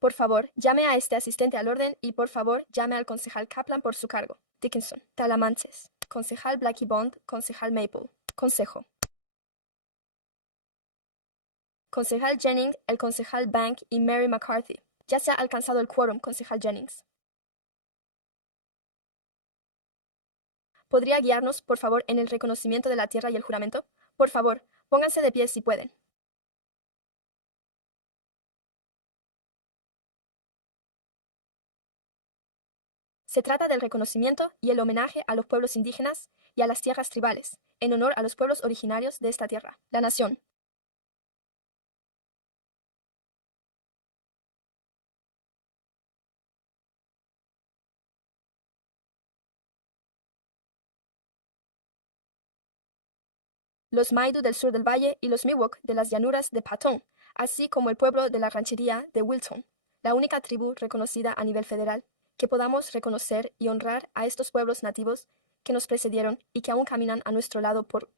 Por favor, llame a este asistente al orden y por favor, llame al concejal Kaplan por su cargo. Dickinson, Talamantes, concejal Blackie Bond, concejal Maple. Consejo. Concejal Jennings, el concejal Bank y Mary McCarthy. Ya se ha alcanzado el quórum, concejal Jennings. ¿Podría guiarnos, por favor, en el reconocimiento de la tierra y el juramento? Por favor, pónganse de pie si pueden. Se trata del reconocimiento y el homenaje a los pueblos indígenas y a las tierras tribales, en honor a los pueblos originarios de esta tierra, la nación. Los Maidu del sur del valle y los Miwok de las llanuras de Patón, así como el pueblo de la ranchería de Wilton, la única tribu reconocida a nivel federal, que podamos reconocer y honrar a estos pueblos nativos que nos precedieron y que aún caminan a nuestro lado por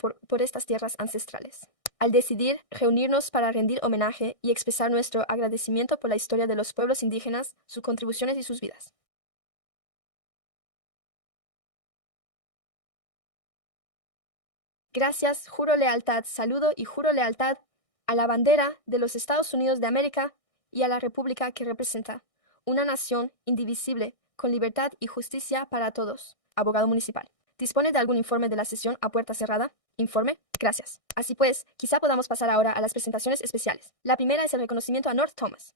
estas tierras ancestrales. Al decidir reunirnos para rendir homenaje y expresar nuestro agradecimiento por la historia de los pueblos indígenas, sus contribuciones y sus vidas. Gracias, juro lealtad, saludo y juro lealtad a la bandera de los Estados Unidos de América y a la república que representa, una nación indivisible, con libertad y justicia para todos. Abogado municipal. ¿Dispone de algún informe de la sesión a puerta cerrada? Informe. Gracias. Así pues, quizá podamos pasar ahora a las presentaciones especiales. La primera es el reconocimiento a North Thomas.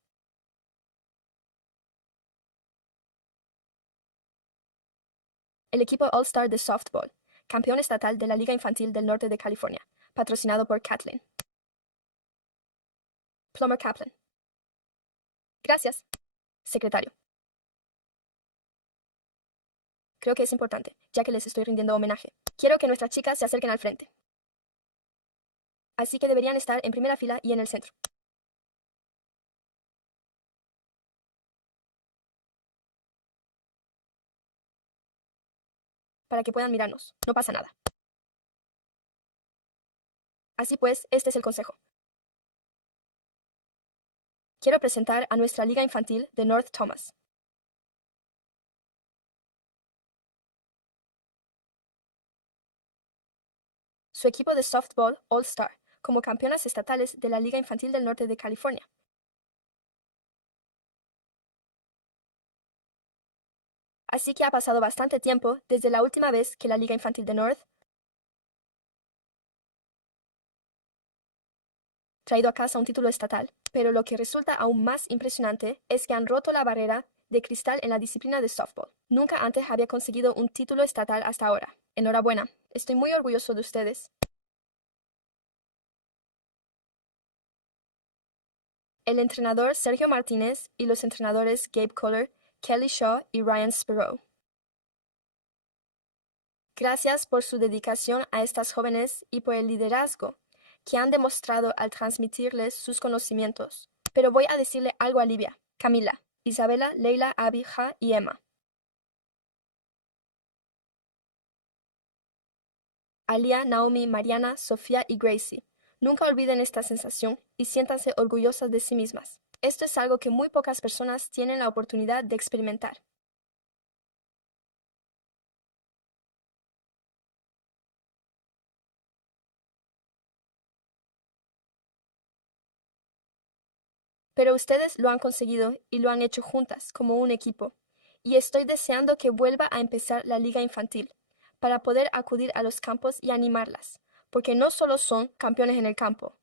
El equipo All-Star de softball, campeón estatal de la Liga Infantil del Norte de California, patrocinado por Kathleen. Plummer Kaplan. Gracias. Secretario. Creo que es importante, ya que les estoy rindiendo homenaje. Quiero que nuestras chicas se acerquen al frente. Así que deberían estar en primera fila y en el centro. Para que puedan mirarnos. No pasa nada. Así pues, este es el consejo. Quiero presentar a nuestra liga infantil de North Thomas. Su equipo de softball All-Star, como campeonas estatales de la Liga Infantil del Norte de California. Así que ha pasado bastante tiempo desde la última vez que la Liga Infantil de North traído a casa un título estatal, pero lo que resulta aún más impresionante es que han roto la barrera de cristal en la disciplina de softball. Nunca antes había conseguido un título estatal hasta ahora. Enhorabuena, estoy muy orgulloso de ustedes. El entrenador Sergio Martínez y los entrenadores Gabe Kohler, Kelly Shaw y Ryan Sparrow. Gracias por su dedicación a estas jóvenes y por el liderazgo que han demostrado al transmitirles sus conocimientos. Pero voy a decirle algo a Livia, Camila, Isabela, Leila, Abby, Ja y Emma. Alia, Naomi, Mariana, Sofía y Gracie. Nunca olviden esta sensación y siéntanse orgullosas de sí mismas. Esto es algo que muy pocas personas tienen la oportunidad de experimentar. Pero ustedes lo han conseguido y lo han hecho juntas, como un equipo. Y estoy deseando que vuelva a empezar la liga infantil, para poder acudir a los campos y animarlas, porque no solo son campeones en el campo,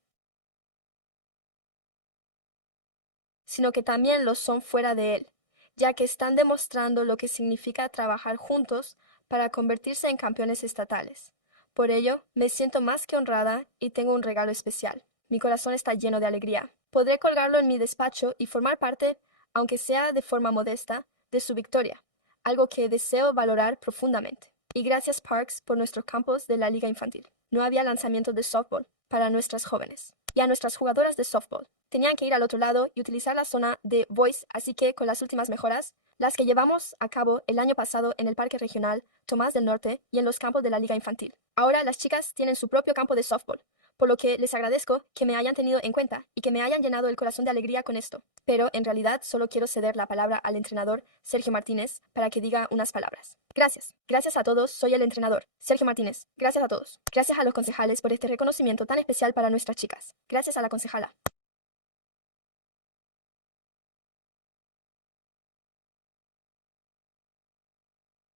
sino que también lo son fuera de él, ya que están demostrando lo que significa trabajar juntos para convertirse en campeones estatales. Por ello, me siento más que honrada y tengo un regalo especial. Mi corazón está lleno de alegría. Podré colgarlo en mi despacho y formar parte, aunque sea de forma modesta, de su victoria, algo que deseo valorar profundamente. Y gracias Parks por nuestros campos de la Liga Infantil. No había lanzamiento de softball para nuestras jóvenes. Y a nuestras jugadoras de softball. Tenían que ir al otro lado y utilizar la zona de voice, así que con las últimas mejoras, las que llevamos a cabo el año pasado en el Parque Regional Tomás del Norte y en los campos de la Liga Infantil. Ahora las chicas tienen su propio campo de softball, por lo que les agradezco que me hayan tenido en cuenta y que me hayan llenado el corazón de alegría con esto. Pero en realidad solo quiero ceder la palabra al entrenador Sergio Martínez para que diga unas palabras. Gracias. Gracias a todos, soy el entrenador Sergio Martínez. Gracias a todos. Gracias a los concejales por este reconocimiento tan especial para nuestras chicas. Gracias a la concejala.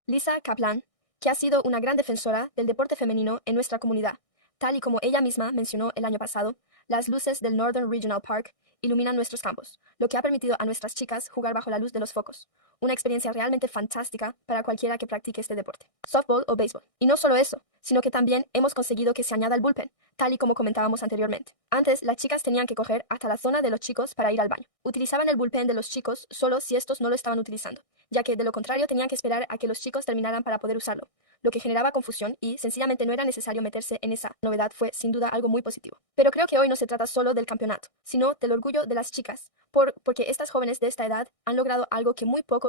Lisa Kaplan, que ha sido una gran defensora del deporte femenino en nuestra comunidad. Tal y como ella misma mencionó el año pasado, las luces del Northern Regional Park iluminan nuestros campos, lo que ha permitido a nuestras chicas jugar bajo la luz de los focos. Una experiencia realmente fantástica para cualquiera que practique este deporte, softball o béisbol. Y no solo eso, sino que también hemos conseguido que se añada el bullpen, tal y como comentábamos anteriormente. Antes, las chicas tenían que correr hasta la zona de los chicos para ir al baño. Utilizaban el bullpen de los chicos solo si estos no lo estaban utilizando, ya que de lo contrario tenían que esperar a que los chicos terminaran para poder usarlo, lo que generaba confusión y sencillamente no era necesario meterse en esa novedad. Fue sin duda algo muy positivo. Pero creo que hoy no se trata solo del campeonato, sino del orgullo de las chicas, porque estas jóvenes de esta edad han logrado algo que muy pocos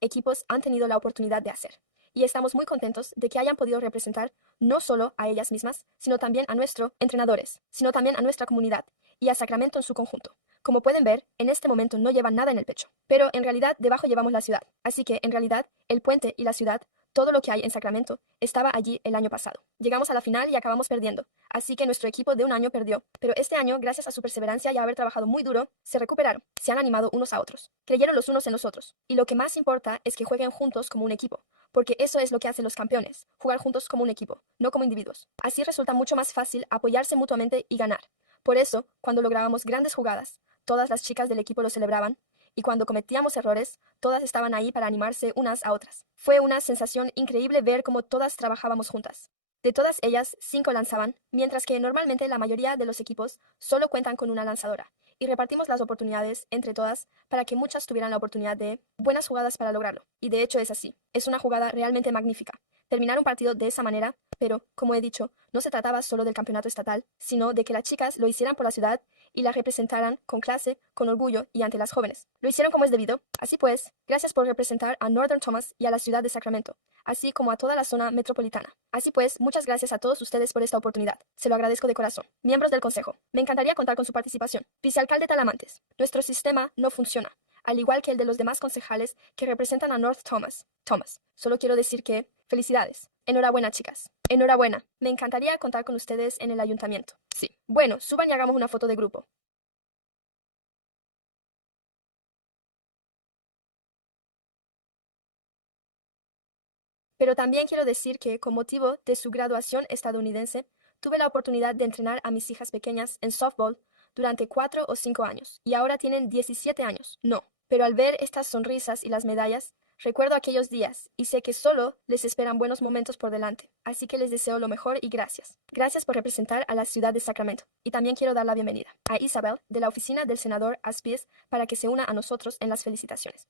equipos han tenido la oportunidad de hacer. Y estamos muy contentos de que hayan podido representar no solo a ellas mismas, sino también a nuestros entrenadores, sino también a nuestra comunidad y a Sacramento en su conjunto. Como pueden ver, en este momento no llevan nada en el pecho, pero en realidad debajo llevamos la ciudad. Así que en realidad el puente y la ciudad, todo lo que hay en Sacramento, estaba allí el año pasado. Llegamos a la final y acabamos perdiendo, así que nuestro equipo de un año perdió, pero este año, gracias a su perseverancia y a haber trabajado muy duro, se recuperaron, se han animado unos a otros, creyeron los unos en los otros, y lo que más importa es que jueguen juntos como un equipo, porque eso es lo que hacen los campeones, jugar juntos como un equipo, no como individuos. Así resulta mucho más fácil apoyarse mutuamente y ganar. Por eso, cuando lográbamos grandes jugadas, todas las chicas del equipo lo celebraban, y cuando cometíamos errores, todas estaban ahí para animarse unas a otras. Fue una sensación increíble ver cómo todas trabajábamos juntas. De todas ellas, 5 lanzaban, mientras que normalmente la mayoría de los equipos solo cuentan con una lanzadora, y repartimos las oportunidades entre todas para que muchas tuvieran la oportunidad de buenas jugadas para lograrlo. Y de hecho es así. Es una jugada realmente magnífica. Terminar un partido de esa manera, pero, como he dicho, no se trataba solo del campeonato estatal, sino de que las chicas lo hicieran por la ciudad y la representaran con clase, con orgullo y ante las jóvenes. Lo hicieron como es debido. Así pues, gracias por representar a Northern Thomas y a la ciudad de Sacramento, así como a toda la zona metropolitana. Así pues, muchas gracias a todos ustedes por esta oportunidad. Se lo agradezco de corazón. Miembros del Consejo, me encantaría contar con su participación. Vicealcalde Talamantes, nuestro sistema no funciona, al igual que el de los demás concejales que representan a North Thomas. Solo quiero decir que, felicidades. Enhorabuena, chicas. Enhorabuena. Me encantaría contar con ustedes en el ayuntamiento. Sí. Bueno, suban y hagamos una foto de grupo. Pero también quiero decir que, con motivo de su graduación estadounidense, tuve la oportunidad de entrenar a mis hijas pequeñas en softball durante 4 o 5 años, y ahora tienen 17 años. No, pero al ver estas sonrisas y las medallas, recuerdo aquellos días y sé que solo les esperan buenos momentos por delante, así que les deseo lo mejor y gracias. Gracias por representar a la ciudad de Sacramento. Y también quiero dar la bienvenida a Isabel de la oficina del senador Aspies para que se una a nosotros en las felicitaciones.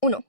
Uno.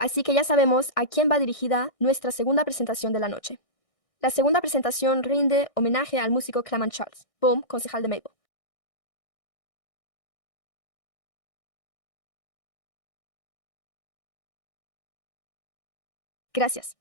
Así que ya sabemos a quién va dirigida nuestra segunda presentación de la noche. La segunda presentación rinde homenaje al músico Clement Charles, Boom, concejal de Maple. Gracias.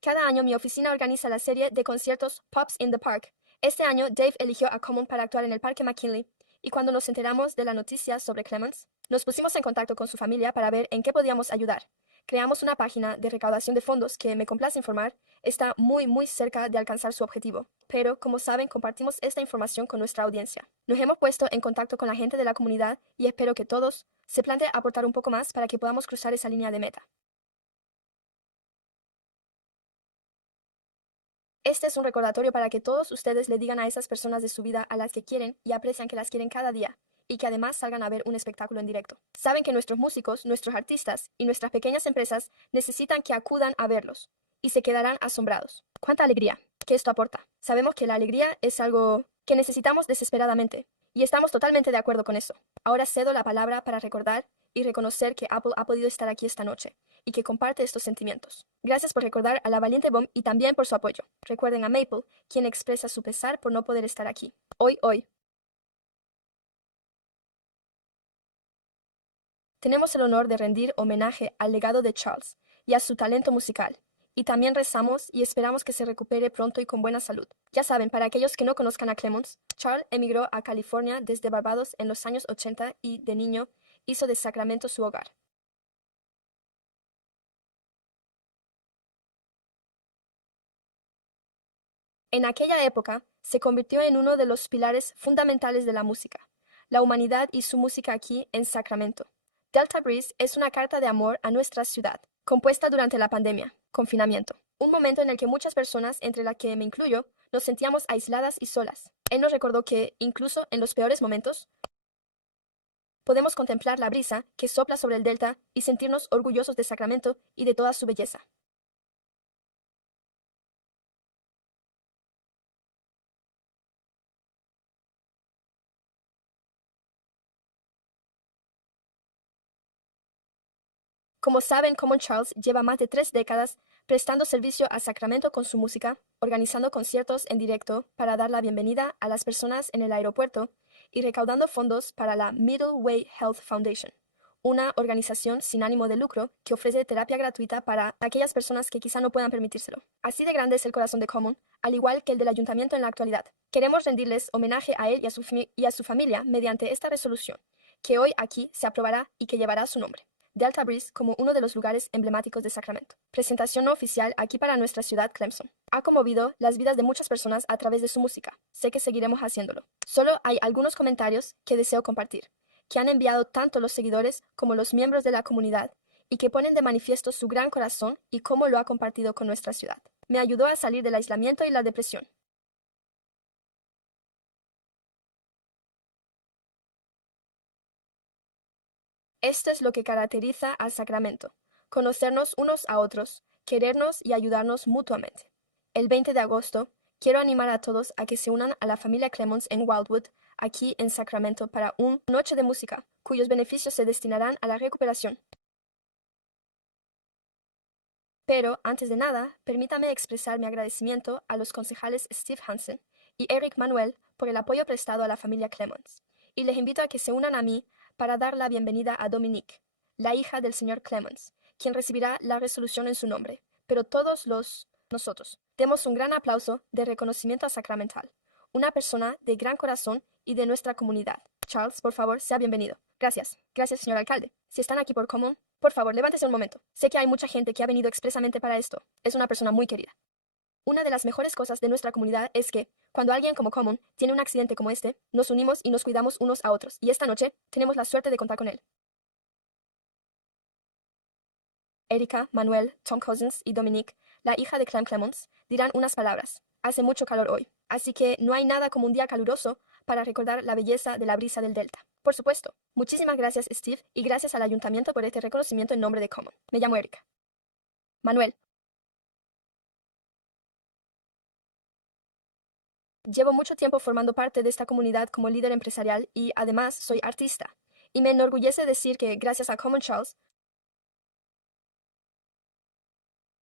Cada año mi oficina organiza la serie de conciertos Pops in the Park. Este año Dave eligió a Common para actuar en el Parque McKinley, y cuando nos enteramos de la noticia sobre Clemens, nos pusimos en contacto con su familia para ver en qué podíamos ayudar. Creamos una página de recaudación de fondos que, me complace informar, está muy cerca de alcanzar su objetivo. Pero, como saben, compartimos esta información con nuestra audiencia. Nos hemos puesto en contacto con la gente de la comunidad y espero que todos se planteen aportar un poco más para que podamos cruzar esa línea de meta. Este es un recordatorio para que todos ustedes le digan a esas personas de su vida a las que quieren y aprecian que las quieren cada día, y que además salgan a ver un espectáculo en directo. Saben que nuestros músicos, nuestros artistas y nuestras pequeñas empresas necesitan que acudan a verlos, y se quedarán asombrados. ¡Cuánta alegría que esto aporta! Sabemos que la alegría es algo que necesitamos desesperadamente, y estamos totalmente de acuerdo con eso. Ahora cedo la palabra para recordar y reconocer que Apple ha podido estar aquí esta noche y que comparte estos sentimientos. Gracias por recordar a la valiente Bomb y también por su apoyo. Recuerden a Maple, quien expresa su pesar por no poder estar aquí. Hoy. Tenemos el honor de rendir homenaje al legado de Charles y a su talento musical. Y también rezamos y esperamos que se recupere pronto y con buena salud. Ya saben, para aquellos que no conozcan a Clemons, Charles emigró a California desde Barbados en los años 80 y, de niño, hizo de Sacramento su hogar. En aquella época, se convirtió en uno de los pilares fundamentales de la música, la humanidad y su música aquí en Sacramento. Delta Breeze es una carta de amor a nuestra ciudad, compuesta durante la pandemia, confinamiento, un momento en el que muchas personas, entre las que me incluyo, nos sentíamos aisladas y solas. Él nos recordó que, incluso en los peores momentos, podemos contemplar la brisa que sopla sobre el delta y sentirnos orgullosos de Sacramento y de toda su belleza. Como saben, Common Charles lleva más de 3 décadas prestando servicio a Sacramento con su música, organizando conciertos en directo para dar la bienvenida a las personas en el aeropuerto y recaudando fondos para la Middle Way Health Foundation, una organización sin ánimo de lucro que ofrece terapia gratuita para aquellas personas que quizá no puedan permitírselo. Así de grande es el corazón de Common, al igual que el del ayuntamiento en la actualidad. Queremos rendirles homenaje a él y a su familia mediante esta resolución, que hoy aquí se aprobará y que llevará su nombre. Delta Breeze como uno de los lugares emblemáticos de Sacramento. Presentación no oficial aquí para nuestra ciudad Clemson. Ha conmovido las vidas de muchas personas a través de su música. Sé que seguiremos haciéndolo. Solo hay algunos comentarios que deseo compartir, que han enviado tanto los seguidores como los miembros de la comunidad y que ponen de manifiesto su gran corazón y cómo lo ha compartido con nuestra ciudad. Me ayudó a salir del aislamiento y la depresión. Esto es lo que caracteriza al Sacramento: conocernos unos a otros, querernos y ayudarnos mutuamente. El 20 de agosto, quiero animar a todos a que se unan a la familia Clemons en Wildwood, aquí en Sacramento, para una noche de música, cuyos beneficios se destinarán a la recuperación. Pero, antes de nada, permítame expresar mi agradecimiento a los concejales Steve Hansen y Eric Manuel por el apoyo prestado a la familia Clemons, y les invito a que se unan a mí para dar la bienvenida a Dominique, la hija del señor Clemons, quien recibirá la resolución en su nombre. Pero nosotros, demos un gran aplauso de reconocimiento a Sacramental, una persona de gran corazón y de nuestra comunidad. Charles, por favor, sea bienvenido. Gracias. Gracias, señor alcalde. Si están aquí por Common, por favor, levántese un momento. Sé que hay mucha gente que ha venido expresamente para esto. Es una persona muy querida. Una de las mejores cosas de nuestra comunidad es que, cuando alguien como Common tiene un accidente como este, nos unimos y nos cuidamos unos a otros. Y esta noche tenemos la suerte de contar con él. Erika, Manuel, Tom Cousins y Dominique, la hija de Clem Clemons, dirán unas palabras. Hace mucho calor hoy, así que no hay nada como un día caluroso para recordar la belleza de la brisa del delta. Por supuesto. Muchísimas gracias, Steve, y gracias al ayuntamiento por este reconocimiento en nombre de Common. Me llamo Erika. Manuel. Llevo mucho tiempo formando parte de esta comunidad como líder empresarial y además soy artista. Y me enorgullece decir que gracias a Common Charles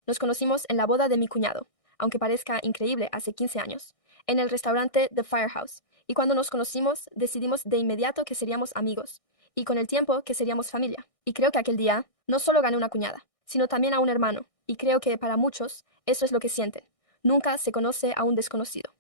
nos conocimos en la boda de mi cuñado, aunque parezca increíble, hace 15 años, en el restaurante The Firehouse. Y cuando nos conocimos decidimos de inmediato que seríamos amigos y con el tiempo que seríamos familia. Y creo que aquel día no solo gané una cuñada, sino también a un hermano. Y creo que para muchos eso es lo que sienten. Nunca se conoce a un desconocido.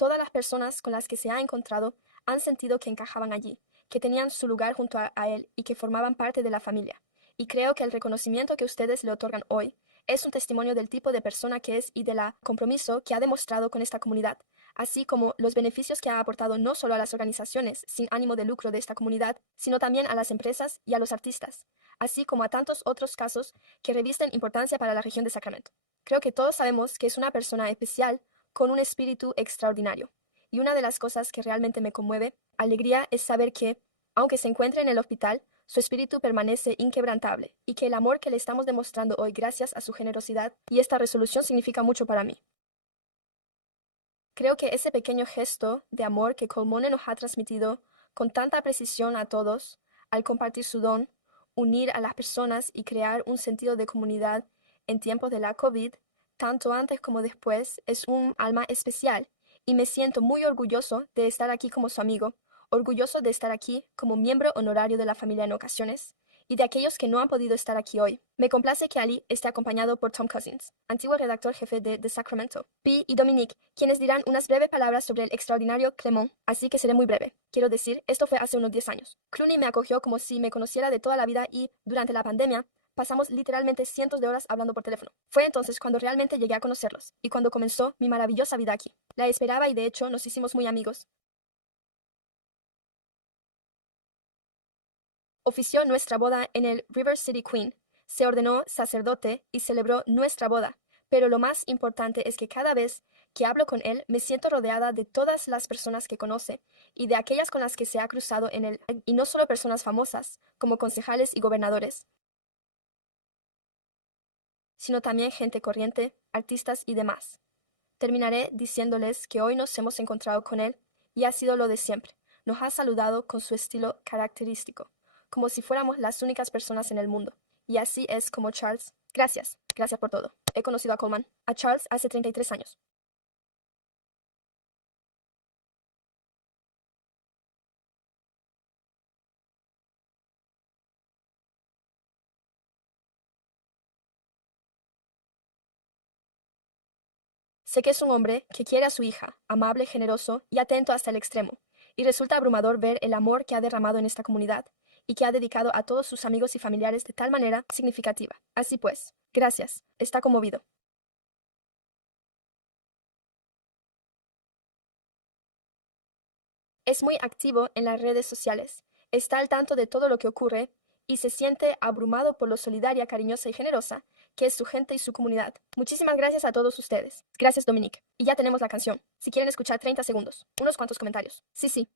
Todas las personas con las que se ha encontrado han sentido que encajaban allí, que tenían su lugar junto a él y que formaban parte de la familia. Y creo que el reconocimiento que ustedes le otorgan hoy es un testimonio del tipo de persona que es y del compromiso que ha demostrado con esta comunidad, así como los beneficios que ha aportado no solo a las organizaciones sin ánimo de lucro de esta comunidad, sino también a las empresas y a los artistas, así como a tantos otros casos que revisten importancia para la región de Sacramento. Creo que todos sabemos que es una persona especial con un espíritu extraordinario. Y una de las cosas que realmente me conmueve, alegría, es saber que, aunque se encuentre en el hospital, su espíritu permanece inquebrantable y que el amor que le estamos demostrando hoy gracias a su generosidad y esta resolución significa mucho para mí. Creo que ese pequeño gesto de amor que Colmone nos ha transmitido con tanta precisión a todos, al compartir su don, unir a las personas y crear un sentido de comunidad en tiempos de la COVID, tanto antes como después, es un alma especial y me siento muy orgulloso de estar aquí como su amigo, orgulloso de estar aquí como miembro honorario de la familia en ocasiones, y de aquellos que no han podido estar aquí hoy. Me complace que Ali esté acompañado por Tom Cousins, antiguo redactor jefe de The Sacramento, Pi y Dominique, quienes dirán unas breves palabras sobre el extraordinario Clement, así que seré muy breve. Quiero decir, esto fue hace unos 10 años. Clooney me acogió como si me conociera de toda la vida y, durante la pandemia, pasamos literalmente cientos de horas hablando por teléfono. Fue entonces cuando realmente llegué a conocerlos y cuando comenzó mi maravillosa vida aquí. La esperaba y de hecho nos hicimos muy amigos. Ofició nuestra boda en el River City Queen, se ordenó sacerdote y celebró nuestra boda. Pero lo más importante es que cada vez que hablo con él me siento rodeada de todas las personas que conoce y de aquellas con las que se ha cruzado en él, y no solo personas famosas, como concejales y gobernadores, sino también gente corriente, artistas y demás. Terminaré diciéndoles que hoy nos hemos encontrado con él y ha sido lo de siempre. Nos ha saludado con su estilo característico, como si fuéramos las únicas personas en el mundo. Y así es como Charles. Gracias, gracias por todo. He conocido a Coleman, a Charles hace 33 años. Sé que es un hombre que quiere a su hija, amable, generoso y atento hasta el extremo, y resulta abrumador ver el amor que ha derramado en esta comunidad y que ha dedicado a todos sus amigos y familiares de tal manera significativa. Así pues, gracias. Está conmovido. Es muy activo en las redes sociales, está al tanto de todo lo que ocurre y se siente abrumado por lo solidaria, cariñosa y generosa que es su gente y su comunidad. Muchísimas gracias a todos ustedes. Gracias, Dominique. Y ya tenemos la canción. Si quieren escuchar 30 segundos, unos cuantos comentarios. Sí, sí.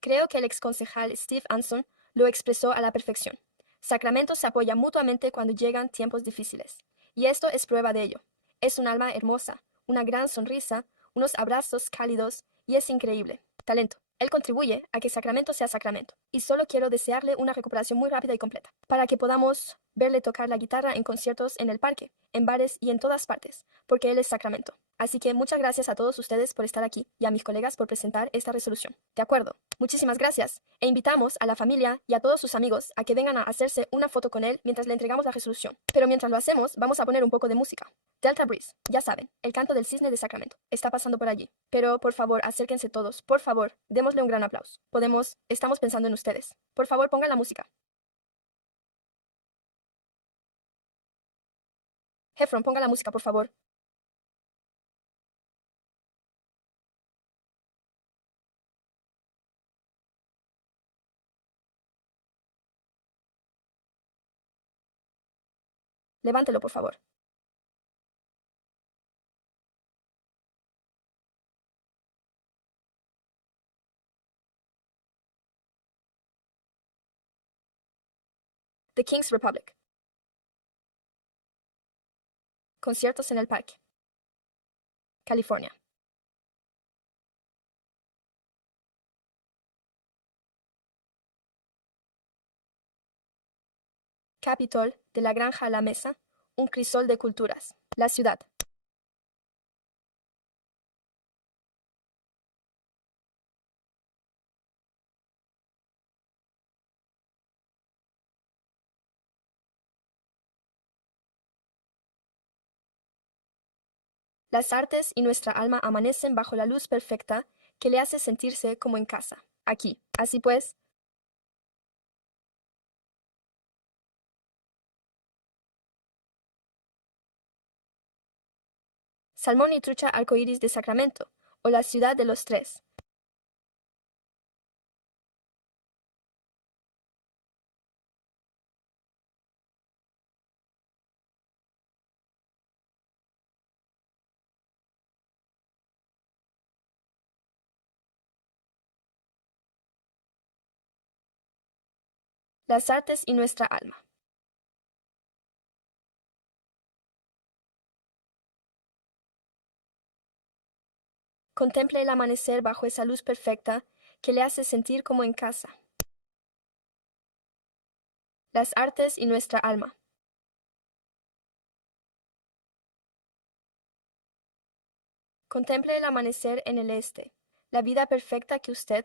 Creo que el exconcejal Steve Anson lo expresó a la perfección. Sacramento se apoya mutuamente cuando llegan tiempos difíciles. Y esto es prueba de ello. Es un alma hermosa, una gran sonrisa, unos abrazos cálidos y es increíble. Talento. Él contribuye a que Sacramento sea Sacramento. Y solo quiero desearle una recuperación muy rápida y completa, para que podamos verle tocar la guitarra en conciertos en el parque, en bares y en todas partes, porque él es Sacramento. Así que muchas gracias a todos ustedes por estar aquí y a mis colegas por presentar esta resolución. De acuerdo. Muchísimas gracias. E invitamos a la familia y a todos sus amigos a que vengan a hacerse una foto con él mientras le entregamos la resolución. Pero mientras lo hacemos, vamos a poner un poco de música. Delta Breeze, ya saben, el canto del cisne de Sacramento. Está pasando por allí. Pero por favor, acérquense todos. Por favor, démosle un gran aplauso. Estamos pensando en ustedes. Por favor, pongan la música. Heffron, ponga la música, por favor. Levántelo, por favor. The King's Republic. Conciertos en el Parque. California. Capitol, de la granja a la mesa, un crisol de culturas. La ciudad. Las artes y nuestra alma amanecen bajo la luz perfecta que le hace sentirse como en casa, aquí. Así pues, salmón y trucha arcoíris de Sacramento, o la ciudad de los tres. Las artes y nuestra alma. Contemple el amanecer bajo esa luz perfecta que le hace sentir como en casa. Las artes y nuestra alma. Contemple el amanecer en el este, la vida perfecta que usted.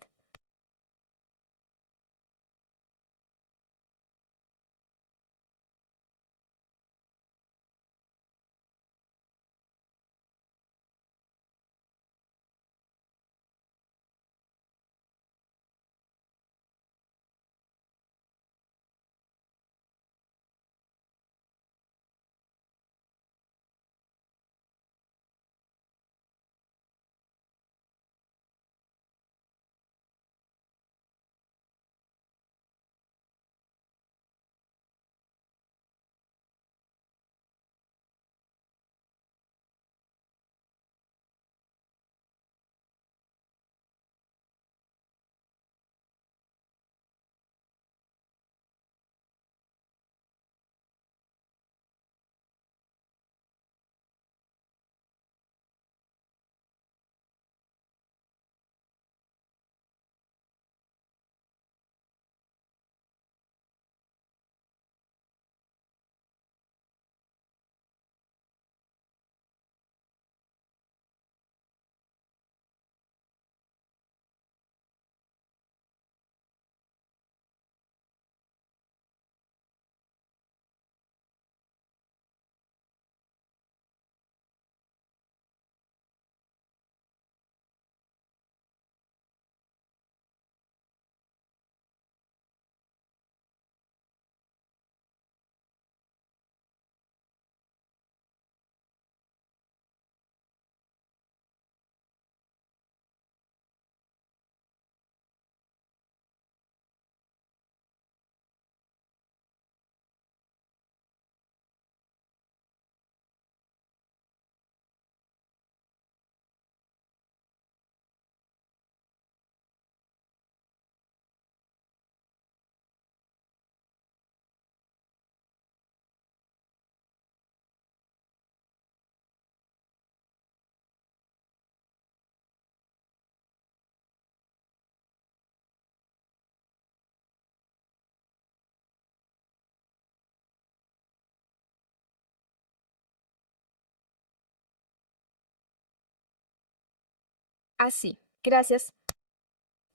Así. Gracias.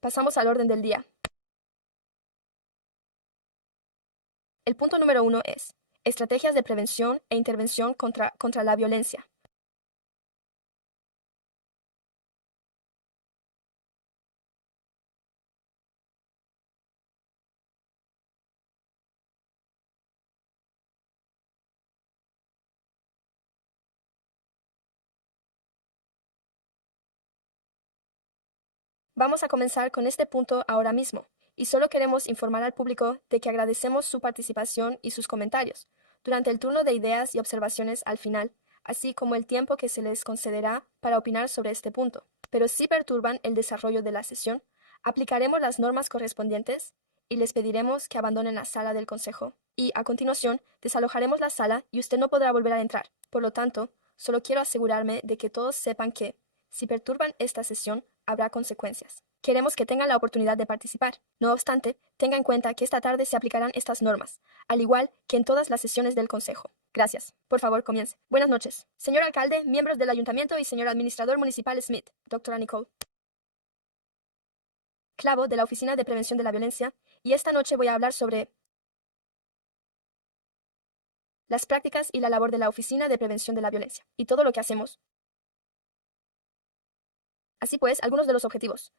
Pasamos al orden del día. El punto número 1 es estrategias de prevención e intervención contra la violencia. Vamos a comenzar con este punto ahora mismo, y solo queremos informar al público de que agradecemos su participación y sus comentarios durante el turno de ideas y observaciones al final, así como el tiempo que se les concederá para opinar sobre este punto. Pero si perturban el desarrollo de la sesión, aplicaremos las normas correspondientes y les pediremos que abandonen la sala del consejo. Y, a continuación, desalojaremos la sala y usted no podrá volver a entrar. Por lo tanto, solo quiero asegurarme de que todos sepan que, si perturban esta sesión, habrá consecuencias. Queremos que tengan la oportunidad de participar. No obstante, tenga en cuenta que esta tarde se aplicarán estas normas, al igual que en todas las sesiones del Consejo. Gracias. Por favor, comience. Buenas noches. Señor alcalde, miembros del ayuntamiento y señor administrador municipal Smith. Doctora Nicole. Clavo de la Oficina de Prevención de la Violencia, y esta noche voy a hablar sobre las prácticas y la labor de la Oficina de Prevención de la Violencia, y todo lo que hacemos. Así pues, algunos de los objetivos.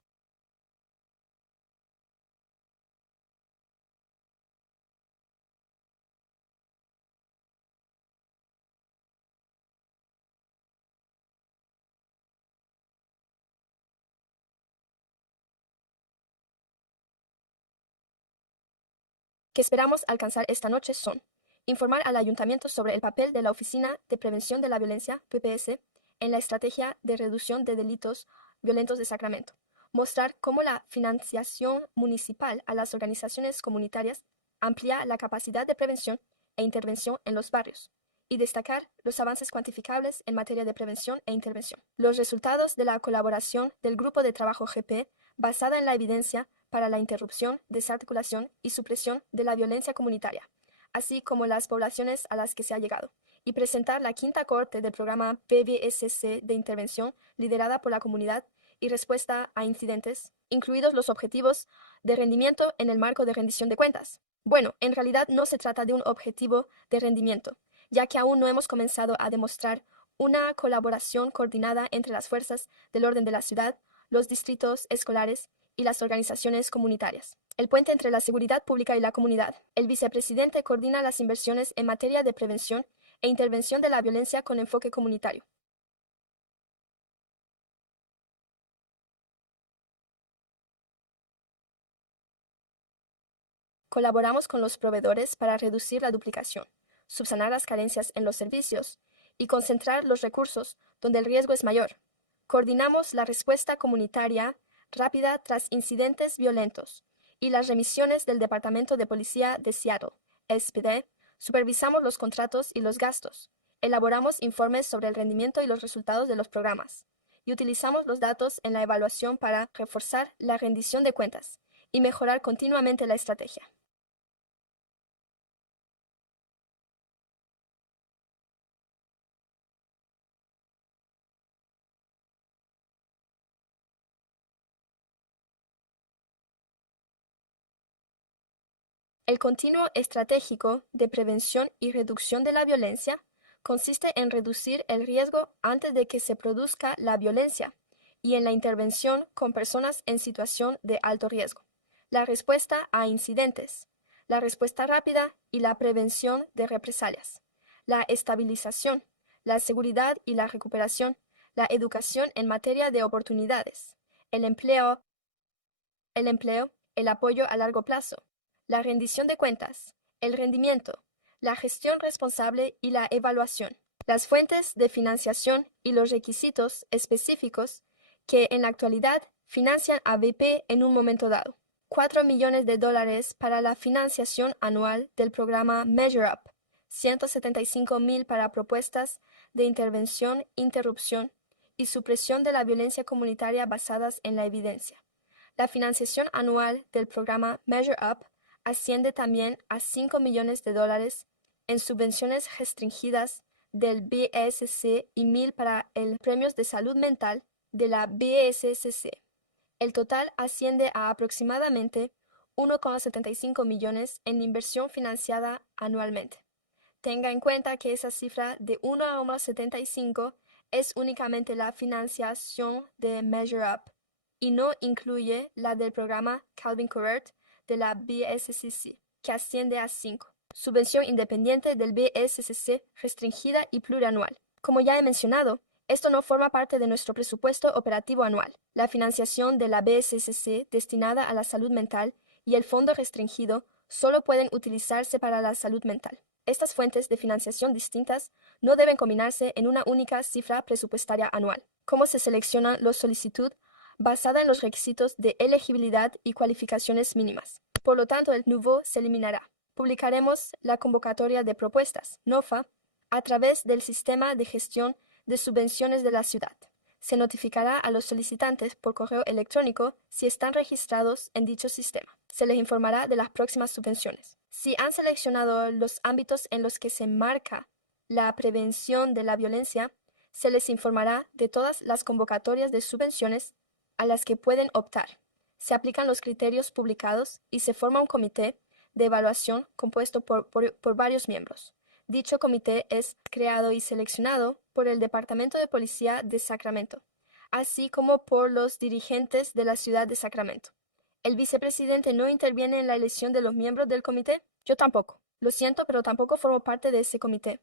Que esperamos alcanzar esta noche son informar al ayuntamiento sobre el papel de la Oficina de Prevención de la Violencia, PPS, en la estrategia de reducción de delitos violentos de Sacramento, mostrar cómo la financiación municipal a las organizaciones comunitarias amplía la capacidad de prevención e intervención en los barrios, y destacar los avances cuantificables en materia de prevención e intervención. Los resultados de la colaboración del Grupo de Trabajo GP basada en la evidencia para la interrupción, desarticulación y supresión de la violencia comunitaria, así como las poblaciones a las que se ha llegado, y presentar la quinta corte del programa PVSC de intervención liderada por la comunidad y respuesta a incidentes, incluidos los objetivos de rendimiento en el marco de rendición de cuentas. Bueno, en realidad no se trata de un objetivo de rendimiento, ya que aún no hemos comenzado a demostrar una colaboración coordinada entre las fuerzas del orden de la ciudad, los distritos escolares y las organizaciones comunitarias. El puente entre la seguridad pública y la comunidad. El vicepresidente coordina las inversiones en materia de prevención e intervención de la violencia con enfoque comunitario. Colaboramos con los proveedores para reducir la duplicación, subsanar las carencias en los servicios y concentrar los recursos donde el riesgo es mayor. Coordinamos la respuesta comunitaria rápida tras incidentes violentos y las remisiones del Departamento de Policía de Seattle, SPD. Supervisamos los contratos y los gastos. Elaboramos informes sobre el rendimiento y los resultados de los programas. Y utilizamos los datos en la evaluación para reforzar la rendición de cuentas y mejorar continuamente la estrategia. El continuo estratégico de prevención y reducción de la violencia consiste en reducir el riesgo antes de que se produzca la violencia y en la intervención con personas en situación de alto riesgo, la respuesta a incidentes, la respuesta rápida y la prevención de represalias, la estabilización, la seguridad y la recuperación, la educación en materia de oportunidades, el empleo, el apoyo a largo plazo, la rendición de cuentas, el rendimiento, la gestión responsable y la evaluación, las fuentes de financiación y los requisitos específicos que en la actualidad financian a BP en un momento dado. 4 millones de dólares para la financiación anual del programa Measure Up, 175,000 para propuestas de intervención, interrupción y supresión de la violencia comunitaria basadas en la evidencia. La financiación anual del programa Measure Up asciende también a 5 millones de dólares en subvenciones restringidas del BSC y 1,000 para el Premios de Salud Mental de la BSCC. El total asciende a aproximadamente 1,75 millones en inversión financiada anualmente. Tenga en cuenta que esa cifra de 1,75 es únicamente la financiación de Measure Up y no incluye la del programa Calvin Court de la BSCC, que asciende a 5. Subvención independiente del BSCC restringida y plurianual. Como ya he mencionado, esto no forma parte de nuestro presupuesto operativo anual. La financiación de la BSCC destinada a la salud mental y el fondo restringido solo pueden utilizarse para la salud mental. Estas fuentes de financiación distintas no deben combinarse en una única cifra presupuestaria anual. ¿Cómo se seleccionan los solicitudes? Basada en los requisitos de elegibilidad y cualificaciones mínimas. Por lo tanto, el nouveau se eliminará. Publicaremos la convocatoria de propuestas, NOFA, a través del sistema de gestión de subvenciones de la ciudad. Se notificará a los solicitantes por correo electrónico si están registrados en dicho sistema. Se les informará de las próximas subvenciones. Si han seleccionado los ámbitos en los que se marca la prevención de la violencia, se les informará de todas las convocatorias de subvenciones a las que pueden optar. Se aplican los criterios publicados y se forma un comité de evaluación compuesto por varios miembros. Dicho comité es creado y seleccionado por el Departamento de Policía de Sacramento, así como por los dirigentes de la ciudad de Sacramento. ¿El vicepresidente no interviene en la elección de los miembros del comité? Yo tampoco. Lo siento, pero tampoco formo parte de ese comité.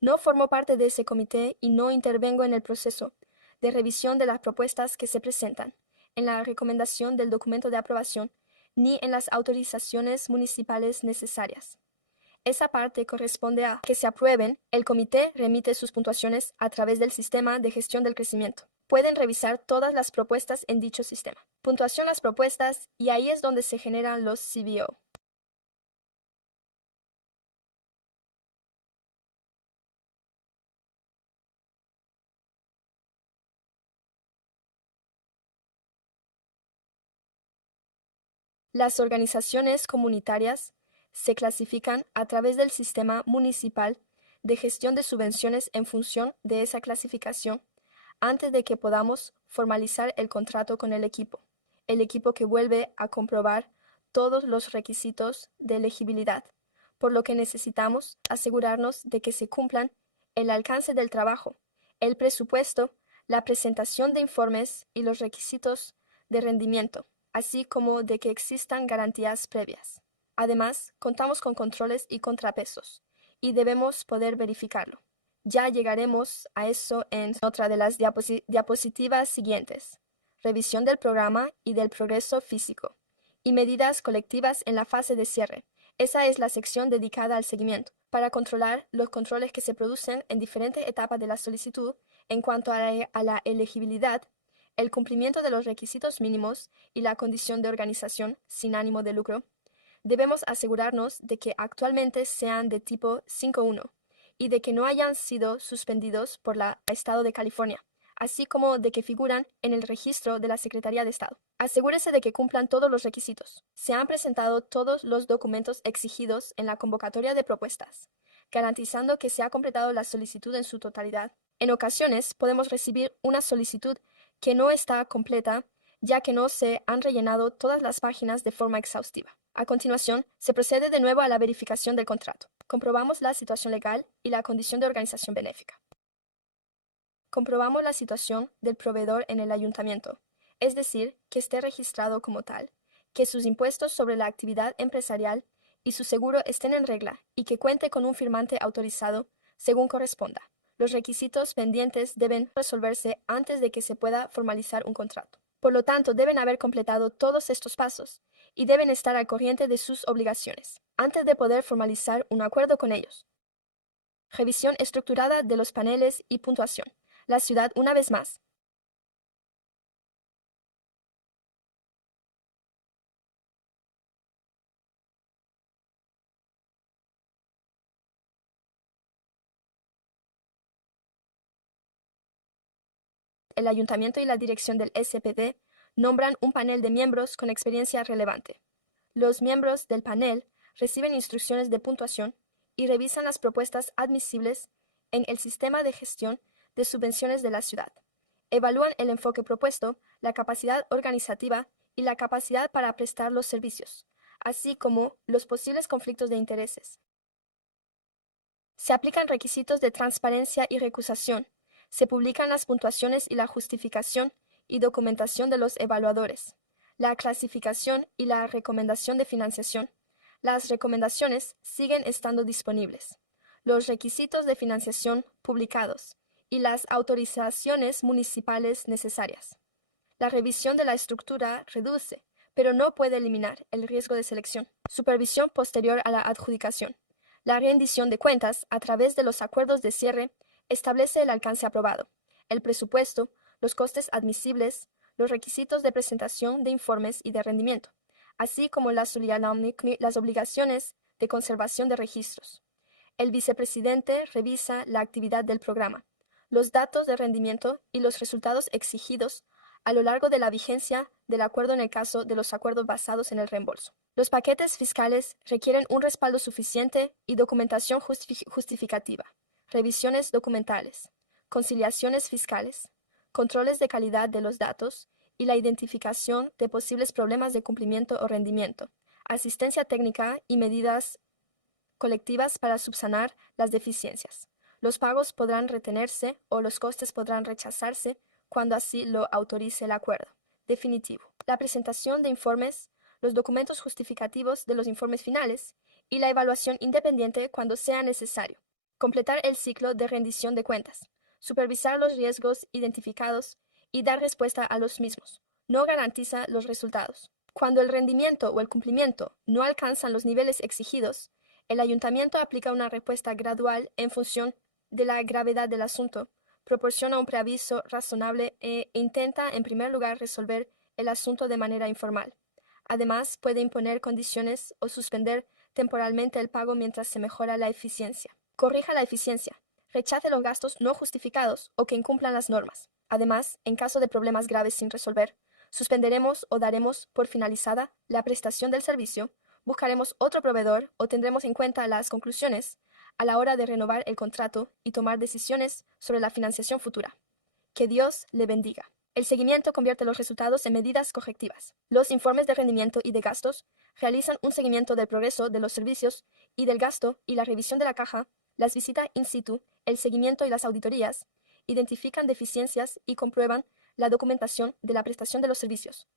No formo parte de ese comité y no intervengo en el proceso de revisión de las propuestas que se presentan, en la recomendación del documento de aprobación, ni en las autorizaciones municipales necesarias. Esa parte corresponde a que se aprueben. El comité remite sus puntuaciones a través del sistema de gestión del crecimiento. Pueden revisar todas las propuestas en dicho sistema. Puntuación las propuestas y ahí es donde se generan los CBO. Las organizaciones comunitarias se clasifican a través del sistema municipal de gestión de subvenciones en función de esa clasificación antes de que podamos formalizar el contrato con el equipo que vuelve a comprobar todos los requisitos de elegibilidad, por lo que necesitamos asegurarnos de que se cumplan el alcance del trabajo, el presupuesto, la presentación de informes y los requisitos de rendimiento, así como de que existan garantías previas. Además, contamos con controles y contrapesos, y debemos poder verificarlo. Ya llegaremos a eso en otra de las diapositivas siguientes. Revisión del programa y del progreso físico. Y medidas colectivas en la fase de cierre. Esa es la sección dedicada al seguimiento, para controlar los controles que se producen en diferentes etapas de la solicitud en cuanto a la elegibilidad, el cumplimiento de los requisitos mínimos y la condición de organización sin ánimo de lucro. Debemos asegurarnos de que actualmente sean de tipo 5.1 y de que no hayan sido suspendidos por el Estado de California, así como de que figuran en el registro de la Secretaría de Estado. Asegúrese de que cumplan todos los requisitos. Se han presentado todos los documentos exigidos en la convocatoria de propuestas, garantizando que se ha completado la solicitud en su totalidad. En ocasiones podemos recibir una solicitud que no está completa, ya que no se han rellenado todas las páginas de forma exhaustiva. A continuación, se procede de nuevo a la verificación del contrato. Comprobamos la situación legal y la condición de organización benéfica. Comprobamos la situación del proveedor en el ayuntamiento, es decir, que esté registrado como tal, que sus impuestos sobre la actividad empresarial y su seguro estén en regla y que cuente con un firmante autorizado según corresponda. Los requisitos pendientes deben resolverse antes de que se pueda formalizar un contrato. Por lo tanto, deben haber completado todos estos pasos y deben estar al corriente de sus obligaciones antes de poder formalizar un acuerdo con ellos. Revisión estructurada de los paneles y puntuación. La ciudad, una vez más, el ayuntamiento y la dirección del SPD nombran un panel de miembros con experiencia relevante. Los miembros del panel reciben instrucciones de puntuación y revisan las propuestas admisibles en el sistema de gestión de subvenciones de la ciudad. Evalúan el enfoque propuesto, la capacidad organizativa y la capacidad para prestar los servicios, así como los posibles conflictos de intereses. Se aplican requisitos de transparencia y recusación. Se publican las puntuaciones y la justificación y documentación de los evaluadores, la clasificación y la recomendación de financiación. Las recomendaciones siguen estando disponibles. Los requisitos de financiación publicados y las autorizaciones municipales necesarias. La revisión de la estructura reduce, pero no puede eliminar el riesgo de selección. Supervisión posterior a la adjudicación. La rendición de cuentas a través de los acuerdos de cierre establece el alcance aprobado. el presupuesto, los costes admisibles, los requisitos de presentación de informes y de rendimiento, así como las obligaciones de conservación de registros. El vicepresidente revisa la actividad del programa, los datos de rendimiento y los resultados exigidos a lo largo de la vigencia del acuerdo en el caso de los acuerdos basados en el reembolso. Los paquetes fiscales requieren un respaldo suficiente y documentación justificativa, revisiones documentales, conciliaciones fiscales, controles de calidad de los datos y la identificación de posibles problemas de cumplimiento o rendimiento, asistencia técnica y medidas colectivas para subsanar las deficiencias. Los pagos podrán retenerse o los costes podrán rechazarse cuando así lo autorice el acuerdo definitivo. La presentación de informes, los documentos justificativos de los informes finales y la evaluación independiente cuando sea necesario. Completar el ciclo de rendición de cuentas, supervisar los riesgos identificados y dar respuesta a los mismos. No garantiza los resultados. Cuando el rendimiento o el cumplimiento no alcanzan los niveles exigidos, el ayuntamiento aplica una respuesta gradual en función de la gravedad del asunto, proporciona un preaviso razonable e intenta, en primer lugar, resolver el asunto de manera informal. Además, puede imponer condiciones o suspender temporalmente el pago mientras se mejora la eficiencia. Corrija la eficiencia. Rechace los gastos no justificados o que incumplan las normas. Además, en caso de problemas graves sin resolver, suspenderemos o daremos por finalizada la prestación del servicio, buscaremos otro proveedor o tendremos en cuenta las conclusiones a la hora de renovar el contrato y tomar decisiones sobre la financiación futura. Que Dios le bendiga. El seguimiento convierte los resultados en medidas correctivas. Los informes de rendimiento y de gastos realizan un seguimiento del progreso de los servicios y del gasto y la revisión de la caja, las visitas in situ, el seguimiento y las auditorías, identifican deficiencias y comprueban la documentación de la prestación de los servicios.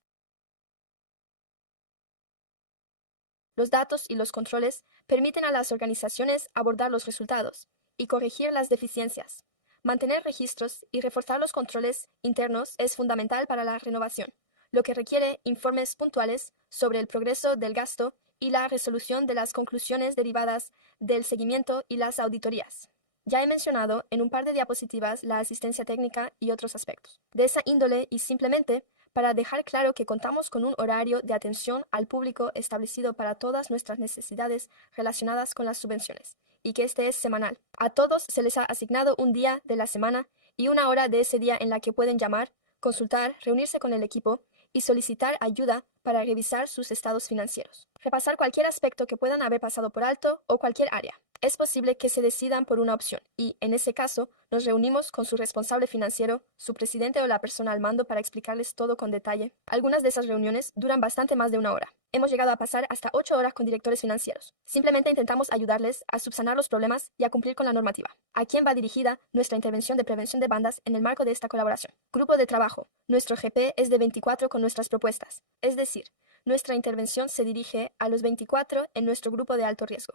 Los datos y los controles permiten a las organizaciones abordar los resultados y corregir las deficiencias. Mantener registros y reforzar los controles internos es fundamental para la renovación, lo que requiere informes puntuales sobre el progreso del gasto y la resolución de las conclusiones derivadas del seguimiento y las auditorías. Ya he mencionado en un par de diapositivas la asistencia técnica y otros aspectos de esa índole y simplemente para dejar claro que contamos con un horario de atención al público establecido para todas nuestras necesidades relacionadas con las subvenciones, y que este es semanal. A todos se les ha asignado un día de la semana y una hora de ese día en la que pueden llamar, consultar, reunirse con el equipo y solicitar ayuda para revisar sus estados financieros. Repasar cualquier aspecto que puedan haber pasado por alto o cualquier área. Es posible que se decidan por una opción y, en ese caso, nos reunimos con su responsable financiero, su presidente o la persona al mando para explicarles todo con detalle. Algunas de esas reuniones duran bastante más de una hora. Hemos llegado a pasar hasta 8 horas con directores financieros. Simplemente intentamos ayudarles a subsanar los problemas y a cumplir con la normativa. ¿A quién va dirigida nuestra intervención de prevención de bandas en el marco de esta colaboración? Grupo de trabajo. Nuestro GP es de 24 con nuestras propuestas. Es decir, nuestra intervención se dirige a los 24 en nuestro grupo de alto riesgo.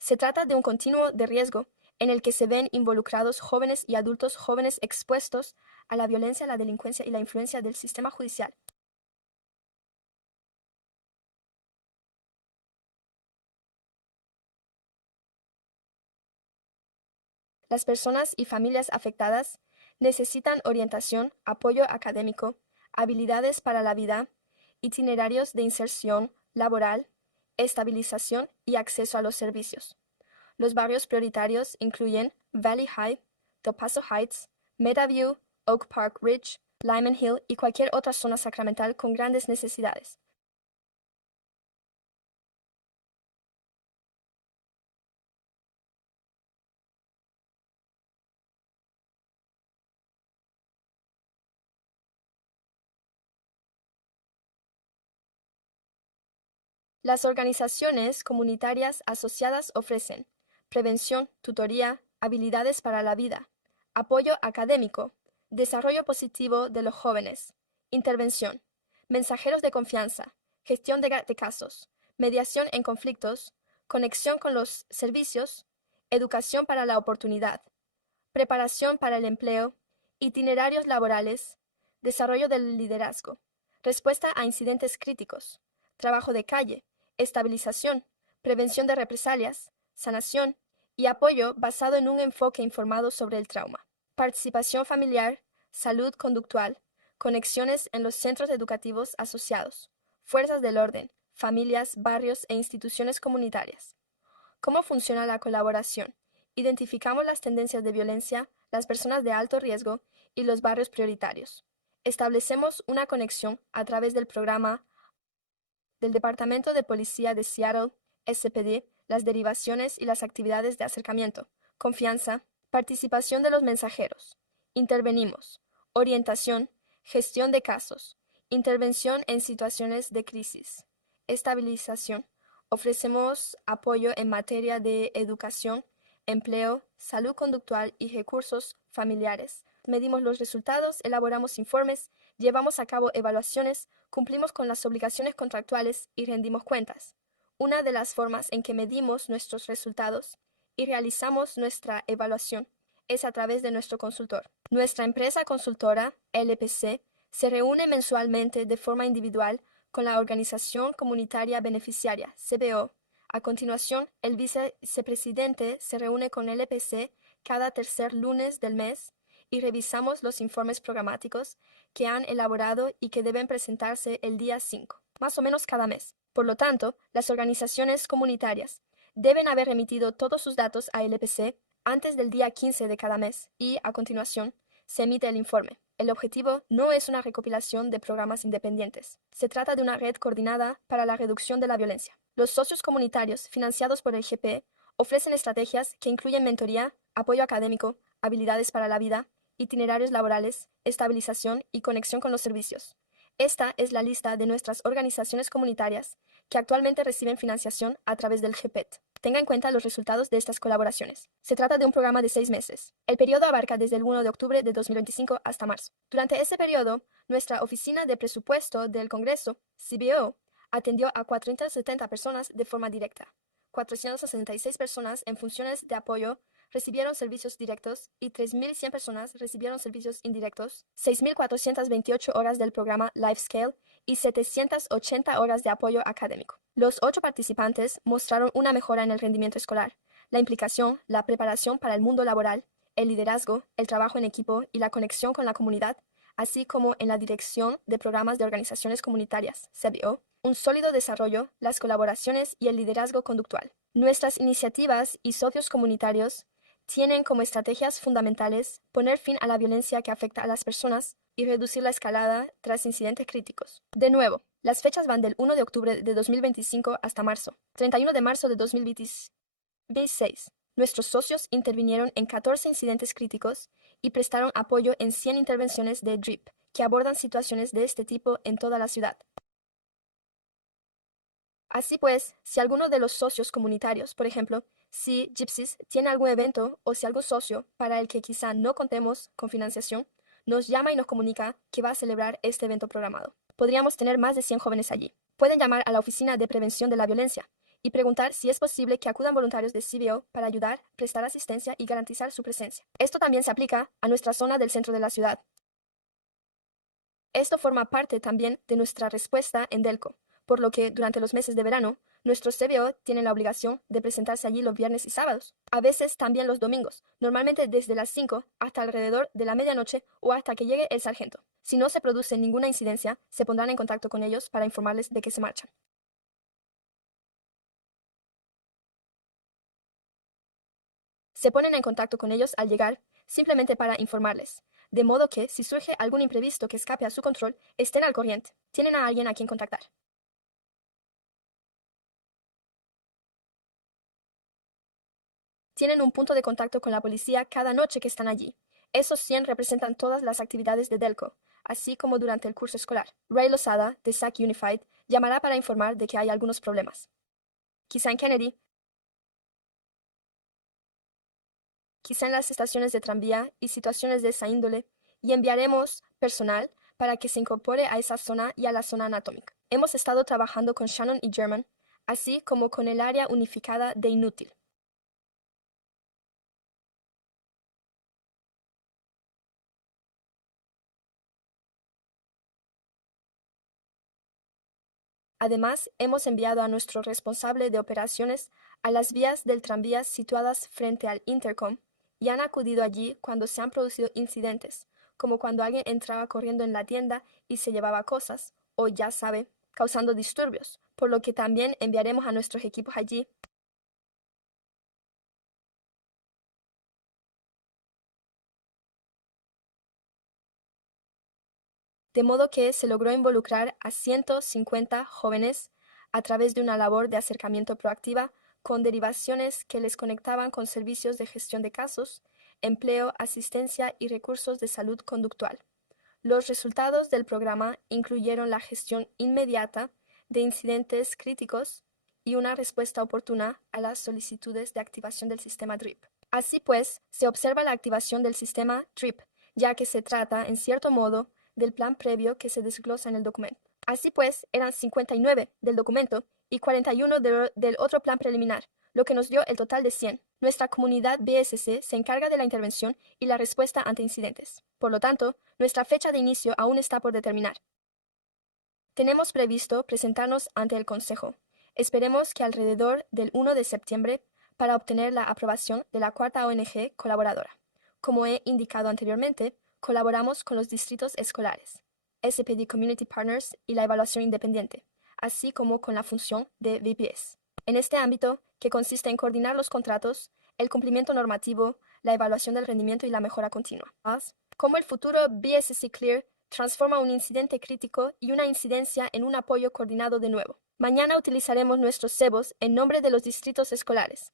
Se trata de un continuo de riesgo en el que se ven involucrados jóvenes y adultos jóvenes expuestos a la violencia, la delincuencia y la influencia del sistema judicial. Las personas y familias afectadas necesitan orientación, apoyo académico, habilidades para la vida, itinerarios de inserción laboral, estabilización y acceso a los servicios. Los barrios prioritarios incluyen Valley High, Del Paso Heights, Meadowview, Oak Park Ridge, Lyman Hill y cualquier otra zona sacramental con grandes necesidades. Las organizaciones comunitarias asociadas ofrecen prevención, tutoría, habilidades para la vida, apoyo académico, desarrollo positivo de los jóvenes, intervención, mensajeros de confianza, gestión de casos, mediación en conflictos, conexión con los servicios, educación para la oportunidad, preparación para el empleo, itinerarios laborales, desarrollo del liderazgo, respuesta a incidentes críticos, trabajo de calle, estabilización, prevención de represalias, sanación, y apoyo basado en un enfoque informado sobre el trauma. Participación familiar, salud conductual, conexiones en los centros educativos asociados, fuerzas del orden, familias, barrios e instituciones comunitarias. ¿Cómo funciona la colaboración? Identificamos las tendencias de violencia, las personas de alto riesgo y los barrios prioritarios. Establecemos una conexión a través del programa del Departamento de Policía de Seattle, SPD, las derivaciones y las actividades de acercamiento, confianza, participación de los mensajeros. Intervenimos. Orientación, gestión de casos, intervención en situaciones de crisis, estabilización. Ofrecemos apoyo en materia de educación, empleo, salud conductual y recursos familiares. Medimos los resultados, elaboramos informes, llevamos a cabo evaluaciones, cumplimos con las obligaciones contractuales y rendimos cuentas. Una de las formas en que medimos nuestros resultados y realizamos nuestra evaluación es a través de nuestro consultor. Nuestra empresa consultora, LPC, se reúne mensualmente de forma individual con la Organización Comunitaria Beneficiaria, CBO. A continuación, el vicepresidente se reúne con LPC cada tercer lunes del mes y revisamos los informes programáticos que han elaborado y que deben presentarse el día 5, más o menos cada mes. Por lo tanto, las organizaciones comunitarias deben haber remitido todos sus datos a LPC antes del día 15 de cada mes y, a continuación, se emite el informe. El objetivo no es una recopilación de programas independientes. Se trata de una red coordinada para la reducción de la violencia. Los socios comunitarios financiados por el GP ofrecen estrategias que incluyen mentoría, apoyo académico, habilidades para la vida, itinerarios laborales, estabilización y conexión con los servicios. Esta es la lista de nuestras organizaciones comunitarias que actualmente reciben financiación a través del GPET. Tenga en cuenta los resultados de estas colaboraciones. Se trata de un programa de 6 meses. El periodo abarca desde el 1 de octubre de 2025 hasta marzo. Durante ese periodo, nuestra Oficina de Presupuesto del Congreso, CBO, atendió a 470 personas de forma directa. 466 personas en funciones de apoyo recibieron servicios directos y 3.100 personas recibieron servicios indirectos, 6.428 horas del programa LifeScale y 780 horas de apoyo académico. Los 8 participantes mostraron una mejora en el rendimiento escolar, la implicación, la preparación para el mundo laboral, el liderazgo, el trabajo en equipo y la conexión con la comunidad, así como en la dirección de programas de organizaciones comunitarias, CBO, un sólido desarrollo, las colaboraciones y el liderazgo conductual. Nuestras iniciativas y socios comunitarios tienen como estrategias fundamentales poner fin a la violencia que afecta a las personas y reducir la escalada tras incidentes críticos. De nuevo, las fechas van del 1 de octubre de 2025 hasta marzo, 31 de marzo de 2026. Nuestros socios intervinieron en 14 incidentes críticos y prestaron apoyo en 100 intervenciones de DRIP, que abordan situaciones de este tipo en toda la ciudad. Así pues, si alguno de los socios comunitarios, por ejemplo, si Gypsies tiene algún evento o si algún socio para el que quizá no contemos con financiación, nos llama y nos comunica que va a celebrar este evento programado. Podríamos tener más de 100 jóvenes allí. Pueden llamar a la Oficina de Prevención de la Violencia y preguntar si es posible que acudan voluntarios de CBO para ayudar, prestar asistencia y garantizar su presencia. Esto también se aplica a nuestra zona del centro de la ciudad. Esto forma parte también de nuestra respuesta en Delco, por lo que durante los meses de verano, nuestros CBO tienen la obligación de presentarse allí los viernes y sábados, a veces también los domingos, normalmente desde las 5 hasta alrededor de la medianoche o hasta que llegue el sargento. Si no se produce ninguna incidencia, se pondrán en contacto con ellos para informarles de que se marchan. Se ponen en contacto con ellos al llegar, simplemente para informarles, de modo que si surge algún imprevisto que escape a su control, estén al corriente. Tienen a alguien a quien contactar. Tienen un punto de contacto con la policía cada noche que están allí. Esos 100 representan todas las actividades de Delco, así como durante el curso escolar. Ray Lozada, de SAC Unified, llamará para informar de que hay algunos problemas. Quizá en Kennedy, quizá en las estaciones de tranvía y situaciones de esa índole, y enviaremos personal para que se incorpore a esa zona y a la zona anatómica. Hemos estado trabajando con Shannon y German, así como con el área unificada de Inútil. Además, hemos enviado a nuestro responsable de operaciones a las vías del tranvía situadas frente al intercom y han acudido allí cuando se han producido incidentes, como cuando alguien entraba corriendo en la tienda y se llevaba cosas, o ya sabe, causando disturbios, por lo que también enviaremos a nuestros equipos allí. De modo que se logró involucrar a 150 jóvenes a través de una labor de acercamiento proactiva con derivaciones que les conectaban con servicios de gestión de casos, empleo, asistencia y recursos de salud conductual. Los resultados del programa incluyeron la gestión inmediata de incidentes críticos y una respuesta oportuna a las solicitudes de activación del sistema DRIP. Así pues, se observa la activación del sistema DRIP, ya que se trata, en cierto modo, del plan previo que se desglosa en el documento. Así pues, eran 59 del documento y 41 del otro plan preliminar, lo que nos dio el total de 100. Nuestra comunidad BSC se encarga de la intervención y la respuesta ante incidentes. Por lo tanto, nuestra fecha de inicio aún está por determinar. Tenemos previsto presentarnos ante el Consejo. Esperemos que alrededor del 1 de septiembre para obtener la aprobación de la cuarta ONG colaboradora. Como he indicado anteriormente, colaboramos con los distritos escolares, SPD Community Partners y la evaluación independiente, así como con la función de VPS. En este ámbito, que consiste en coordinar los contratos, el cumplimiento normativo, la evaluación del rendimiento y la mejora continua. Como el futuro BSC Clear transforma un incidente crítico y una incidencia en un apoyo coordinado de nuevo. Mañana utilizaremos nuestros cebos en nombre de los distritos escolares.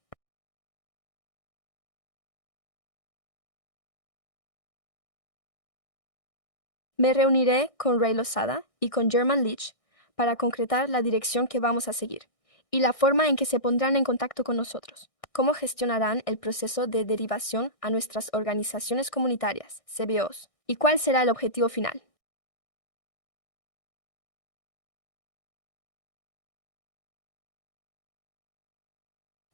Me reuniré con Ray Lozada y con German Leach para concretar la dirección que vamos a seguir y la forma en que se pondrán en contacto con nosotros. Cómo gestionarán el proceso de derivación a nuestras organizaciones comunitarias, CBOs, y cuál será el objetivo final.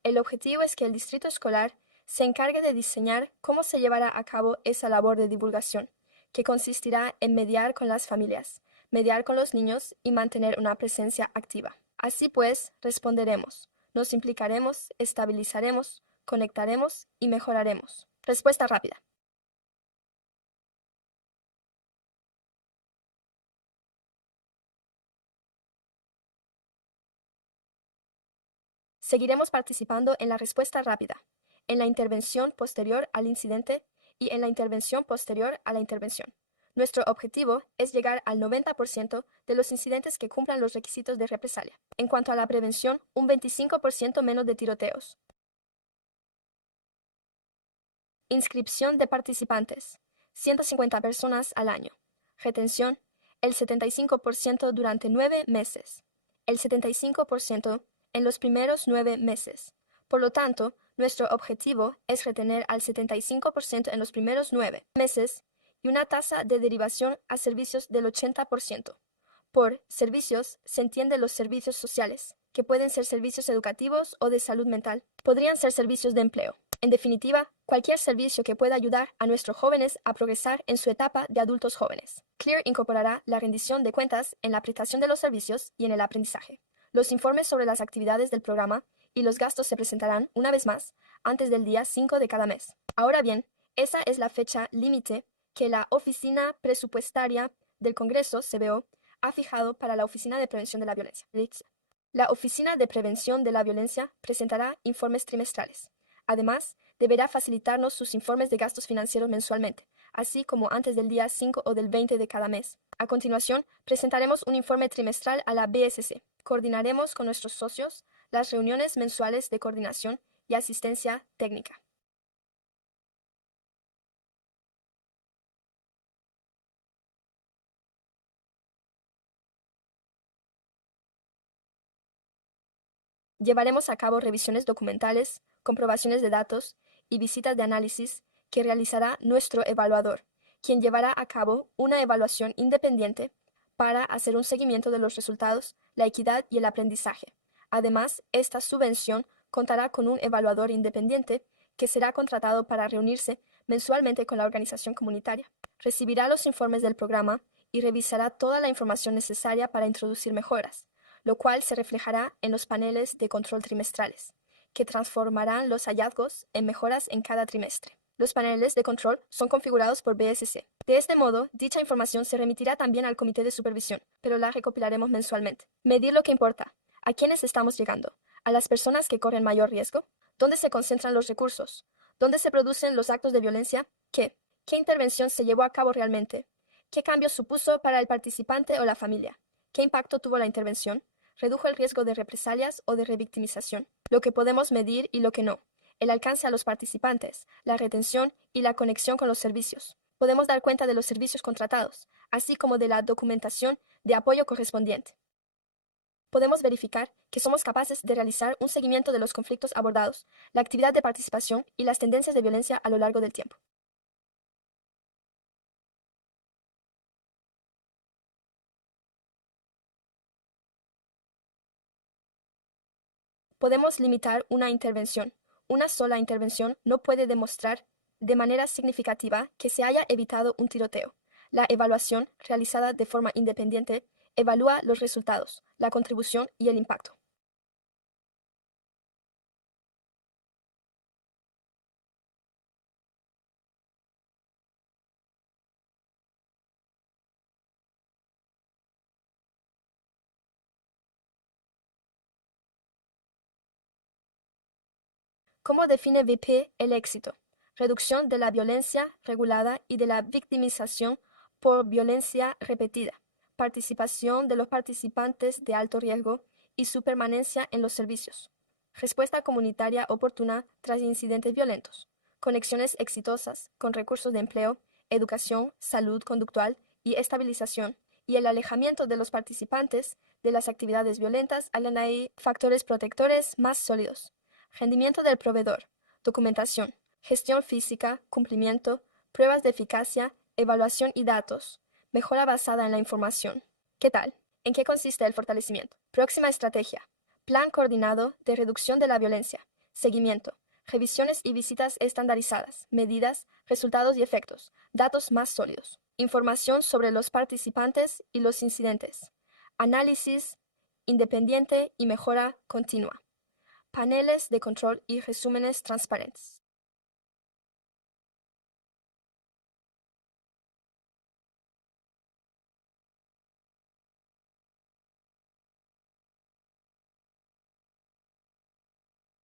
El objetivo es que el distrito escolar se encargue de diseñar cómo se llevará a cabo esa labor de divulgación, que consistirá en mediar con las familias, mediar con los niños y mantener una presencia activa. Así pues, responderemos, nos implicaremos, estabilizaremos, conectaremos y mejoraremos. Respuesta rápida. Seguiremos participando en la respuesta rápida, en la intervención posterior al incidente y en la intervención posterior a la intervención. Nuestro objetivo es llegar al 90% de los incidentes que cumplan los requisitos de represalia. En cuanto a la prevención, un 25% menos de tiroteos. Inscripción de participantes. 150 personas al año. Retención. El 75% durante 9 meses. El 75% en los primeros 9 meses. Por lo tanto, nuestro objetivo es retener al 75% en los primeros 9 meses y una tasa de derivación a servicios del 80%. Por servicios se entiende los servicios sociales, que pueden ser servicios educativos o de salud mental. Podrían ser servicios de empleo. En definitiva, cualquier servicio que pueda ayudar a nuestros jóvenes a progresar en su etapa de adultos jóvenes. Clear incorporará la rendición de cuentas en la prestación de los servicios y en el aprendizaje. Los informes sobre las actividades del programa y los gastos se presentarán, una vez más, antes del día 5 de cada mes. Ahora bien, esa es la fecha límite que la Oficina Presupuestaria del Congreso, CBO, ha fijado para la Oficina de Prevención de la Violencia. La Oficina de Prevención de la Violencia presentará informes trimestrales. Además, deberá facilitarnos sus informes de gastos financieros mensualmente, así como antes del día 5 o del 20 de cada mes. A continuación, presentaremos un informe trimestral a la BSC. Coordinaremos con nuestros socios las reuniones mensuales de coordinación y asistencia técnica. Llevaremos a cabo revisiones documentales, comprobaciones de datos y visitas de análisis que realizará nuestro evaluador, quien llevará a cabo una evaluación independiente para hacer un seguimiento de los resultados, la equidad y el aprendizaje. Además, esta subvención contará con un evaluador independiente que será contratado para reunirse mensualmente con la organización comunitaria. Recibirá los informes del programa y revisará toda la información necesaria para introducir mejoras. lo cual se reflejará en los paneles de control trimestrales, que transformarán los hallazgos en mejoras en cada trimestre. Los paneles de control son configurados por BSC. De este modo, dicha información se remitirá también al comité de supervisión, pero la recopilaremos mensualmente. Medir lo que importa. ¿A quiénes estamos llegando? ¿A las personas que corren mayor riesgo? ¿Dónde se concentran los recursos? ¿Dónde se producen los actos de violencia? ¿Qué? ¿Qué intervención se llevó a cabo realmente? ¿Qué cambio supuso para el participante o la familia? ¿Qué impacto tuvo la intervención? ¿Redujo el riesgo de represalias o de revictimización? Lo que podemos medir y lo que no. El alcance a los participantes, la retención y la conexión con los servicios. Podemos dar cuenta de los servicios contratados, así como de la documentación de apoyo correspondiente. Podemos verificar que somos capaces de realizar un seguimiento de los conflictos abordados, la actividad de participación y las tendencias de violencia a lo largo del tiempo. Podemos limitar una intervención. Una sola intervención no puede demostrar de manera significativa que se haya evitado un tiroteo. La evaluación, realizada de forma independiente, evalúa los resultados, la contribución y el impacto. ¿Cómo define VP el éxito? Reducción de la violencia regulada y de la victimización por violencia repetida, participación de los participantes de alto riesgo y su permanencia en los servicios, respuesta comunitaria oportuna tras incidentes violentos, conexiones exitosas con recursos de empleo, educación, salud conductual y estabilización, y el alejamiento de los participantes de las actividades violentas al añadir factores protectores más sólidos. Rendimiento del proveedor, documentación, gestión física, cumplimiento, pruebas de eficacia, evaluación y datos, mejora basada en la información. ¿Qué tal? ¿En qué consiste el fortalecimiento? Próxima estrategia. Plan coordinado de reducción de la violencia. Seguimiento. Revisiones y visitas estandarizadas. Medidas, resultados y efectos. Datos más sólidos. Información sobre los participantes y los incidentes. Análisis independiente y mejora continua. Paneles de control y resúmenes transparentes.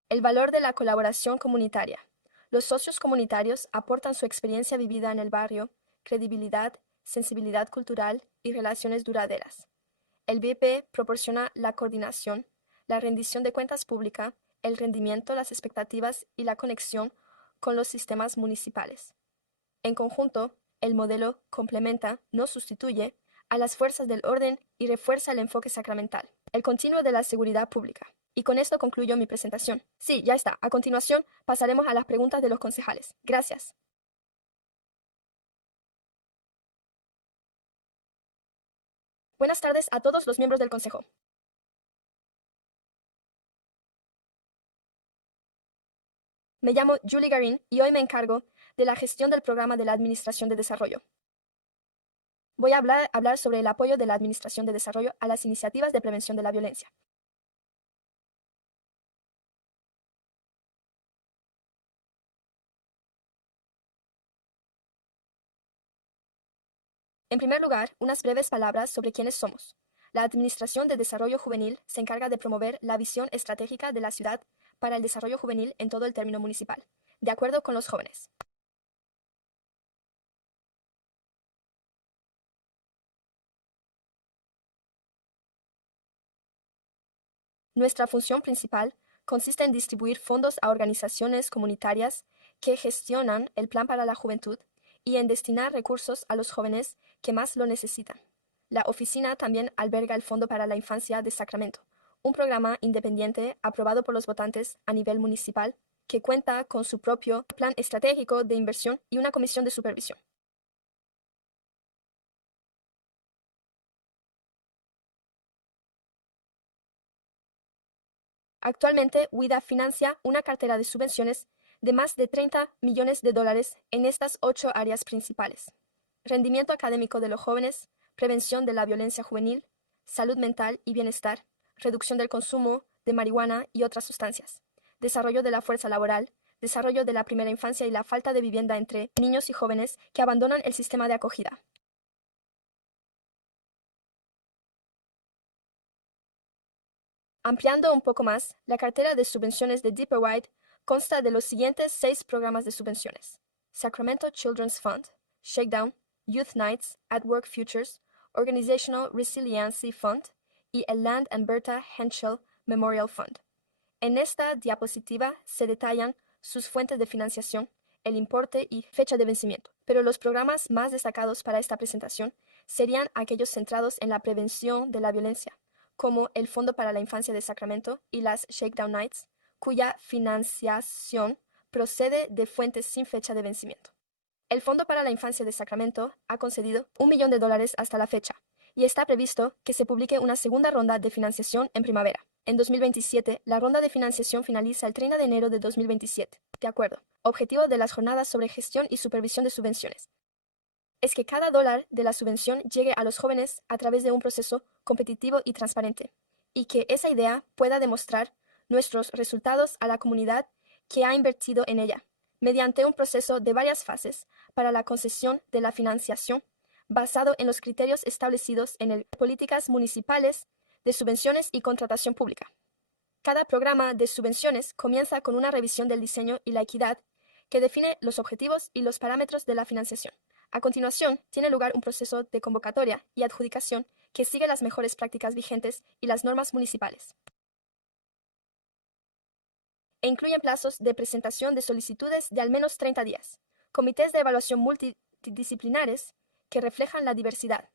El valor de la colaboración comunitaria. Los socios comunitarios aportan su experiencia vivida en el barrio, credibilidad, sensibilidad cultural y relaciones duraderas. El BP proporciona la coordinación, la rendición de cuentas pública, el rendimiento, las expectativas y la conexión con los sistemas municipales. En conjunto, el modelo complementa, no sustituye, a las fuerzas del orden y refuerza el enfoque sacramental, el continuo de la seguridad pública. Y con esto concluyo mi presentación. Sí, ya está. A continuación, pasaremos a las preguntas de los concejales. Gracias. Buenas tardes a todos los miembros del Consejo. Me llamo Julie Garin y hoy me encargo de la gestión del programa de la Administración de Desarrollo. Voy a hablar sobre el apoyo de la Administración de Desarrollo a las iniciativas de prevención de la violencia. En primer lugar, unas breves palabras sobre quiénes somos. La Administración de Desarrollo Juvenil se encarga de promover la visión estratégica de la ciudad para el desarrollo juvenil en todo el término municipal, de acuerdo con los jóvenes. Nuestra función principal consiste en distribuir fondos a organizaciones comunitarias que gestionan el Plan para la Juventud y en destinar recursos a los jóvenes que más lo necesitan. La oficina también alberga el Fondo para la Infancia de Sacramento, un programa independiente aprobado por los votantes a nivel municipal que cuenta con su propio plan estratégico de inversión y una comisión de supervisión. Actualmente, WIDA financia una cartera de subvenciones de más de 30 millones de dólares en estas 8 áreas principales: rendimiento académico de los jóvenes, prevención de la violencia juvenil, salud mental y bienestar, reducción del consumo de marihuana y otras sustancias, desarrollo de la fuerza laboral, desarrollo de la primera infancia y la falta de vivienda entre niños y jóvenes que abandonan el sistema de acogida. Ampliando un poco más, la cartera de subvenciones de Deeper White consta de los siguientes 6 programas de subvenciones: Sacramento Children's Fund, Shakedown, Youth Nights, At Work Futures, Organizational Resiliency Fund y el Land and Bertha Henschel Memorial Fund. En esta diapositiva se detallan sus fuentes de financiación, el importe y fecha de vencimiento, pero los programas más destacados para esta presentación serían aquellos centrados en la prevención de la violencia, como el Fondo para la Infancia de Sacramento y las Shakedown Nights, cuya financiación procede de fuentes sin fecha de vencimiento. El Fondo para la Infancia de Sacramento ha concedido $1 millón hasta la fecha, y está previsto que se publique una segunda ronda de financiación en primavera. En 2027, la ronda de financiación finaliza el 30 de enero de 2027. De acuerdo. Objetivo de las jornadas sobre gestión y supervisión de subvenciones es que cada dólar de la subvención llegue a los jóvenes a través de un proceso competitivo y transparente, y que esa idea pueda demostrar nuestros resultados a la comunidad que ha invertido en ella, mediante un proceso de varias fases para la concesión de la financiación, basado en los criterios establecidos en el Políticas Municipales de Subvenciones y Contratación Pública. Cada programa de subvenciones comienza con una revisión del diseño y la equidad que define los objetivos y los parámetros de la financiación. A continuación, tiene lugar un proceso de convocatoria y adjudicación que sigue las mejores prácticas vigentes y las normas municipales, e incluyen plazos de presentación de solicitudes de al menos 30 días, comités de evaluación multidisciplinares que reflejan la diversidad,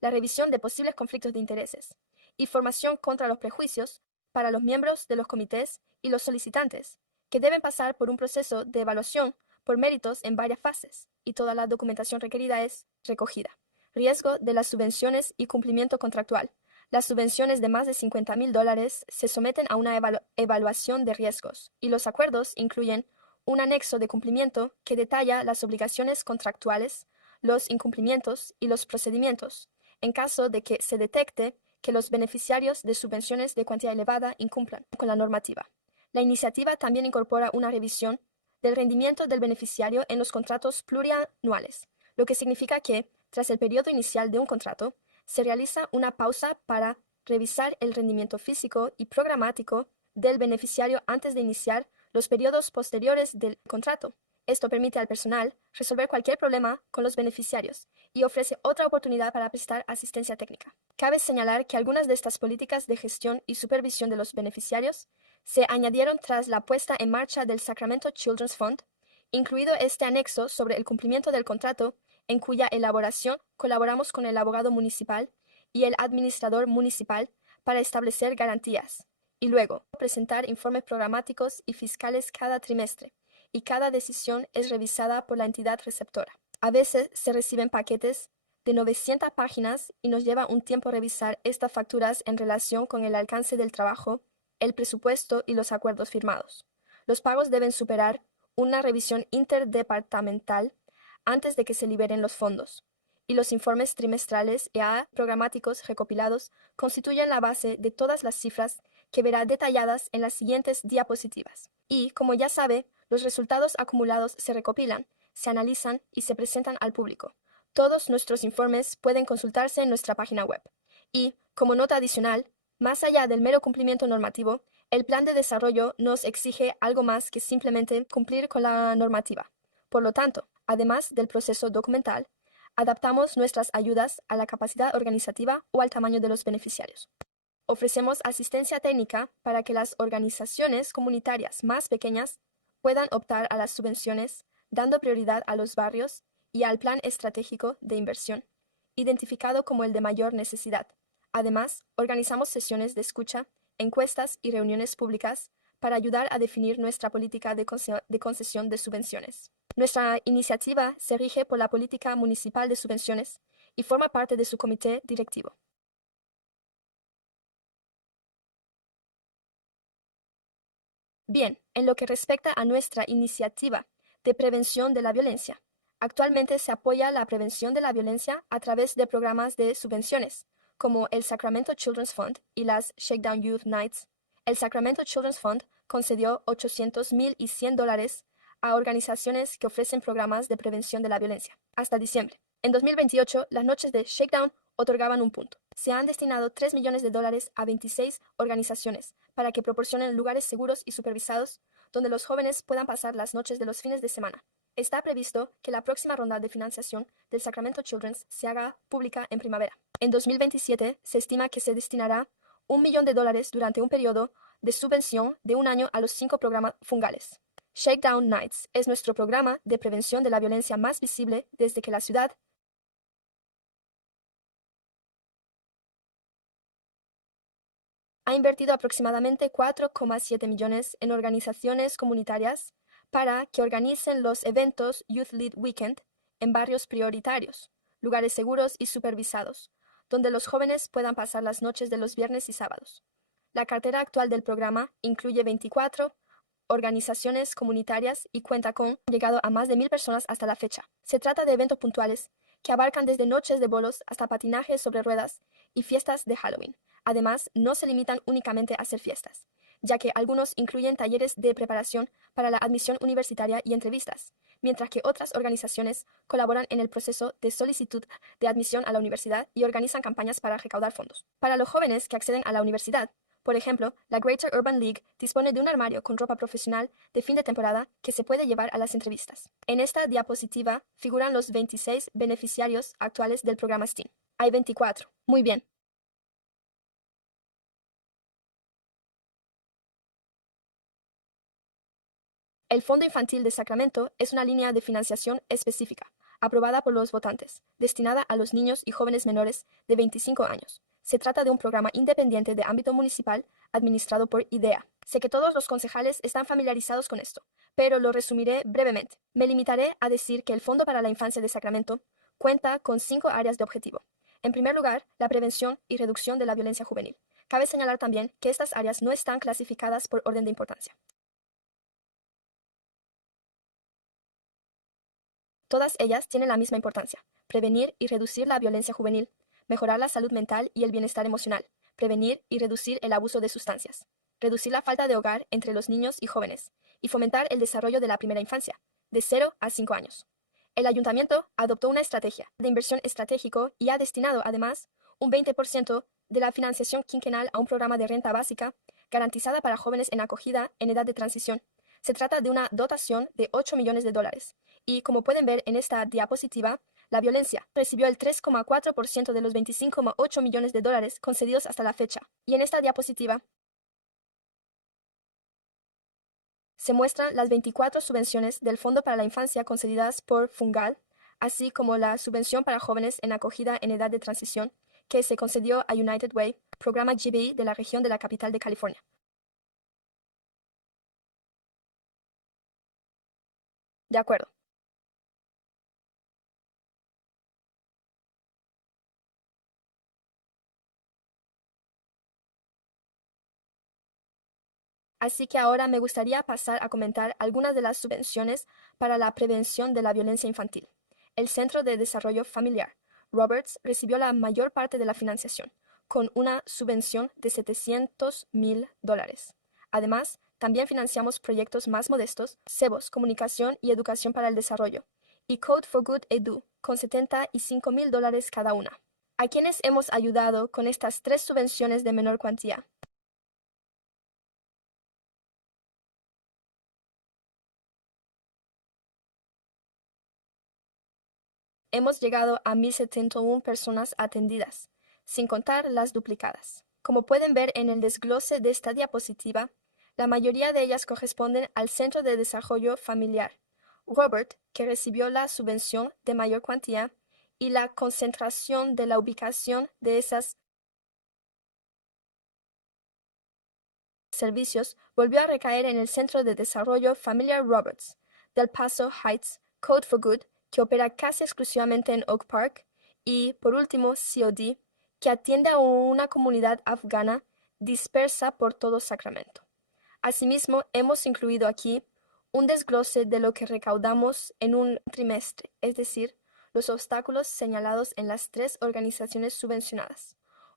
la revisión de posibles conflictos de intereses, y formación contra los prejuicios para los miembros de los comités y los solicitantes, que deben pasar por un proceso de evaluación por méritos en varias fases, y toda la documentación requerida es recogida. Riesgo de las subvenciones y cumplimiento contractual. Las subvenciones de más de $50,000 se someten a una evaluación de riesgos, y los acuerdos incluyen un anexo de cumplimiento que detalla las obligaciones contractuales, los incumplimientos y los procedimientos, en caso de que se detecte que los beneficiarios de subvenciones de cuantía elevada incumplan con la normativa. La iniciativa también incorpora una revisión del rendimiento del beneficiario en los contratos plurianuales, lo que significa que, tras el periodo inicial de un contrato, se realiza una pausa para revisar el rendimiento físico y programático del beneficiario antes de iniciar los periodos posteriores del contrato. Esto permite al personal resolver cualquier problema con los beneficiarios y ofrece otra oportunidad para prestar asistencia técnica. Cabe señalar que algunas de estas políticas de gestión y supervisión de los beneficiarios se añadieron tras la puesta en marcha del Sacramento Children's Fund, incluido este anexo sobre el cumplimiento del contrato, en cuya elaboración colaboramos con el abogado municipal y el administrador municipal para establecer garantías, y luego presentar informes programáticos y fiscales cada trimestre, y cada decisión es revisada por la entidad receptora. A veces se reciben paquetes de 900 páginas y nos lleva un tiempo revisar estas facturas en relación con el alcance del trabajo, el presupuesto y los acuerdos firmados. Los pagos deben superar una revisión interdepartamental antes de que se liberen los fondos, y los informes trimestrales y programáticos recopilados constituyen la base de todas las cifras que verá detalladas en las siguientes diapositivas. Y, como ya sabe, los resultados acumulados se recopilan, se analizan y se presentan al público. Todos nuestros informes pueden consultarse en nuestra página web. Y, como nota adicional, más allá del mero cumplimiento normativo, el plan de desarrollo nos exige algo más que simplemente cumplir con la normativa. Por lo tanto, además del proceso documental, adaptamos nuestras ayudas a la capacidad organizativa o al tamaño de los beneficiarios. Ofrecemos asistencia técnica para que las organizaciones comunitarias más pequeñas puedan optar a las subvenciones, dando prioridad a los barrios y al plan estratégico de inversión, identificado como el de mayor necesidad. Además, organizamos sesiones de escucha, encuestas y reuniones públicas para ayudar a definir nuestra política de concesión de subvenciones. Nuestra iniciativa se rige por la Política Municipal de Subvenciones y forma parte de su comité directivo. Bien, en lo que respecta a nuestra iniciativa de prevención de la violencia, actualmente se apoya la prevención de la violencia a través de programas de subvenciones, como el Sacramento Children's Fund y las Shakedown Youth Nights. El Sacramento Children's Fund concedió $800,100 a organizaciones que ofrecen programas de prevención de la violencia hasta diciembre. En 2028, las noches de Shakedown otorgaban un punto. Se han destinado $3 millones a 26 organizaciones para que proporcionen lugares seguros y supervisados donde los jóvenes puedan pasar las noches de los fines de semana. Está previsto que la próxima ronda de financiación del Sacramento Children's se haga pública en primavera. En 2027 se estima que se destinará $1 millón durante un periodo de subvención de un año a los 5 programas fungales. Shakedown Nights es nuestro programa de prevención de la violencia más visible desde que la ciudad ha invertido aproximadamente $4,7 millones en organizaciones comunitarias para que organicen los eventos Youth Lead Weekend en barrios prioritarios, lugares seguros y supervisados, donde los jóvenes puedan pasar las noches de los viernes y sábados. La cartera actual del programa incluye 24 organizaciones comunitarias y cuenta con llegado a más de 1,000 personas hasta la fecha. Se trata de eventos puntuales que abarcan desde noches de bolos hasta patinaje sobre ruedas y fiestas de Halloween. Además, no se limitan únicamente a hacer fiestas, ya que algunos incluyen talleres de preparación para la admisión universitaria y entrevistas, mientras que otras organizaciones colaboran en el proceso de solicitud de admisión a la universidad y organizan campañas para recaudar fondos. Para los jóvenes que acceden a la universidad, por ejemplo, la Greater Urban League dispone de un armario con ropa profesional de fin de temporada que se puede llevar a las entrevistas. En esta diapositiva figuran los 26 beneficiarios actuales del programa STEAM. Hay 24. Muy bien. El Fondo Infantil de Sacramento es una línea de financiación específica, aprobada por los votantes, destinada a los niños y jóvenes menores de 25 años. Se trata de un programa independiente de ámbito municipal administrado por IDEA. Sé que todos los concejales están familiarizados con esto, pero lo resumiré brevemente. Me limitaré a decir que el Fondo para la Infancia de Sacramento cuenta con 5 áreas de objetivo. En primer lugar, la prevención y reducción de la violencia juvenil. Cabe señalar también que estas áreas no están clasificadas por orden de importancia. Todas ellas tienen la misma importancia: prevenir y reducir la violencia juvenil, mejorar la salud mental y el bienestar emocional, prevenir y reducir el abuso de sustancias, reducir la falta de hogar entre los niños y jóvenes, y fomentar el desarrollo de la primera infancia, de 0 a 5 años. El ayuntamiento adoptó una estrategia de inversión estratégico y ha destinado, además, un 20% de la financiación quinquenal a un programa de renta básica garantizada para jóvenes en acogida en edad de transición. Se trata de una dotación de $8 millones y, como pueden ver en esta diapositiva, la violencia recibió el 3,4% de los $25,8 millones concedidos hasta la fecha. Y en esta diapositiva se muestran las 24 subvenciones del Fondo para la Infancia concedidas por Fungal, así como la subvención para jóvenes en acogida en edad de transición que se concedió a United Way, programa GBI de la región de la capital de California. De acuerdo. Así que ahora me gustaría pasar a comentar algunas de las subvenciones para la prevención de la violencia infantil. El Centro de Desarrollo Familiar, Roberts, recibió la mayor parte de la financiación, con una subvención de $700,000. Además, también financiamos proyectos más modestos, CEBOS, Comunicación y Educación para el Desarrollo, y Code for Good Edu, con $75,000 cada una. ¿A quienes hemos ayudado con estas 3 subvenciones de menor cuantía? Hemos llegado a 1,071 personas atendidas, sin contar las duplicadas. Como pueden ver en el desglose de esta diapositiva, la mayoría de ellas corresponden al Centro de Desarrollo Familiar, Robert, que recibió la subvención de mayor cuantía, y la concentración de la ubicación de esos servicios volvió a recaer en el Centro de Desarrollo Familiar Roberts, del Paso Heights, Code for Good, que opera casi exclusivamente en Oak Park, y, por último, COD, que atiende a una comunidad afgana dispersa por todo Sacramento. Asimismo, hemos incluido aquí un desglose de lo que recaudamos en un trimestre, es decir, los obstáculos señalados en las 3 organizaciones subvencionadas.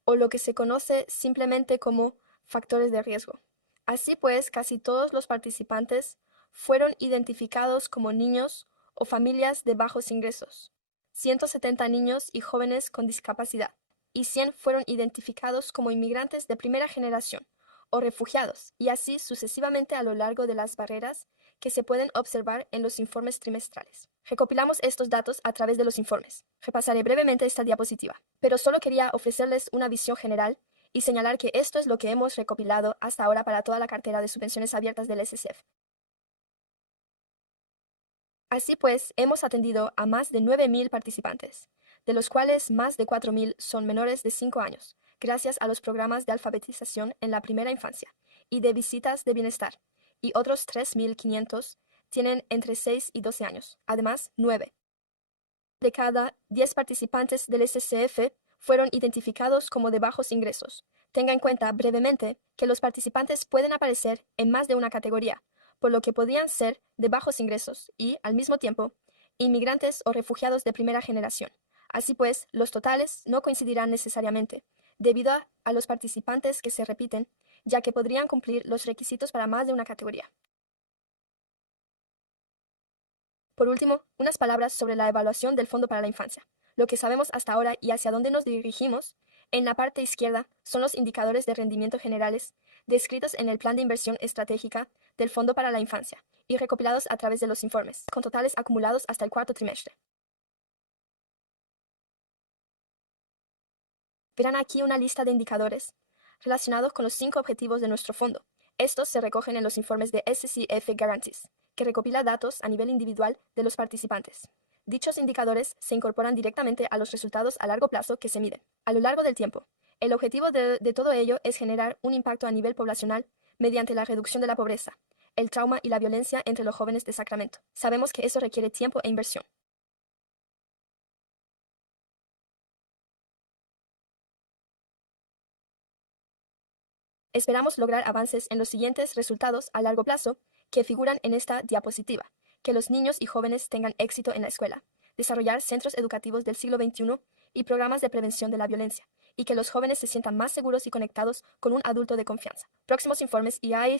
o lo que se conoce simplemente como factores de riesgo. Así pues, casi todos los participantes fueron identificados como niños o familias de bajos ingresos, 170 niños y jóvenes con discapacidad, y 100 fueron identificados como inmigrantes de primera generación o refugiados, y así sucesivamente a lo largo de las barreras que se pueden observar en los informes trimestrales. Recopilamos estos datos a través de los informes. Repasaré brevemente esta diapositiva, pero solo quería ofrecerles una visión general y señalar que esto es lo que hemos recopilado hasta ahora para toda la cartera de subvenciones abiertas del SSF. Así pues, hemos atendido a más de 9.000 participantes, de los cuales más de 4.000 son menores de 5 años, gracias a los programas de alfabetización en la primera infancia y de visitas de bienestar, y otros 3.500 tienen entre 6 y 12 años. Además, 9 de cada 10 participantes del SCF fueron identificados como de bajos ingresos. Tenga en cuenta brevemente que los participantes pueden aparecer en más de una categoría, por lo que podían ser de bajos ingresos y, al mismo tiempo, inmigrantes o refugiados de primera generación. Así pues, los totales no coincidirán necesariamente, debido a los participantes que se repiten, ya que podrían cumplir los requisitos para más de una categoría. Por último, unas palabras sobre la evaluación del Fondo para la Infancia. Lo que sabemos hasta ahora y hacia dónde nos dirigimos, en la parte izquierda, son los indicadores de rendimiento generales descritos en el Plan de Inversión Estratégica del Fondo para la Infancia y recopilados a través de los informes, con totales acumulados hasta el cuarto trimestre. Verán aquí una lista de indicadores relacionados con los 5 objetivos de nuestro fondo. Estos se recogen en los informes de SCF Guarantees, que recopila datos a nivel individual de los participantes. Dichos indicadores se incorporan directamente a los resultados a largo plazo que se miden. A lo largo del tiempo, el objetivo de todo ello es generar un impacto a nivel poblacional mediante la reducción de la pobreza, el trauma y la violencia entre los jóvenes de Sacramento. Sabemos que eso requiere tiempo e inversión. Esperamos lograr avances en los siguientes resultados a largo plazo que figuran en esta diapositiva: que los niños y jóvenes tengan éxito en la escuela, desarrollar centros educativos del siglo XXI y programas de prevención de la violencia, y que los jóvenes se sientan más seguros y conectados con un adulto de confianza. Próximos informes y hay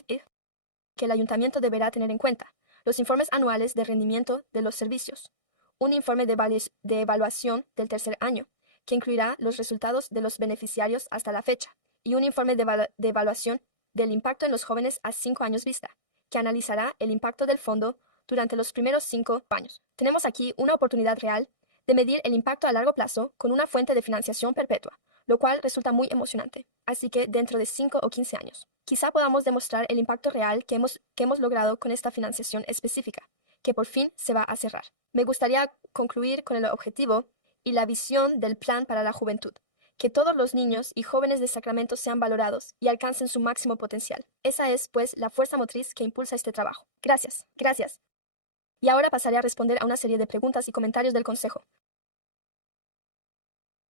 que el ayuntamiento deberá tener en cuenta: los informes anuales de rendimiento de los servicios, un informe de evaluación del tercer año, que incluirá los resultados de los beneficiarios hasta la fecha, y un informe de evaluación del impacto en los jóvenes a 5 años vista, que analizará el impacto del fondo durante los primeros 5 años. Tenemos aquí una oportunidad real de medir el impacto a largo plazo con una fuente de financiación perpetua, lo cual resulta muy emocionante. Así que dentro de 5 o 15 años, quizá podamos demostrar el impacto real que hemos logrado con esta financiación específica, que por fin se va a cerrar. Me gustaría concluir con el objetivo y la visión del Plan para la Juventud: que todos los niños y jóvenes de Sacramento sean valorados y alcancen su máximo potencial. Esa es, pues, la fuerza motriz que impulsa este trabajo. Gracias, gracias. Y ahora pasaré a responder a una serie de preguntas y comentarios del Consejo.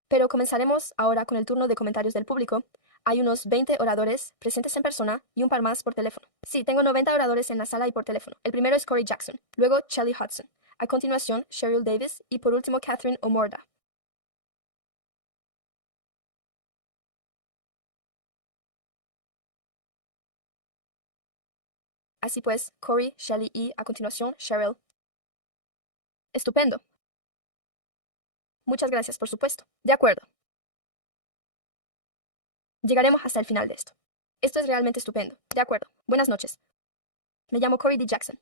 Pero comenzaremos ahora con el turno de comentarios del público. Hay unos 20 oradores presentes en persona y un par más por teléfono. Sí, tengo 90 oradores en la sala y por teléfono. El primero es Corey Jackson, luego Shelly Hudson, a continuación Cheryl Davis y por último Catherine O'Morda. Así pues, Corey, Shelly y a continuación Cheryl. Estupendo. Muchas gracias, por supuesto. De acuerdo. Llegaremos hasta el final de esto. Esto es realmente estupendo. De acuerdo. Buenas noches. Me llamo Corey D. Jackson.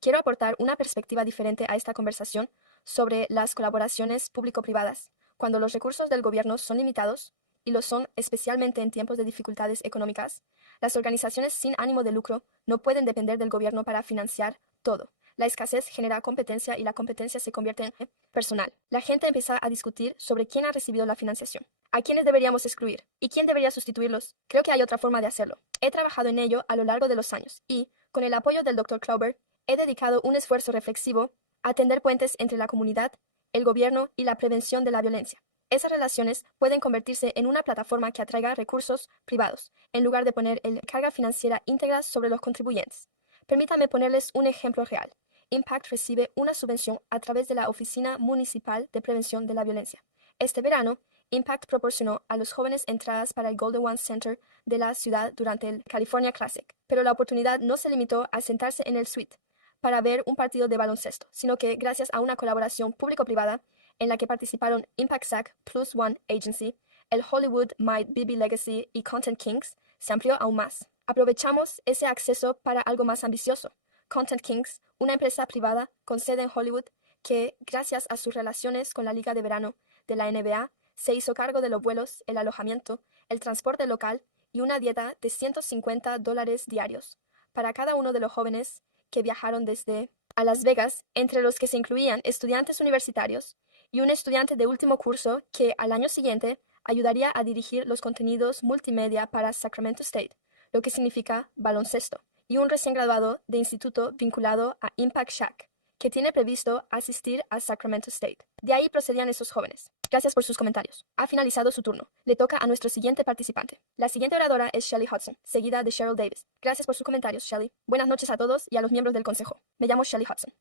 Quiero aportar una perspectiva diferente a esta conversación sobre las colaboraciones público-privadas, cuando los recursos del gobierno son limitados, y lo son especialmente en tiempos de dificultades económicas. Las organizaciones sin ánimo de lucro no pueden depender del gobierno para financiar todo. La escasez genera competencia y la competencia se convierte en personal. La gente empieza a discutir sobre quién ha recibido la financiación, a quiénes deberíamos excluir y quién debería sustituirlos. Creo que hay otra forma de hacerlo. He trabajado en ello a lo largo de los años y, con el apoyo del Dr. Klauber, he dedicado un esfuerzo reflexivo a tender puentes entre la comunidad, el gobierno y la prevención de la violencia. Esas relaciones pueden convertirse en una plataforma que atraiga recursos privados, en lugar de poner la carga financiera íntegra sobre los contribuyentes. Permítame ponerles un ejemplo real. Impact recibe una subvención a través de la Oficina Municipal de Prevención de la Violencia. Este verano, Impact proporcionó a los jóvenes entradas para el Golden One Center de la ciudad durante el California Classic, pero la oportunidad no se limitó a sentarse en el suite para ver un partido de baloncesto, sino que gracias a una colaboración público-privada en la que participaron Impact SAC, Plus One Agency, el Hollywood Might BB Legacy y Content Kings, se amplió aún más. Aprovechamos ese acceso para algo más ambicioso. Content Kings, una empresa privada con sede en Hollywood que, gracias a sus relaciones con la Liga de Verano de la NBA, se hizo cargo de los vuelos, el alojamiento, el transporte local y una dieta de $150 diarios para cada uno de los jóvenes que viajaron desde a Las Vegas, entre los que se incluían estudiantes universitarios y un estudiante de último curso que al año siguiente ayudaría a dirigir los contenidos multimedia para Sacramento State, lo que significa baloncesto, y un recién graduado de instituto vinculado a Impact Shack, que tiene previsto asistir a Sacramento State. De ahí procedían esos jóvenes. Gracias por sus comentarios. Ha finalizado su turno. Le toca a nuestro siguiente participante. La siguiente oradora es Shelly Hudson, seguida de Cheryl Davis. Gracias por sus comentarios, Shelly. Buenas noches a todos y a los miembros del consejo. Me llamo Shelly Hudson.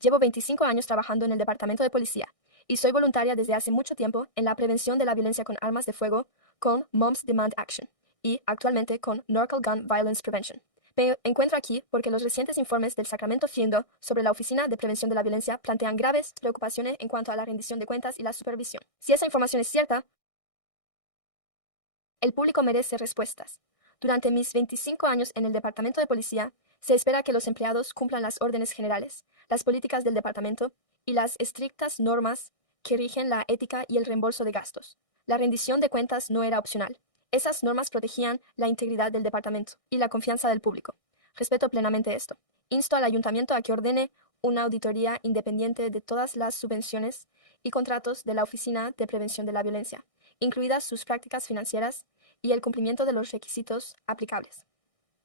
Llevo 25 años trabajando en el departamento de policía y soy voluntaria desde hace mucho tiempo en la prevención de la violencia con armas de fuego con Moms Demand Action y actualmente con Norcal Gun Violence Prevention. Me encuentro aquí porque los recientes informes del Sacramento Findo sobre la Oficina de Prevención de la Violencia plantean graves preocupaciones en cuanto a la rendición de cuentas y la supervisión. Si esa información es cierta, el público merece respuestas. Durante mis 25 años en el departamento de policía, se espera que los empleados cumplan las órdenes generales, las políticas del departamento y las estrictas normas que rigen la ética y el reembolso de gastos. La rendición de cuentas no era opcional. Esas normas protegían la integridad del departamento y la confianza del público. Respeto plenamente esto. Insto al ayuntamiento a que ordene una auditoría independiente de todas las subvenciones y contratos de la Oficina de Prevención de la Violencia, incluidas sus prácticas financieras y el cumplimiento de los requisitos aplicables.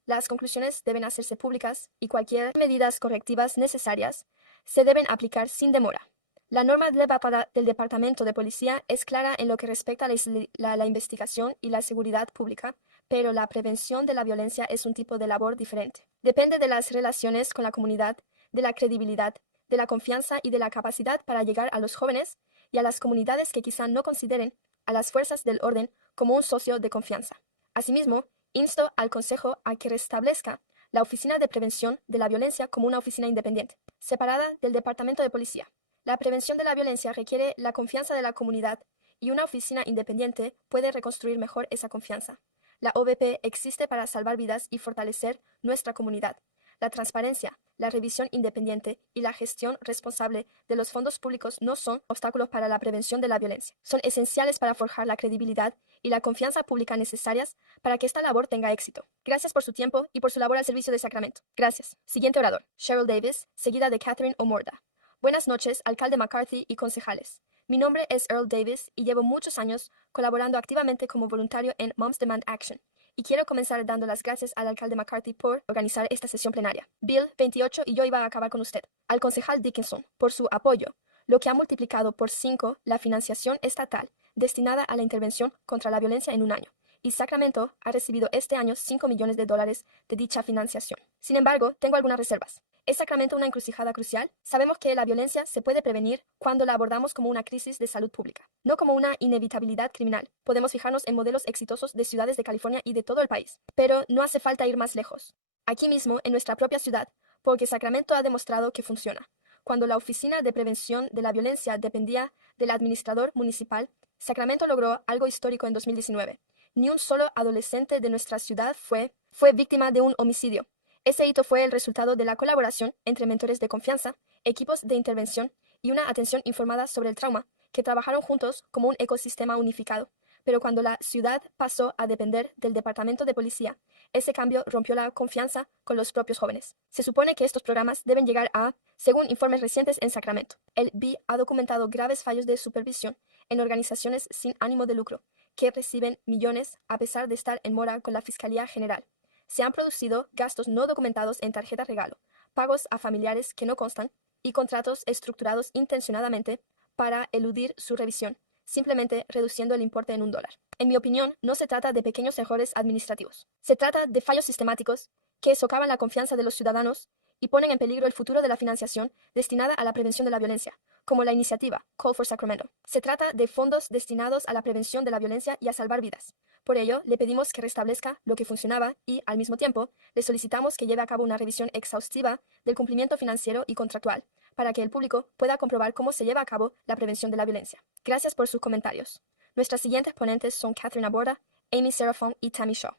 Las conclusiones deben hacerse públicas y cualquier medidas correctivas necesarias se deben aplicar sin demora. La norma del Departamento de Policía es clara en lo que respecta a la investigación y la seguridad pública, pero la prevención de la violencia es un tipo de labor diferente. Depende de las relaciones con la comunidad, de la credibilidad, de la confianza y de la capacidad para llegar a los jóvenes y a las comunidades que quizá no consideren a las fuerzas del orden como un socio de confianza. Asimismo, insto al Consejo a que restablezca la Oficina de Prevención de la Violencia como una oficina independiente, separada del Departamento de Policía. La prevención de la violencia requiere la confianza de la comunidad y una oficina independiente puede reconstruir mejor esa confianza. La OVP existe para salvar vidas y fortalecer nuestra comunidad. La transparencia, la revisión independiente y la gestión responsable de los fondos públicos no son obstáculos para la prevención de la violencia. Son esenciales para forjar la credibilidad y la confianza pública necesarias para que esta labor tenga éxito. Gracias por su tiempo y por su labor al servicio de Sacramento. Gracias. Siguiente orador, Cheryl Davis, seguida de Catherine O'Morda. Buenas noches, alcalde McCarthy y concejales. Mi nombre es Earl Davis y llevo muchos años colaborando activamente como voluntario en Moms Demand Action. Y quiero comenzar dando las gracias al alcalde McCarthy por organizar esta sesión plenaria. Bill, 28, y yo iba a acabar con usted. Al concejal Dickinson, por su apoyo, lo que ha multiplicado por 5 la financiación estatal destinada a la intervención contra la violencia en un año. Y Sacramento ha recibido este año $5 millones de dicha financiación. Sin embargo, tengo algunas reservas. ¿Es Sacramento una encrucijada crucial? Sabemos que la violencia se puede prevenir cuando la abordamos como una crisis de salud pública, no como una inevitabilidad criminal. Podemos fijarnos en modelos exitosos de ciudades de California y de todo el país, pero no hace falta ir más lejos. Aquí mismo, en nuestra propia ciudad, porque Sacramento ha demostrado que funciona. Cuando la Oficina de Prevención de la Violencia dependía del administrador municipal, Sacramento logró algo histórico en 2019. Ni un solo adolescente de nuestra ciudad fue víctima de un homicidio. Ese hito fue el resultado de la colaboración entre mentores de confianza, equipos de intervención y una atención informada sobre el trauma, que trabajaron juntos como un ecosistema unificado. Pero cuando la ciudad pasó a depender del departamento de policía, ese cambio rompió la confianza con los propios jóvenes. Se supone que estos programas deben llegar según informes recientes en Sacramento, el BI ha documentado graves fallos de supervisión en organizaciones sin ánimo de lucro, que reciben millones a pesar de estar en mora con la Fiscalía General. Se han producido gastos no documentados en tarjeta regalo, pagos a familiares que no constan y contratos estructurados intencionadamente para eludir su revisión, simplemente reduciendo el importe en $1. En mi opinión, no se trata de pequeños errores administrativos. Se trata de fallos sistemáticos que socavan la confianza de los ciudadanos y ponen en peligro el futuro de la financiación destinada a la prevención de la violencia, como la iniciativa Call for Sacramento. Se trata de fondos destinados a la prevención de la violencia y a salvar vidas. Por ello, le pedimos que restablezca lo que funcionaba y, al mismo tiempo, le solicitamos que lleve a cabo una revisión exhaustiva del cumplimiento financiero y contractual, para que el público pueda comprobar cómo se lleva a cabo la prevención de la violencia. Gracias por sus comentarios. Nuestras siguientes ponentes son Catherine Aborda, Amy Serafon y Tammy Shaw.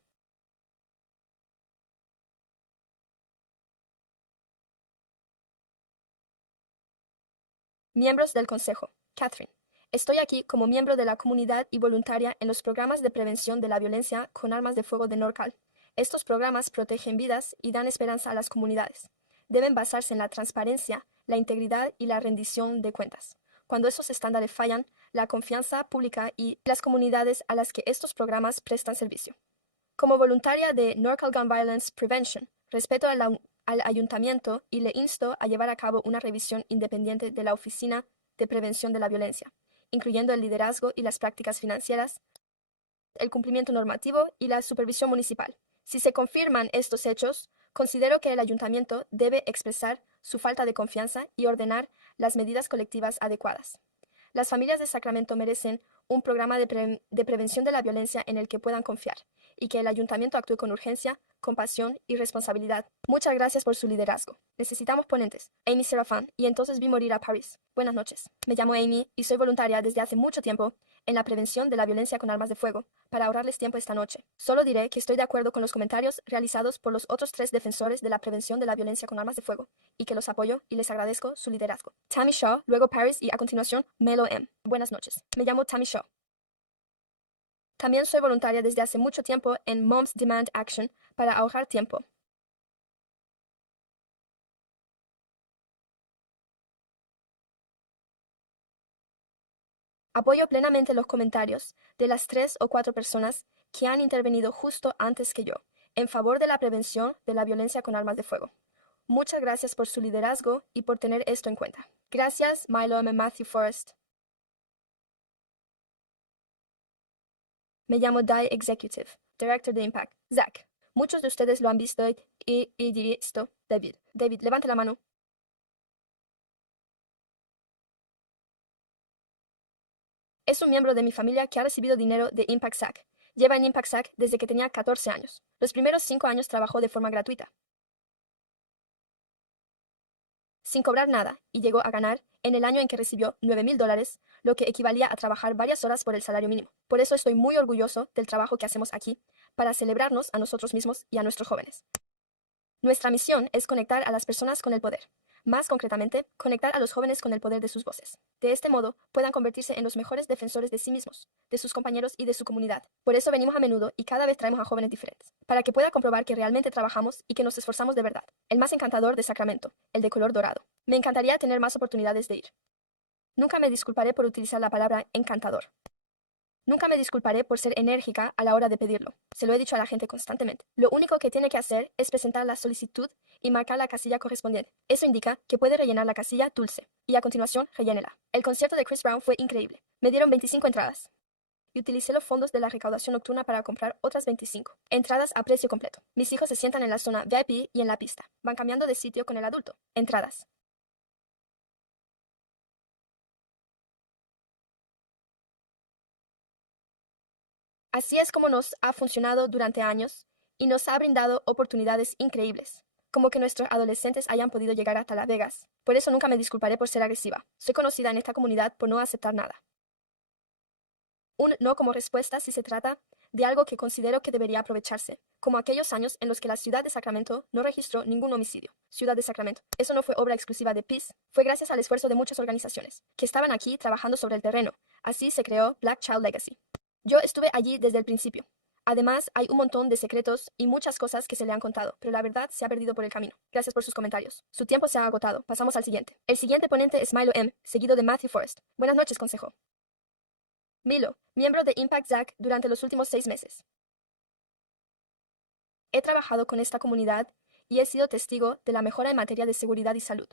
Miembros del Consejo. Catherine. Estoy aquí como miembro de la comunidad y voluntaria en los programas de prevención de la violencia con armas de fuego de NorCal. Estos programas protegen vidas y dan esperanza a las comunidades. Deben basarse en la transparencia, la integridad y la rendición de cuentas. Cuando esos estándares fallan, la confianza pública y las comunidades a las que estos programas prestan servicio. Como voluntaria de NorCal Gun Violence Prevention, respeto al ayuntamiento y le insto a llevar a cabo una revisión independiente de la Oficina de Prevención de la Violencia, incluyendo el liderazgo y las prácticas financieras, el cumplimiento normativo y la supervisión municipal. Si se confirman estos hechos, considero que el ayuntamiento debe expresar su falta de confianza y ordenar las medidas colectivas adecuadas. Las familias de Sacramento merecen un programa de prevención de la violencia en el que puedan confiar y que el ayuntamiento actúe con urgencia, compasión y responsabilidad. Muchas gracias por su liderazgo. Necesitamos ponentes. Amy Serafan, y entonces vi morir a Paris. Buenas noches. Me llamo Amy y soy voluntaria desde hace mucho tiempo en la prevención de la violencia con armas de fuego, para ahorrarles tiempo esta noche. Solo diré que estoy de acuerdo con los comentarios realizados por los otros 3 defensores de la prevención de la violencia con armas de fuego, y que los apoyo y les agradezco su liderazgo. Tammy Shaw, luego Paris y a continuación Melo M. Buenas noches. Me llamo Tammy Shaw. También soy voluntaria desde hace mucho tiempo en Moms Demand Action para ahorrar tiempo. Apoyo plenamente los comentarios de las 3 o 4 personas que han intervenido justo antes que yo, en favor de la prevención de la violencia con armas de fuego. Muchas gracias por su liderazgo y por tener esto en cuenta. Gracias, Milo M. Matthew Forrest. Me llamo Dai Executive, Director de Impact. Zach. Muchos de ustedes lo han visto y visto. David. David, levante la mano. Es un miembro de mi familia que ha recibido dinero de Impact SAC. Lleva en Impact SAC desde que tenía 14 años. Los primeros 5 años trabajó de forma gratuita, sin cobrar nada, y llegó a ganar, en el año en que recibió $9,000, lo que equivalía a trabajar varias horas por el salario mínimo. Por eso estoy muy orgulloso del trabajo que hacemos aquí, para celebrarnos a nosotros mismos y a nuestros jóvenes. Nuestra misión es conectar a las personas con el poder. Más concretamente, conectar a los jóvenes con el poder de sus voces. De este modo, puedan convertirse en los mejores defensores de sí mismos, de sus compañeros y de su comunidad. Por eso venimos a menudo y cada vez traemos a jóvenes diferentes, para que pueda comprobar que realmente trabajamos y que nos esforzamos de verdad. El más encantador de Sacramento, el de color dorado. Me encantaría tener más oportunidades de ir. Nunca me disculparé por utilizar la palabra encantador. Nunca me disculparé por ser enérgica a la hora de pedirlo. Se lo he dicho a la gente constantemente. Lo único que tiene que hacer es presentar la solicitud y marcar la casilla correspondiente. Eso indica que puede rellenar la casilla dulce. Y a continuación, rellénela. El concierto de Chris Brown fue increíble. Me dieron 25 entradas. Y utilicé los fondos de la recaudación nocturna para comprar otras 25. Entradas a precio completo. Mis hijos se sientan en la zona VIP y en la pista. Van cambiando de sitio con el adulto. Entradas. Así es como nos ha funcionado durante años y nos ha brindado oportunidades increíbles, como que nuestros adolescentes hayan podido llegar hasta Las Vegas. Por eso nunca me disculparé por ser agresiva. Soy conocida en esta comunidad por no aceptar nada. Un no como respuesta si se trata de algo que considero que debería aprovecharse, como aquellos años en los que la ciudad de Sacramento no registró ningún homicidio. Ciudad de Sacramento. Eso no fue obra exclusiva de Peace, fue gracias al esfuerzo de muchas organizaciones, que estaban aquí trabajando sobre el terreno. Así se creó Black Child Legacy. Yo estuve allí desde el principio. Además, hay un montón de secretos y muchas cosas que se le han contado, pero la verdad se ha perdido por el camino. Gracias por sus comentarios. Su tiempo se ha agotado. Pasamos al siguiente. El siguiente ponente es Milo M., seguido de Matthew Forrest. Buenas noches, consejo. Milo, miembro de Impact ZAC durante los últimos 6 meses. He trabajado con esta comunidad y he sido testigo de la mejora en materia de seguridad y salud.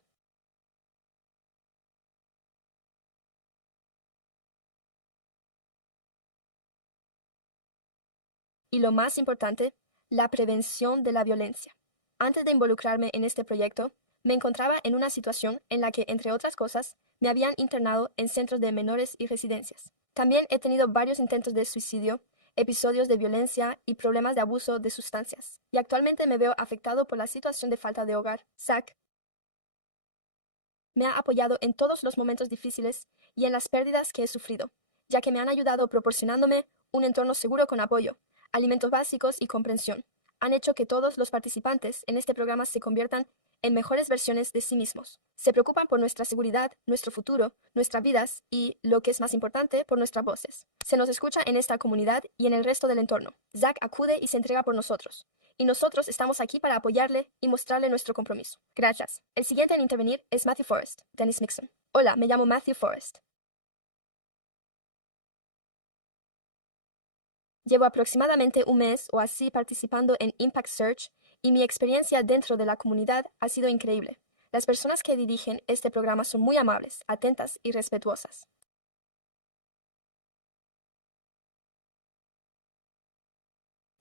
Y lo más importante, la prevención de la violencia. Antes de involucrarme en este proyecto, me encontraba en una situación en la que, entre otras cosas, me habían internado en centros de menores y residencias. También he tenido varios intentos de suicidio, episodios de violencia y problemas de abuso de sustancias. Y actualmente me veo afectado por la situación de falta de hogar. Zach me ha apoyado en todos los momentos difíciles y en las pérdidas que he sufrido, ya que me han ayudado proporcionándome un entorno seguro con apoyo, alimentos básicos y comprensión. Han hecho que todos los participantes en este programa se conviertan en mejores versiones de sí mismos. Se preocupan por nuestra seguridad, nuestro futuro, nuestras vidas y, lo que es más importante, por nuestras voces. Se nos escucha en esta comunidad y en el resto del entorno. Zach acude y se entrega por nosotros. Y nosotros estamos aquí para apoyarle y mostrarle nuestro compromiso. Gracias. El siguiente en intervenir es Matthew Forrest, Dennis Mixon. Hola, me llamo Matthew Forrest. Llevo aproximadamente un mes o así participando en Impact Search y mi experiencia dentro de la comunidad ha sido increíble. Las personas que dirigen este programa son muy amables, atentas y respetuosas.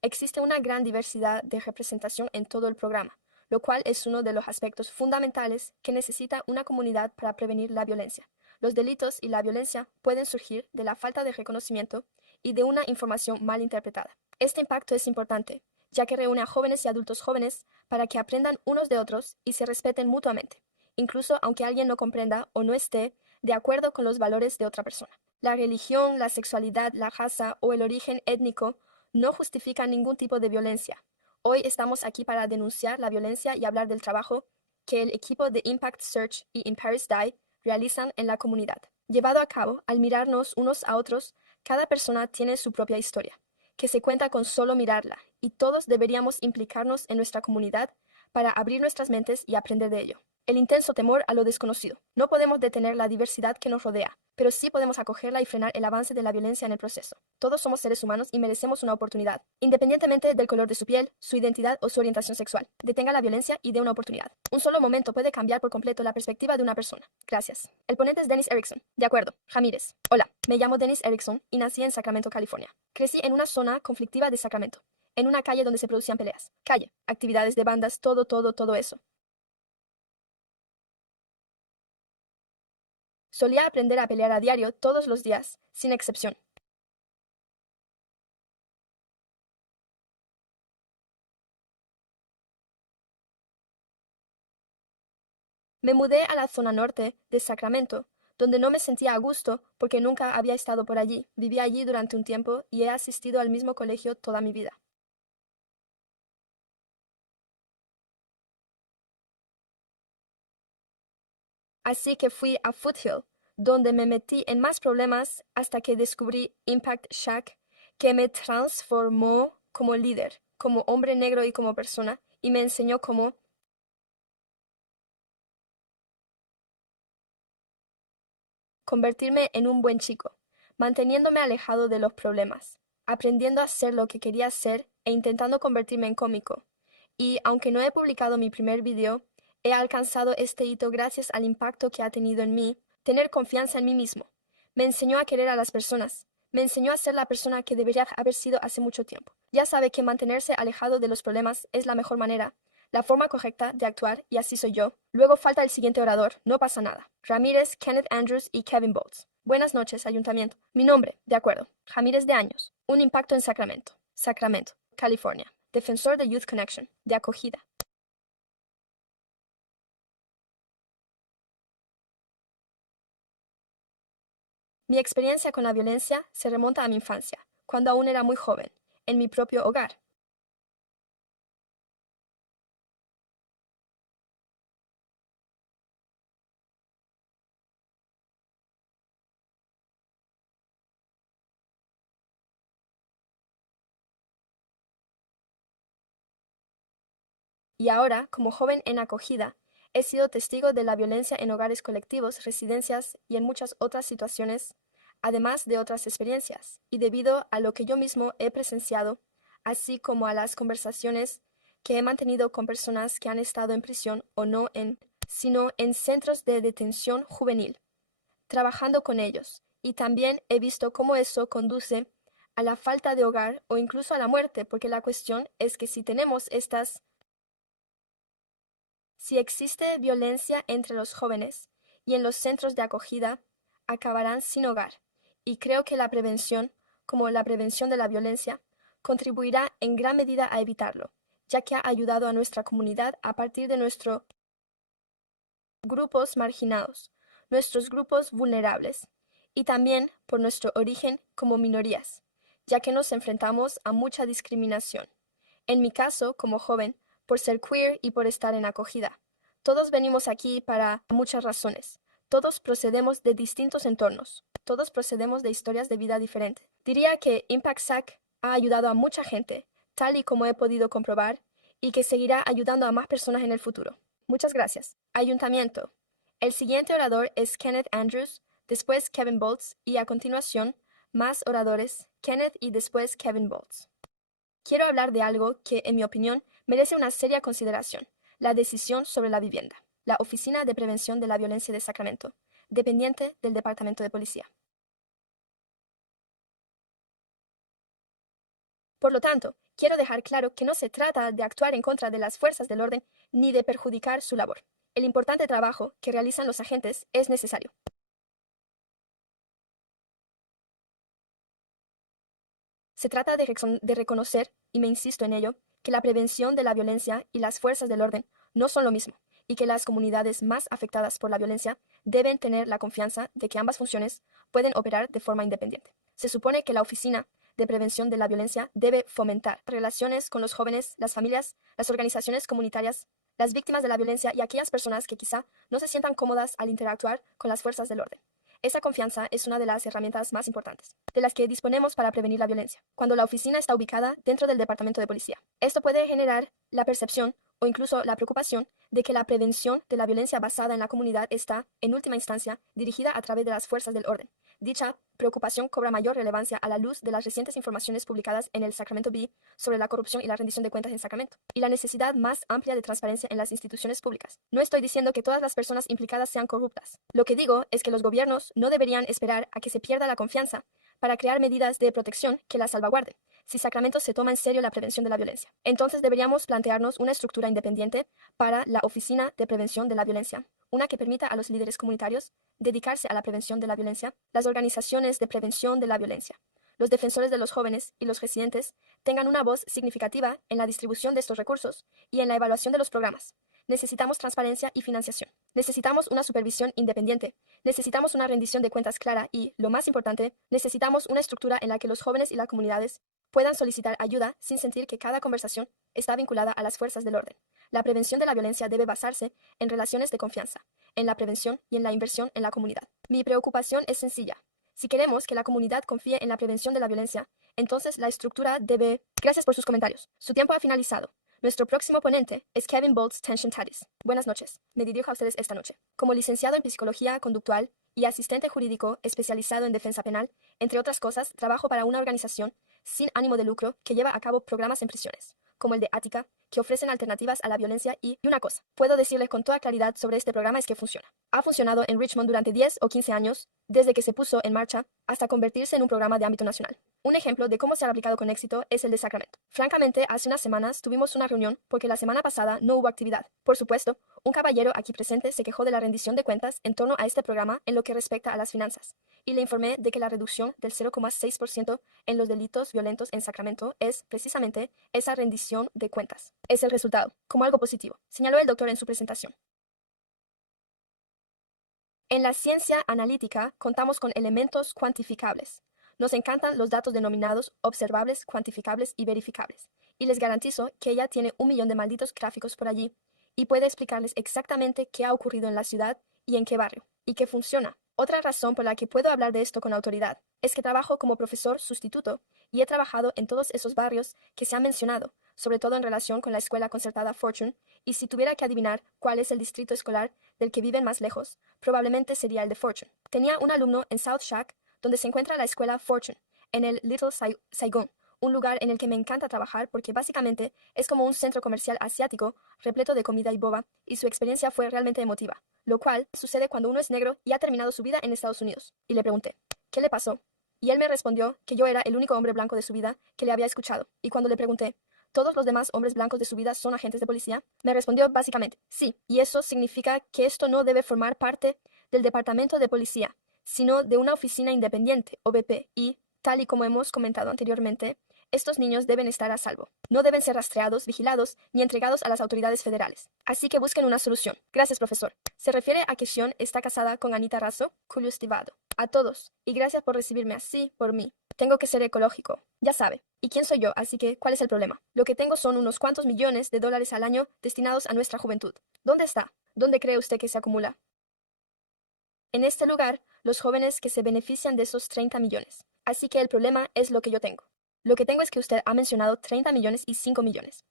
Existe una gran diversidad de representación en todo el programa, lo cual es uno de los aspectos fundamentales que necesita una comunidad para prevenir la violencia. Los delitos y la violencia pueden surgir de la falta de reconocimiento y de una información mal interpretada. Este impacto es importante, ya que reúne a jóvenes y adultos jóvenes para que aprendan unos de otros y se respeten mutuamente, incluso aunque alguien no comprenda o no esté de acuerdo con los valores de otra persona. La religión, la sexualidad, la raza o el origen étnico no justifican ningún tipo de violencia. Hoy estamos aquí para denunciar la violencia y hablar del trabajo que el equipo de Impact Search y In Paris Die realizan en la comunidad. Llevado a cabo, al mirarnos unos a otros, cada persona tiene su propia historia, que se cuenta con solo mirarla, y todos deberíamos implicarnos en nuestra comunidad para abrir nuestras mentes y aprender de ello. El intenso temor a lo desconocido. No podemos detener la diversidad que nos rodea, pero sí podemos acogerla y frenar el avance de la violencia en el proceso. Todos somos seres humanos y merecemos una oportunidad, independientemente del color de su piel, su identidad o su orientación sexual. Detenga la violencia y dé una oportunidad. Un solo momento puede cambiar por completo la perspectiva de una persona. Gracias. El ponente es Dennis Erickson. De acuerdo. Ramírez. Hola, me llamo Dennis Erickson y nací en Sacramento, California. Crecí en una zona conflictiva de Sacramento, en una calle donde se producían peleas. Calle, actividades de bandas, todo eso. Solía aprender a pelear a diario todos los días, sin excepción. Me mudé a la zona norte de Sacramento, donde no me sentía a gusto porque nunca había estado por allí. Viví allí durante un tiempo y he asistido al mismo colegio toda mi vida. Así que fui a Foothill, donde me metí en más problemas hasta que descubrí Impact Shack, que me transformó como líder, como hombre negro y como persona, y me enseñó cómo convertirme en un buen chico, manteniéndome alejado de los problemas, aprendiendo a ser lo que quería ser e intentando convertirme en cómico. Y aunque no he publicado mi primer video, he alcanzado este hito gracias al impacto que ha tenido en mí, tener confianza en mí mismo. Me enseñó a querer a las personas, me enseñó a ser la persona que debería haber sido hace mucho tiempo. Ya sabe que mantenerse alejado de los problemas es la mejor manera, la forma correcta de actuar, y así soy yo. Luego falta el siguiente orador, no pasa nada. Ramírez, Kenneth Andrews y Kevin Boltz. Buenas noches, ayuntamiento. Mi nombre, de acuerdo. Ramírez de Años. Un impacto en Sacramento. Sacramento, California. Defensor de Youth Connection, de acogida. Mi experiencia con la violencia se remonta a mi infancia, cuando aún era muy joven, en mi propio hogar. Y ahora, como joven en acogida, he sido testigo de la violencia en hogares colectivos, residencias y en muchas otras situaciones, además de otras experiencias, y debido a lo que yo mismo he presenciado, así como a las conversaciones que he mantenido con personas que han estado en prisión o no sino en centros de detención juvenil, trabajando con ellos. Y también he visto cómo eso conduce a la falta de hogar o incluso a la muerte, porque la cuestión es que si existe violencia entre los jóvenes y en los centros de acogida, acabarán sin hogar. Y creo que la prevención, como la prevención de la violencia, contribuirá en gran medida a evitarlo, ya que ha ayudado a nuestra comunidad a partir de nuestros grupos marginados, nuestros grupos vulnerables, y también por nuestro origen como minorías, ya que nos enfrentamos a mucha discriminación. En mi caso, como joven, por ser queer y por estar en acogida. Todos venimos aquí para muchas razones. Todos procedemos de distintos entornos. Todos procedemos de historias de vida diferentes. Diría que Impact SAC ha ayudado a mucha gente, tal y como he podido comprobar, y que seguirá ayudando a más personas en el futuro. Muchas gracias. Ayuntamiento. El siguiente orador es Kenneth Andrews, después Kevin Boltz y a continuación más oradores, Kenneth y después Kevin Boltz. Quiero hablar de algo que, en mi opinión, merece una seria consideración: la decisión sobre la vivienda. La Oficina de Prevención de la Violencia de Sacramento, dependiente del Departamento de Policía. Por lo tanto, quiero dejar claro que no se trata de actuar en contra de las fuerzas del orden ni de perjudicar su labor. El importante trabajo que realizan los agentes es necesario. Se trata de reconocer, y me insisto en ello, que la prevención de la violencia y las fuerzas del orden no son lo mismo, y que las comunidades más afectadas por la violencia deben tener la confianza de que ambas funciones pueden operar de forma independiente. Se supone que la Oficina de Prevención de la Violencia debe fomentar relaciones con los jóvenes, las familias, las organizaciones comunitarias, las víctimas de la violencia y aquellas personas que quizá no se sientan cómodas al interactuar con las fuerzas del orden. Esa confianza es una de las herramientas más importantes, de las que disponemos para prevenir la violencia, cuando la oficina está ubicada dentro del departamento de policía. Esto puede generar la percepción o incluso la preocupación de que la prevención de la violencia basada en la comunidad está, en última instancia, dirigida a través de las fuerzas del orden. Dicha preocupación cobra mayor relevancia a la luz de las recientes informaciones publicadas en el Sacramento Bee sobre la corrupción y la rendición de cuentas en Sacramento, y la necesidad más amplia de transparencia en las instituciones públicas. No estoy diciendo que todas las personas implicadas sean corruptas. Lo que digo es que los gobiernos no deberían esperar a que se pierda la confianza para crear medidas de protección que la salvaguarden. Si Sacramento se toma en serio la prevención de la violencia, entonces deberíamos plantearnos una estructura independiente para la Oficina de Prevención de la Violencia, una que permita a los líderes comunitarios dedicarse a la prevención de la violencia, las organizaciones de prevención de la violencia, los defensores de los jóvenes y los residentes tengan una voz significativa en la distribución de estos recursos y en la evaluación de los programas. Necesitamos transparencia y financiación. Necesitamos una supervisión independiente. Necesitamos una rendición de cuentas clara y, lo más importante, necesitamos una estructura en la que los jóvenes y las comunidades puedan solicitar ayuda sin sentir que cada conversación está vinculada a las fuerzas del orden. La prevención de la violencia debe basarse en relaciones de confianza, en la prevención y en la inversión en la comunidad. Mi preocupación es sencilla. Si queremos que la comunidad confíe en la prevención de la violencia, entonces la estructura debe... Gracias por sus comentarios. Su tiempo ha finalizado. Nuestro próximo ponente es Kevin Boltz Tension Tatis. Buenas noches. Me dirijo a ustedes esta noche. Como licenciado en psicología conductual y asistente jurídico especializado en defensa penal, entre otras cosas, trabajo para una organización sin ánimo de lucro que lleva a cabo programas en prisiones, como el de Attica, que ofrecen alternativas a la violencia y una cosa, puedo decirles con toda claridad sobre este programa es que funciona. Ha funcionado en Richmond durante 10 o 15 años, desde que se puso en marcha hasta convertirse en un programa de ámbito nacional. Un ejemplo de cómo se ha aplicado con éxito es el de Sacramento. Francamente, hace unas semanas tuvimos una reunión porque la semana pasada no hubo actividad. Por supuesto, un caballero aquí presente se quejó de la rendición de cuentas en torno a este programa en lo que respecta a las finanzas, y le informé de que la reducción del 0,6% en los delitos violentos en Sacramento es precisamente esa rendición de cuentas. Es el resultado, como algo positivo, señaló el doctor en su presentación. En la ciencia analítica contamos con elementos cuantificables. Nos encantan los datos denominados observables, cuantificables y verificables. Y les garantizo que ella tiene 1 millón de malditos gráficos por allí y puede explicarles exactamente qué ha ocurrido en la ciudad y en qué barrio, y que funciona. Otra razón por la que puedo hablar de esto con autoridad es que trabajo como profesor sustituto y he trabajado en todos esos barrios que se han mencionado, sobre todo en relación con la escuela concertada Fortune, y si tuviera que adivinar cuál es el distrito escolar del que viven más lejos, probablemente sería el de Fortune. Tenía un alumno en South Shack, donde se encuentra la escuela Fortune, en el Little Saigon, un lugar en el que me encanta trabajar porque básicamente es como un centro comercial asiático repleto de comida y boba, y su experiencia fue realmente emotiva, lo cual sucede cuando uno es negro y ha terminado su vida en Estados Unidos. Y le pregunté, ¿qué le pasó? Y él me respondió que yo era el único hombre blanco de su vida que le había escuchado, y cuando le pregunté, ¿todos los demás hombres blancos de su vida son agentes de policía? Me respondió básicamente, sí, y eso significa que esto no debe formar parte del departamento de policía, sino de una oficina independiente, OVP, y, tal y como hemos comentado anteriormente, estos niños deben estar a salvo. No deben ser rastreados, vigilados, ni entregados a las autoridades federales. Así que busquen una solución. Gracias, profesor. Se refiere a que Sean está casada con Anita Razo, Cultivado. A todos, y gracias por recibirme así por mí. Tengo que ser ecológico, ya sabe. ¿Y quién soy yo? Así que, ¿cuál es el problema? Lo que tengo son unos cuantos millones de dólares al año destinados a nuestra juventud. ¿Dónde está? ¿Dónde cree usted que se acumula? En este lugar, los jóvenes que se benefician de esos 30 millones. Así que el problema es lo que yo tengo. Lo que tengo es que usted ha mencionado 30 millones y 5 millones.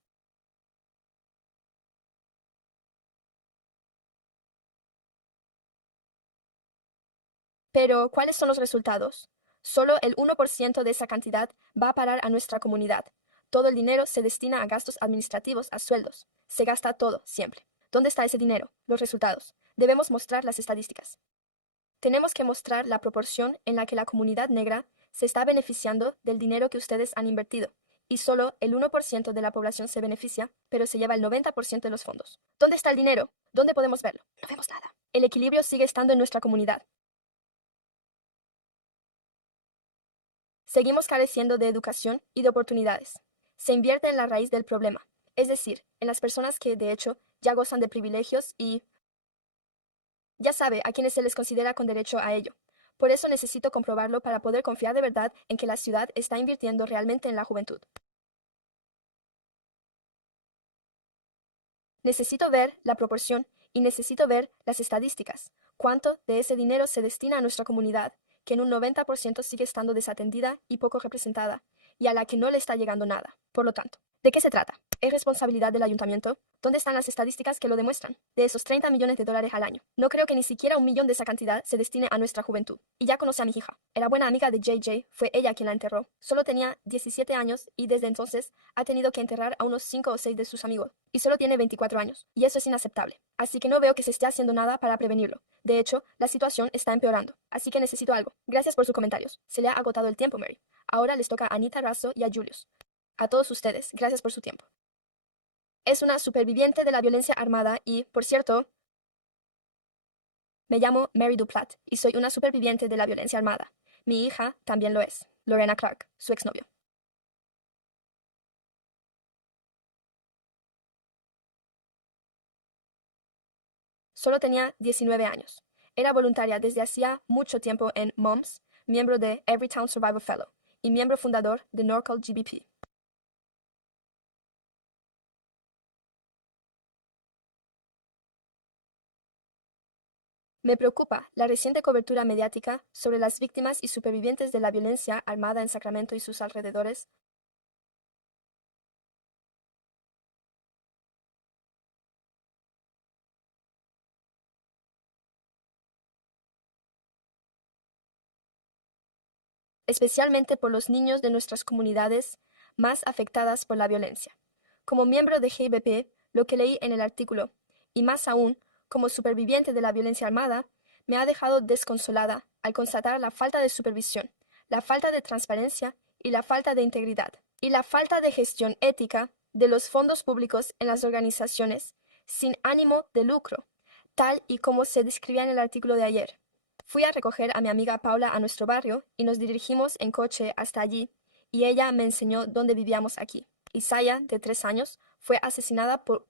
Pero, ¿cuáles son los resultados? Solo el 1% de esa cantidad va a parar a nuestra comunidad. Todo el dinero se destina a gastos administrativos, a sueldos. Se gasta todo, siempre. ¿Dónde está ese dinero? Los resultados. Debemos mostrar las estadísticas. Tenemos que mostrar la proporción en la que la comunidad negra se está beneficiando del dinero que ustedes han invertido. Y solo el 1% de la población se beneficia, pero se lleva el 90% de los fondos. ¿Dónde está el dinero? ¿Dónde podemos verlo? No vemos nada. El equilibrio sigue estando en nuestra comunidad. Seguimos careciendo de educación y de oportunidades. Se invierte en la raíz del problema, es decir, en las personas que, de hecho, ya gozan de privilegios y, ya sabe, a quienes se les considera con derecho a ello. Por eso necesito comprobarlo para poder confiar de verdad en que la ciudad está invirtiendo realmente en la juventud. Necesito ver la proporción y necesito ver las estadísticas. ¿Cuánto de ese dinero se destina a nuestra comunidad, que en un 90% sigue estando desatendida y poco representada, y a la que no le está llegando nada? Por lo tanto, ¿de qué se trata? ¿Es responsabilidad del ayuntamiento? ¿Dónde están las estadísticas que lo demuestran? De esos 30 millones de dólares al año. No creo que ni siquiera 1 millón de esa cantidad se destine a nuestra juventud. Y ya conoce a mi hija. Era buena amiga de JJ, fue ella quien la enterró. Solo tenía 17 años y desde entonces ha tenido que enterrar a unos 5 o 6 de sus amigos. Y solo tiene 24 años. Y eso es inaceptable. Así que no veo que se esté haciendo nada para prevenirlo. De hecho, la situación está empeorando. Así que necesito algo. Gracias por sus comentarios. Se le ha agotado el tiempo, Mary. Ahora les toca a Anita Razo y a Julius. A todos ustedes, gracias por su tiempo. Es una superviviente de la violencia armada y, por cierto, me llamo Mary Duplat y soy una superviviente de la violencia armada. Mi hija también lo es, Lorena Clark, su exnovio. Solo tenía 19 años. Era voluntaria desde hacía mucho tiempo en MOMS, miembro de Everytown Survival Fellow y miembro fundador de Norcal GBP. Me preocupa la reciente cobertura mediática sobre las víctimas y supervivientes de la violencia armada en Sacramento y sus alrededores. Especialmente por los niños de nuestras comunidades más afectadas por la violencia. Como miembro de GBP, lo que leí en el artículo, y más aún, como superviviente de la violencia armada, me ha dejado desconsolada al constatar la falta de supervisión, la falta de transparencia y la falta de integridad, y la falta de gestión ética de los fondos públicos en las organizaciones sin ánimo de lucro, tal y como se describía en el artículo de ayer. Fui a recoger a mi amiga Paula a nuestro barrio y nos dirigimos en coche hasta allí, y ella me enseñó dónde vivíamos aquí. Isaya, de 3 años, fue asesinada por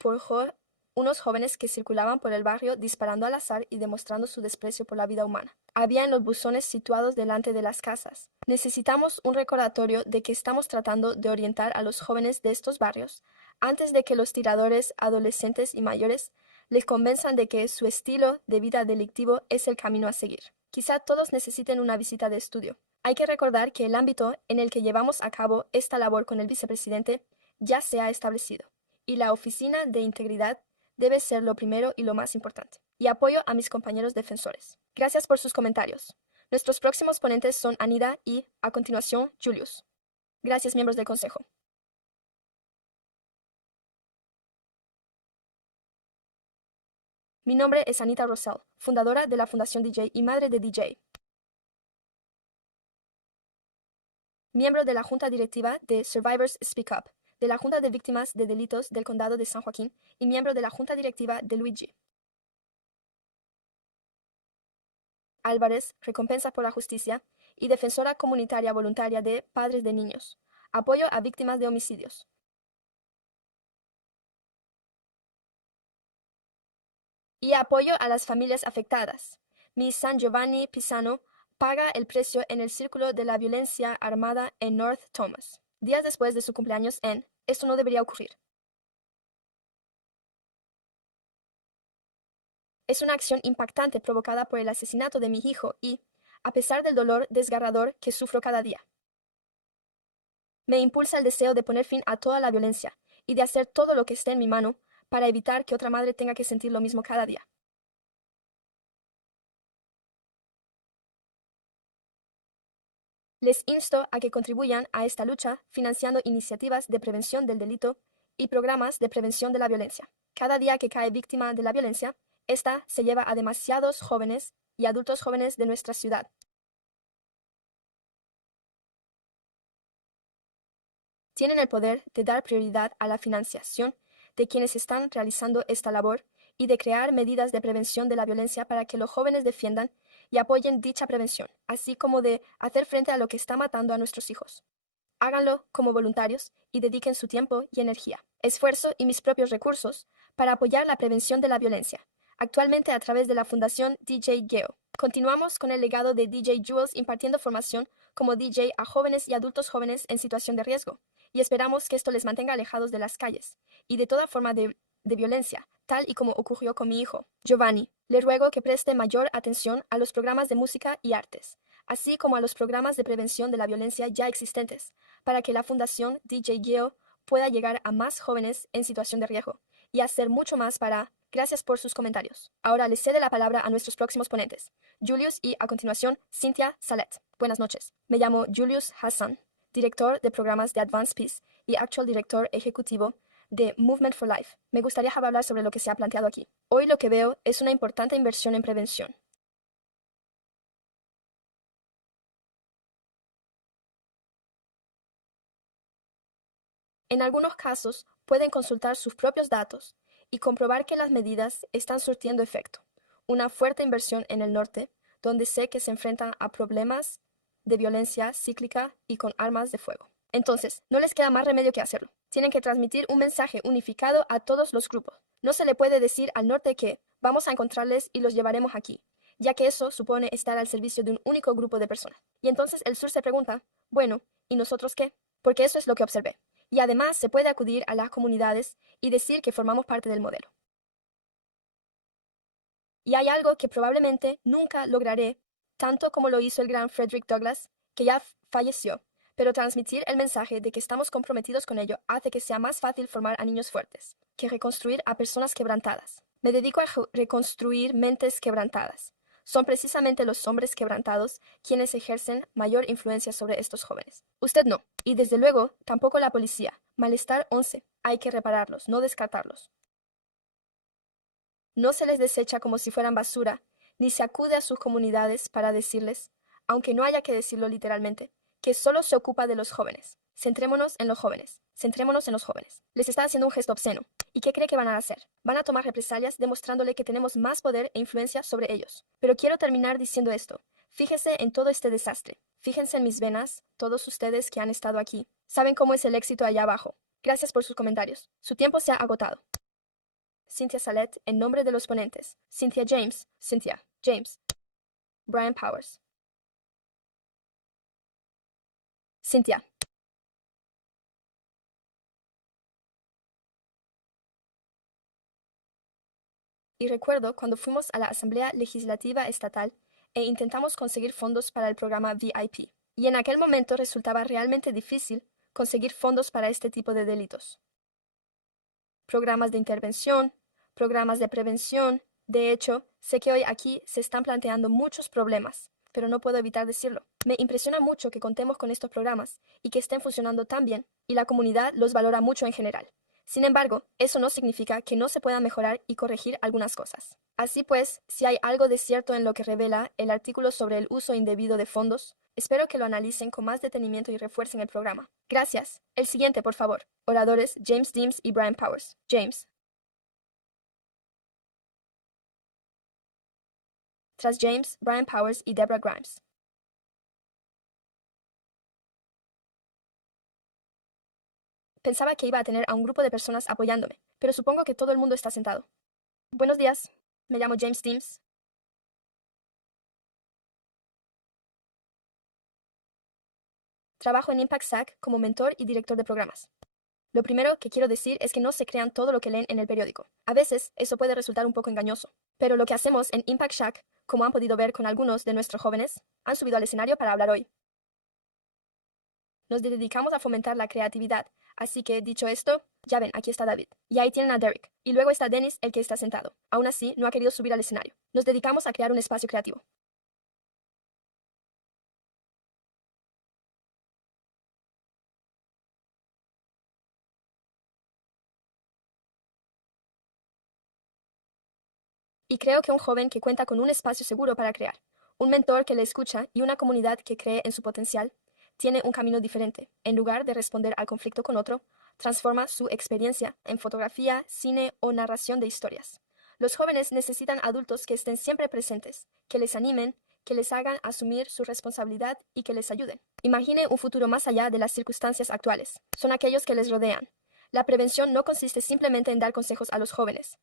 unos jóvenes que circulaban por el barrio disparando al azar y demostrando su desprecio por la vida humana. Había en los buzones situados delante de las casas. Necesitamos un recordatorio de que estamos tratando de orientar a los jóvenes de estos barrios antes de que los tiradores adolescentes y mayores les convenzan de que su estilo de vida delictivo es el camino a seguir. Quizá todos necesiten una visita de estudio. Hay que recordar que el ámbito en el que llevamos a cabo esta labor con el vicepresidente ya se ha establecido, y la Oficina de Integridad debe ser lo primero y lo más importante. Y apoyo a mis compañeros defensores. Gracias por sus comentarios. Nuestros próximos ponentes son Anida y, a continuación, Julius. Gracias, miembros del Consejo. Mi nombre es Anita Rosell, fundadora de la Fundación DJ y madre de DJ. Miembro de la Junta Directiva de Survivors Speak Up, de la Junta de Víctimas de Delitos del Condado de San Joaquín y miembro de la Junta Directiva de Luigi. Álvarez, Recompensa por la Justicia, y defensora comunitaria voluntaria de Padres de Niños. Apoyo a víctimas de homicidios. Y apoyo a las familias afectadas. Miss San Giovanni Pisano paga el precio en el Círculo de la Violencia Armada en North Thomas. Días después de su cumpleaños en, esto no debería ocurrir. Es una acción impactante provocada por el asesinato de mi hijo y, a pesar del dolor desgarrador que sufro cada día, me impulsa el deseo de poner fin a toda la violencia y de hacer todo lo que esté en mi mano para evitar que otra madre tenga que sentir lo mismo cada día. Les insto a que contribuyan a esta lucha financiando iniciativas de prevención del delito y programas de prevención de la violencia. Cada día que cae víctima de la violencia, esta se lleva a demasiados jóvenes y adultos jóvenes de nuestra ciudad. Tienen el poder de dar prioridad a la financiación de quienes están realizando esta labor y de crear medidas de prevención de la violencia para que los jóvenes defiendan y apoyen dicha prevención, así como de hacer frente a lo que está matando a nuestros hijos. Háganlo como voluntarios y dediquen su tiempo y energía, esfuerzo y mis propios recursos para apoyar la prevención de la violencia, actualmente a través de la Fundación DJ Geo. Continuamos con el legado de DJ Jules impartiendo formación como DJ a jóvenes y adultos jóvenes en situación de riesgo, y esperamos que esto les mantenga alejados de las calles y de toda forma de violencia, tal y como ocurrió con mi hijo, Giovanni. Le ruego que preste mayor atención a los programas de música y artes, así como a los programas de prevención de la violencia ya existentes, para que la Fundación DJ Geo pueda llegar a más jóvenes en situación de riesgo y hacer mucho más para... Gracias por sus comentarios. Ahora les cedo la palabra a nuestros próximos ponentes, Julius y a continuación Cynthia Salet. Buenas noches. Me llamo Julius Hassan, director de programas de Advanced Peace y actual director ejecutivo de Movement for Life. Me gustaría hablar sobre lo que se ha planteado aquí. Hoy lo que veo es una importante inversión en prevención. En algunos casos, pueden consultar sus propios datos y comprobar que las medidas están surtiendo efecto. Una fuerte inversión en el norte, donde sé que se enfrentan a problemas de violencia cíclica y con armas de fuego. Entonces, no les queda más remedio que hacerlo. Tienen que transmitir un mensaje unificado a todos los grupos. No se le puede decir al norte que vamos a encontrarles y los llevaremos aquí, ya que eso supone estar al servicio de un único grupo de personas. Y entonces el sur se pregunta, bueno, ¿y nosotros qué? Porque eso es lo que observé. Y además se puede acudir a las comunidades y decir que formamos parte del modelo. Y hay algo que probablemente nunca lograré, tanto como lo hizo el gran Frederick Douglass, que ya falleció, pero transmitir el mensaje de que estamos comprometidos con ello hace que sea más fácil formar a niños fuertes, que reconstruir a personas quebrantadas. Me dedico a reconstruir mentes quebrantadas. Son precisamente los hombres quebrantados quienes ejercen mayor influencia sobre estos jóvenes. Usted no, y desde luego tampoco la policía. Malestar 11. Hay que repararlos, no descartarlos. No se les desecha como si fueran basura, ni se acude a sus comunidades para decirles, aunque no haya que decirlo literalmente, que solo se ocupa de los jóvenes. Centrémonos en los jóvenes. Centrémonos en los jóvenes. Les está haciendo un gesto obsceno. ¿Y qué cree que van a hacer? Van a tomar represalias demostrándole que tenemos más poder e influencia sobre ellos. Pero quiero terminar diciendo esto. Fíjese en todo este desastre. Fíjense en mis venas, todos ustedes que han estado aquí. Saben cómo es el éxito allá abajo. Gracias por sus comentarios. Su tiempo se ha agotado. Cynthia Salet, en nombre de los ponentes. Cynthia James. Cynthia James. Brian Powers. Cynthia. Y recuerdo cuando fuimos a la Asamblea Legislativa Estatal e intentamos conseguir fondos para el programa VIP. Y en aquel momento resultaba realmente difícil conseguir fondos para este tipo de delitos. Programas de intervención, programas de prevención. De hecho, sé que hoy aquí se están planteando muchos problemas, pero no puedo evitar decirlo. Me impresiona mucho que contemos con estos programas y que estén funcionando tan bien, y la comunidad los valora mucho en general. Sin embargo, eso no significa que no se puedan mejorar y corregir algunas cosas. Así pues, si hay algo de cierto en lo que revela el artículo sobre el uso indebido de fondos, espero que lo analicen con más detenimiento y refuercen el programa. Gracias. El siguiente, por favor. Oradores James Deems y Brian Powers. James. Tras James, Brian Powers y Deborah Grimes. Pensaba que iba a tener a un grupo de personas apoyándome, pero supongo que todo el mundo está sentado. Buenos días. Me llamo James Deems. Trabajo en Impact SAC como mentor y director de programas. Lo primero que quiero decir es que no se crean todo lo que leen en el periódico. A veces eso puede resultar un poco engañoso. Pero lo que hacemos en Impact Shack, como han podido ver con algunos de nuestros jóvenes, han subido al escenario para hablar hoy. Nos dedicamos a fomentar la creatividad. Así que, dicho esto, ya ven, aquí está David. Y ahí tienen a Derek. Y luego está Dennis, el que está sentado. Aún así, no ha querido subir al escenario. Nos dedicamos a crear un espacio creativo. Y creo que un joven que cuenta con un espacio seguro para crear, un mentor que le escucha y una comunidad que cree en su potencial, tiene un camino diferente. En lugar de responder al conflicto con otro, transforma su experiencia en fotografía, cine o narración de historias. Los jóvenes necesitan adultos que estén siempre presentes, que les animen, que les hagan asumir su responsabilidad y que les ayuden. Imagine un futuro más allá de las circunstancias actuales. Son aquellos que les rodean. La prevención no consiste simplemente en dar consejos a los jóvenes.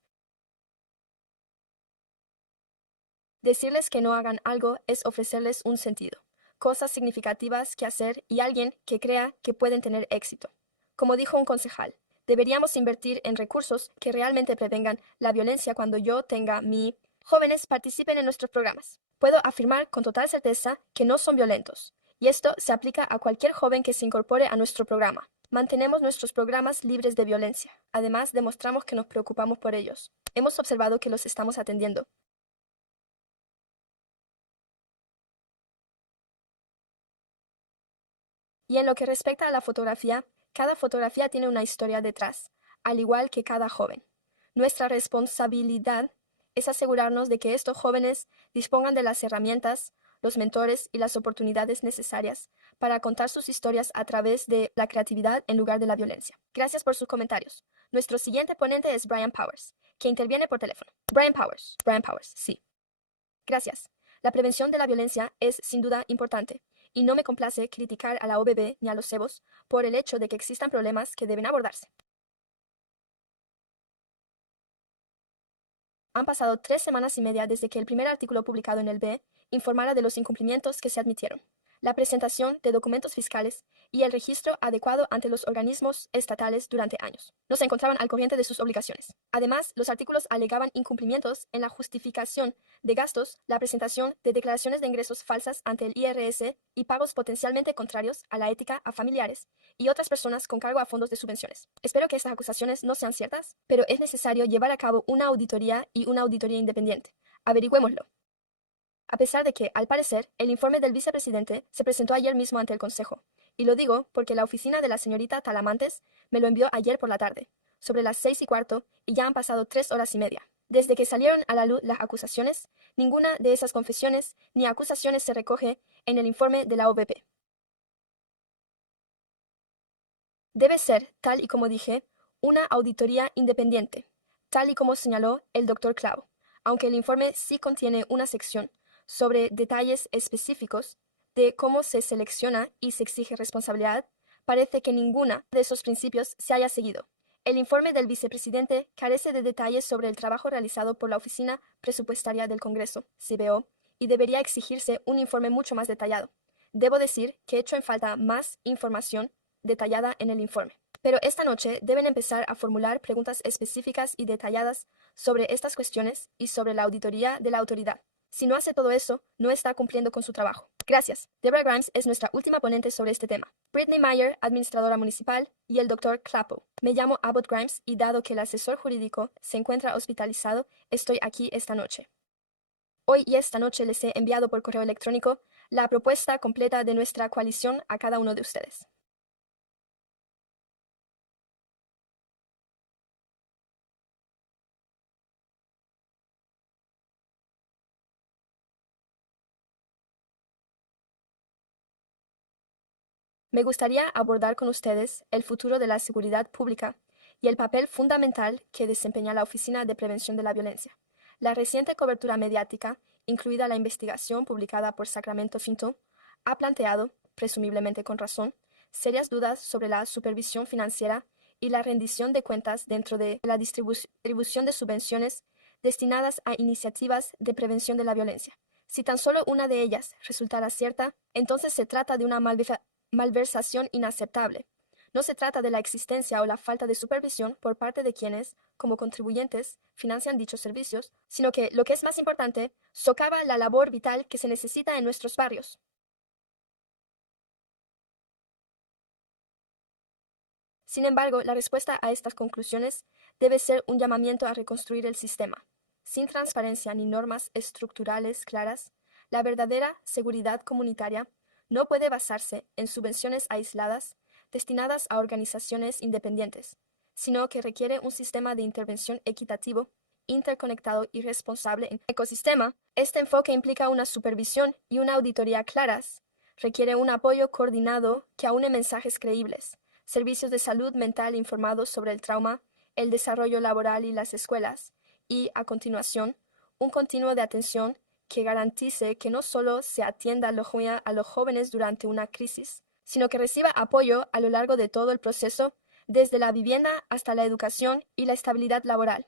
Decirles que no hagan algo es ofrecerles un sentido, cosas significativas que hacer y alguien que crea que pueden tener éxito. Como dijo un concejal, deberíamos invertir en recursos que realmente prevengan la violencia cuando yo tenga mi... Jóvenes participen en nuestros programas. Puedo afirmar con total certeza que no son violentos, y esto se aplica a cualquier joven que se incorpore a nuestro programa. Mantenemos nuestros programas libres de violencia. Además, demostramos que nos preocupamos por ellos. Hemos observado que los estamos atendiendo. Y en lo que respecta a la fotografía, cada fotografía tiene una historia detrás, al igual que cada joven. Nuestra responsabilidad es asegurarnos de que estos jóvenes dispongan de las herramientas, los mentores y las oportunidades necesarias para contar sus historias a través de la creatividad en lugar de la violencia. Gracias por sus comentarios. Nuestro siguiente ponente es Brian Powers, que interviene por teléfono. Brian Powers, sí. Gracias. La prevención de la violencia es sin duda importante, y no me complace criticar a la OBB ni a los cebos por el hecho de que existan problemas que deben abordarse. Han pasado 3 semanas y media desde que el primer artículo publicado en el B informara de los incumplimientos que se admitieron, la presentación de documentos fiscales y el registro adecuado ante los organismos estatales durante años. No se encontraban al corriente de sus obligaciones. Además, los artículos alegaban incumplimientos en la justificación de gastos, la presentación de declaraciones de ingresos falsas ante el IRS y pagos potencialmente contrarios a la ética a familiares y otras personas con cargo a fondos de subvenciones. Espero que estas acusaciones no sean ciertas, pero es necesario llevar a cabo una auditoría y una auditoría independiente. Averigüémoslo. A pesar de que, al parecer, el informe del vicepresidente se presentó ayer mismo ante el Consejo, y lo digo porque la oficina de la señorita Talamantes me lo envió ayer por la tarde, sobre las 6:15, y ya han pasado 3 horas y media. Desde que salieron a la luz las acusaciones, ninguna de esas confesiones ni acusaciones se recoge en el informe de la OVP. Debe ser, tal y como dije, una auditoría independiente, tal y como señaló el doctor Clau, aunque el informe sí contiene una sección sobre detalles específicos de cómo se selecciona y se exige responsabilidad, parece que ninguna de esos principios se haya seguido. El informe del vicepresidente carece de detalles sobre el trabajo realizado por la Oficina Presupuestaria del Congreso, CBO, y debería exigirse un informe mucho más detallado. Debo decir que echo en falta más información detallada en el informe. Pero esta noche deben empezar a formular preguntas específicas y detalladas sobre estas cuestiones y sobre la auditoría de la autoridad. Si no hace todo eso, no está cumpliendo con su trabajo. Gracias. Deborah Grimes es nuestra última ponente sobre este tema. Brittany Meyer, administradora municipal, y el Dr. Clappo. Me llamo Abbott Grimes y dado que el asesor jurídico se encuentra hospitalizado, estoy aquí esta noche. Hoy y esta noche les he enviado por correo electrónico la propuesta completa de nuestra coalición a cada uno de ustedes. Me gustaría abordar con ustedes el futuro de la seguridad pública y el papel fundamental que desempeña la Oficina de Prevención de la Violencia. La reciente cobertura mediática, incluida la investigación publicada por Sacramento Finto, ha planteado, presumiblemente con razón, serias dudas sobre la supervisión financiera y la rendición de cuentas dentro de la distribución de subvenciones destinadas a iniciativas de prevención de la violencia. Si tan solo una de ellas resultara cierta, entonces se trata de una malversación inaceptable. No se trata de la existencia o la falta de supervisión por parte de quienes, como contribuyentes, financian dichos servicios, sino que, lo que es más importante, socava la labor vital que se necesita en nuestros barrios. Sin embargo, la respuesta a estas conclusiones debe ser un llamamiento a reconstruir el sistema. Sin transparencia ni normas estructurales claras, la verdadera seguridad comunitaria no puede basarse en subvenciones aisladas destinadas a organizaciones independientes, sino que requiere un sistema de intervención equitativo, interconectado y responsable en el ecosistema. Este enfoque implica una supervisión y una auditoría claras, requiere un apoyo coordinado que aúne mensajes creíbles, servicios de salud mental informados sobre el trauma, el desarrollo laboral y las escuelas, y, a continuación, un continuo de atención que garantice que no solo se atienda a los jóvenes durante una crisis, sino que reciba apoyo a lo largo de todo el proceso, desde la vivienda hasta la educación y la estabilidad laboral.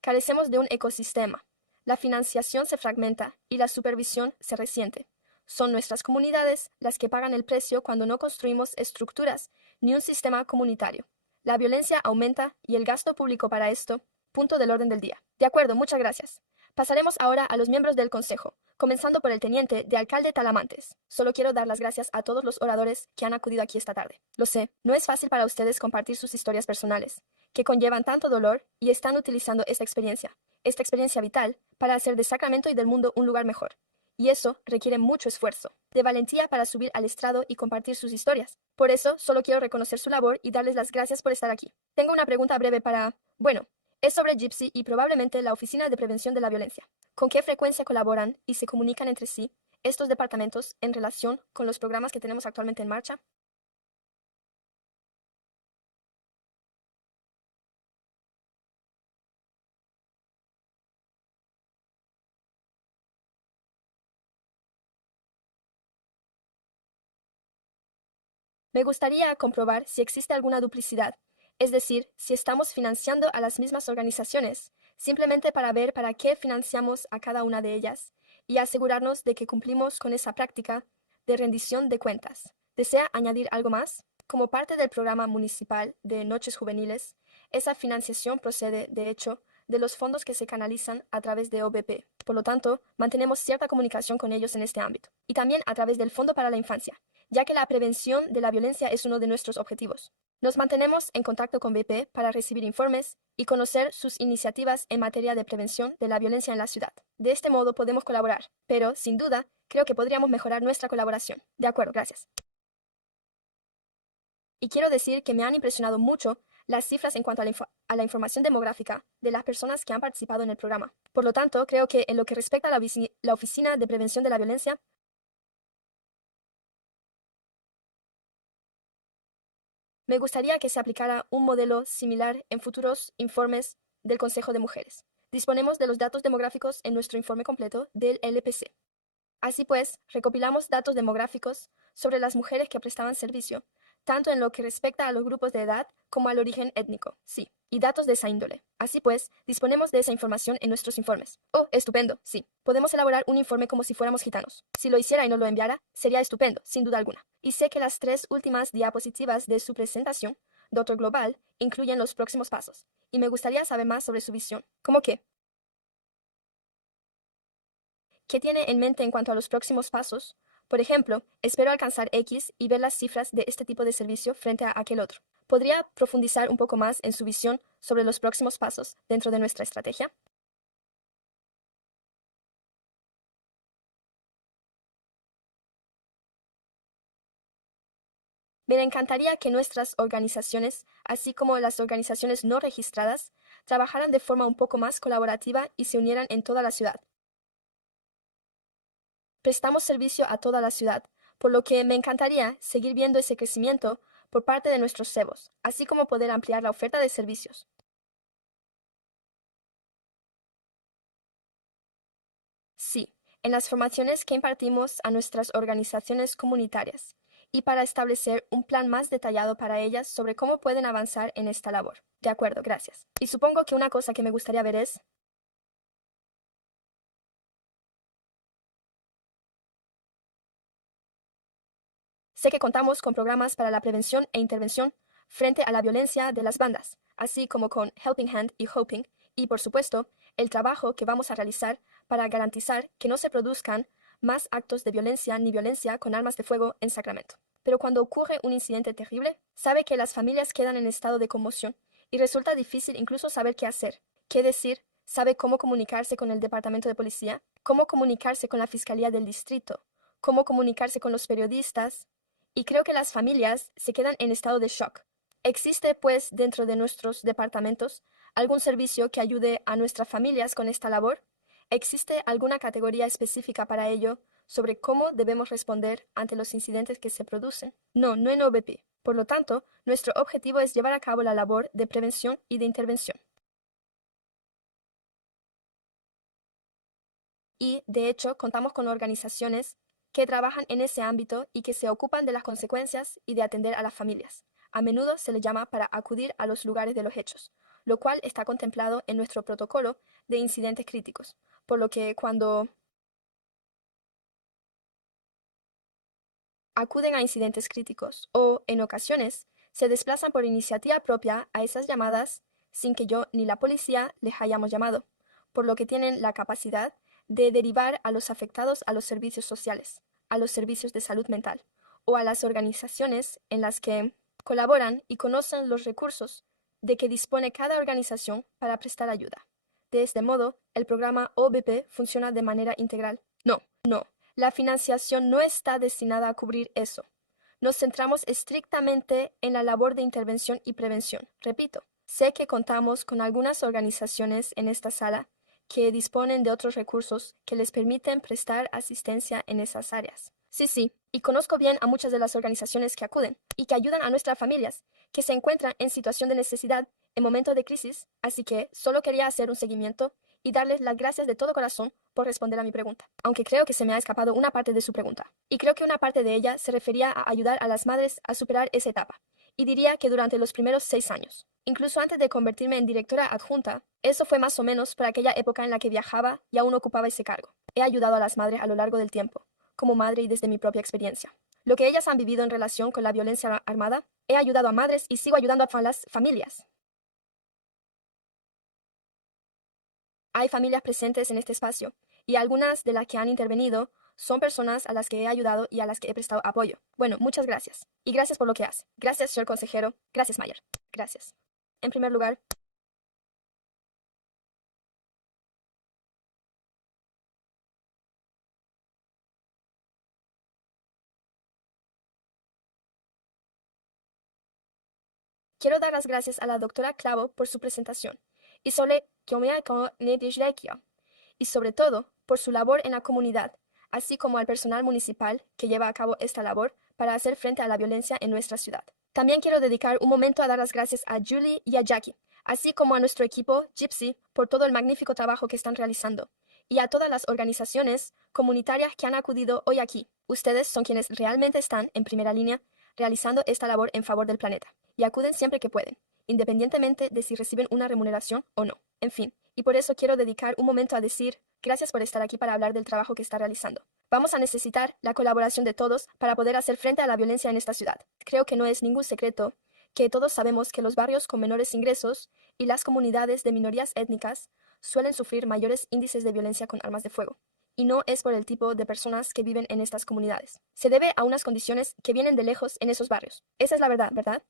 Carecemos de un ecosistema. La financiación se fragmenta y la supervisión se resiente. Son nuestras comunidades las que pagan el precio cuando no construimos estructuras ni un sistema comunitario. La violencia aumenta y el gasto público para esto, punto del orden del día. De acuerdo, muchas gracias. Pasaremos ahora a los miembros del Consejo, comenzando por el teniente de alcalde Talamantes. Solo quiero dar las gracias a todos los oradores que han acudido aquí esta tarde. Lo sé, no es fácil para ustedes compartir sus historias personales, que conllevan tanto dolor y están utilizando esta experiencia vital, para hacer de Sacramento y del mundo un lugar mejor. Y eso requiere mucho esfuerzo, de valentía para subir al estrado y compartir sus historias. Por eso, solo quiero reconocer su labor y darles las gracias por estar aquí. Tengo una pregunta breve bueno, es sobre Gypsy y probablemente la Oficina de Prevención de la Violencia. ¿Con qué frecuencia colaboran y se comunican entre sí estos departamentos en relación con los programas que tenemos actualmente en marcha? Me gustaría comprobar si existe alguna duplicidad, es decir, si estamos financiando a las mismas organizaciones, simplemente para ver para qué financiamos a cada una de ellas y asegurarnos de que cumplimos con esa práctica de rendición de cuentas. ¿Desea añadir algo más? Como parte del programa municipal de Noches Juveniles, esa financiación procede, de hecho, de los fondos que se canalizan a través de OBP. Por lo tanto, mantenemos cierta comunicación con ellos en este ámbito. Y también a través del Fondo para la Infancia, ya que la prevención de la violencia es uno de nuestros objetivos. Nos mantenemos en contacto con BP para recibir informes y conocer sus iniciativas en materia de prevención de la violencia en la ciudad. De este modo podemos colaborar, pero, sin duda, creo que podríamos mejorar nuestra colaboración. De acuerdo, gracias. Y quiero decir que me han impresionado mucho las cifras en cuanto a a la información demográfica de las personas que han participado en el programa. Por lo tanto, creo que en lo que respecta a la Oficina de Prevención de la Violencia, me gustaría que se aplicara un modelo similar en futuros informes del Consejo de Mujeres. Disponemos de los datos demográficos en nuestro informe completo del LPC. Así pues, recopilamos datos demográficos sobre las mujeres que prestaban servicio, tanto en lo que respecta a los grupos de edad como al origen étnico, sí, y datos de esa índole. Así pues, disponemos de esa información en nuestros informes. Oh, estupendo, sí. Podemos elaborar un informe como si fuéramos gitanos. Si lo hiciera y no lo enviara, sería estupendo, sin duda alguna. Y sé que las tres últimas diapositivas de su presentación, Doctor Global, incluyen los próximos pasos. Y me gustaría saber más sobre su visión. ¿Cómo qué? ¿Qué tiene en mente en cuanto a los próximos pasos? Por ejemplo, espero alcanzar X y ver las cifras de este tipo de servicio frente a aquel otro. ¿Podría profundizar un poco más en su visión sobre los próximos pasos dentro de nuestra estrategia? Me encantaría que nuestras organizaciones, así como las organizaciones no registradas, trabajaran de forma un poco más colaborativa y se unieran en toda la ciudad. Prestamos servicio a toda la ciudad, por lo que me encantaría seguir viendo ese crecimiento por parte de nuestros cebos, así como poder ampliar la oferta de servicios. Sí, en las formaciones que impartimos a nuestras organizaciones comunitarias y para establecer un plan más detallado para ellas sobre cómo pueden avanzar en esta labor. De acuerdo, gracias. Y supongo que una cosa que me gustaría ver es... Sé que contamos con programas para la prevención e intervención frente a la violencia de las bandas, así como con Helping Hand y Hoping, y por supuesto, el trabajo que vamos a realizar para garantizar que no se produzcan más actos de violencia ni violencia con armas de fuego en Sacramento. Pero cuando ocurre un incidente terrible, sabe que las familias quedan en estado de conmoción y resulta difícil incluso saber qué hacer, qué decir, sabe cómo comunicarse con el departamento de policía, cómo comunicarse con la fiscalía del distrito, cómo comunicarse con los periodistas, y creo que las familias se quedan en estado de shock. ¿Existe, pues, dentro de nuestros departamentos algún servicio que ayude a nuestras familias con esta labor? ¿Existe alguna categoría específica para ello sobre cómo debemos responder ante los incidentes que se producen? No, no en OBP. Por lo tanto, nuestro objetivo es llevar a cabo la labor de prevención y de intervención. Y, de hecho, contamos con organizaciones que trabajan en ese ámbito y que se ocupan de las consecuencias y de atender a las familias. A menudo se le llama para acudir a los lugares de los hechos, lo cual está contemplado en nuestro protocolo de incidentes críticos, por lo que cuando acuden a incidentes críticos o, en ocasiones, se desplazan por iniciativa propia a esas llamadas sin que yo ni la policía les hayamos llamado, por lo que tienen la capacidad de derivar a los afectados a los servicios sociales, a los servicios de salud mental o a las organizaciones en las que colaboran y conocen los recursos de que dispone cada organización para prestar ayuda. De este modo, el programa OBP funciona de manera integral. No, no, la financiación no está destinada a cubrir eso. Nos centramos estrictamente en la labor de intervención y prevención. Repito, sé que contamos con algunas organizaciones en esta sala que disponen de otros recursos que les permiten prestar asistencia en esas áreas. Sí, sí, y conozco bien a muchas de las organizaciones que acuden y que ayudan a nuestras familias que se encuentran en situación de necesidad en momentos de crisis, así que solo quería hacer un seguimiento y darles las gracias de todo corazón por responder a mi pregunta, aunque creo que se me ha escapado una parte de su pregunta. Y creo que una parte de ella se refería a ayudar a las madres a superar esa etapa. Y diría que durante los primeros 6 años, incluso antes de convertirme en directora adjunta, eso fue más o menos por aquella época en la que viajaba y aún ocupaba ese cargo. He ayudado a las madres a lo largo del tiempo, como madre y desde mi propia experiencia. Lo que ellas han vivido en relación con la violencia armada, he ayudado a madres y sigo ayudando a las familias. Hay familias presentes en este espacio, y algunas de las que han intervenido son personas a las que he ayudado y a las que he prestado apoyo. Bueno, muchas gracias. Y gracias por lo que hace. Gracias, señor consejero. Gracias, Mayer. Gracias. En primer lugar, quiero dar las gracias a la doctora Clavo por su presentación y sobre y sobre todo por su labor en la comunidad, así como al personal municipal que lleva a cabo esta labor para hacer frente a la violencia en nuestra ciudad. También quiero dedicar un momento a dar las gracias a Julie y a Jackie, así como a nuestro equipo Gypsy por todo el magnífico trabajo que están realizando, y a todas las organizaciones comunitarias que han acudido hoy aquí. Ustedes son quienes realmente están en primera línea realizando esta labor en favor del planeta, y acuden siempre que pueden, independientemente de si reciben una remuneración o no. En fin, y por eso quiero dedicar un momento a decir gracias por estar aquí para hablar del trabajo que está realizando. Vamos a necesitar la colaboración de todos para poder hacer frente a la violencia en esta ciudad. Creo que no es ningún secreto que todos sabemos que los barrios con menores ingresos y las comunidades de minorías étnicas suelen sufrir mayores índices de violencia con armas de fuego. Y no es por el tipo de personas que viven en estas comunidades. Se debe a unas condiciones que vienen de lejos en esos barrios. Esa es la verdad, ¿verdad?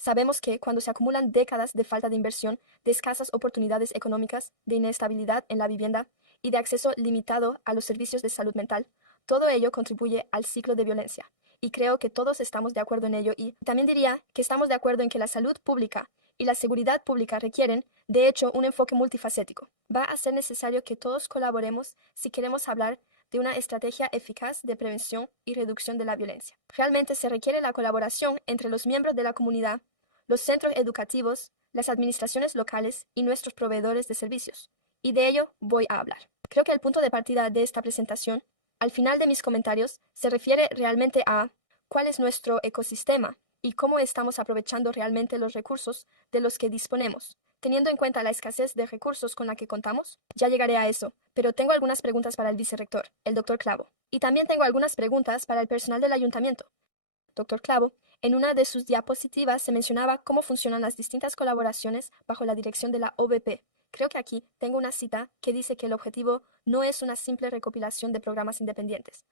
Sabemos que cuando se acumulan décadas de falta de inversión, de escasas oportunidades económicas, de inestabilidad en la vivienda y de acceso limitado a los servicios de salud mental, todo ello contribuye al ciclo de violencia y creo que todos estamos de acuerdo en ello, y también diría que estamos de acuerdo en que la salud pública y la seguridad pública requieren, de hecho, un enfoque multifacético. Va a ser necesario que todos colaboremos si queremos hablar de una estrategia eficaz de prevención y reducción de la violencia. Realmente se requiere la colaboración entre los miembros de la comunidad, los centros educativos, las administraciones locales y nuestros proveedores de servicios. Y de ello voy a hablar. Creo que el punto de partida de esta presentación, al final de mis comentarios, se refiere realmente a cuál es nuestro ecosistema y cómo estamos aprovechando realmente los recursos de los que disponemos. Teniendo en cuenta la escasez de recursos con la que contamos, ya llegaré a eso, pero tengo algunas preguntas para el vicerrector, el doctor Clavo. Y también tengo algunas preguntas para el personal del ayuntamiento. Doctor Clavo, en una de sus diapositivas se mencionaba cómo funcionan las distintas colaboraciones bajo la dirección de la OVP. Creo que aquí tengo una cita que dice que el objetivo no es una simple recopilación de programas independientes.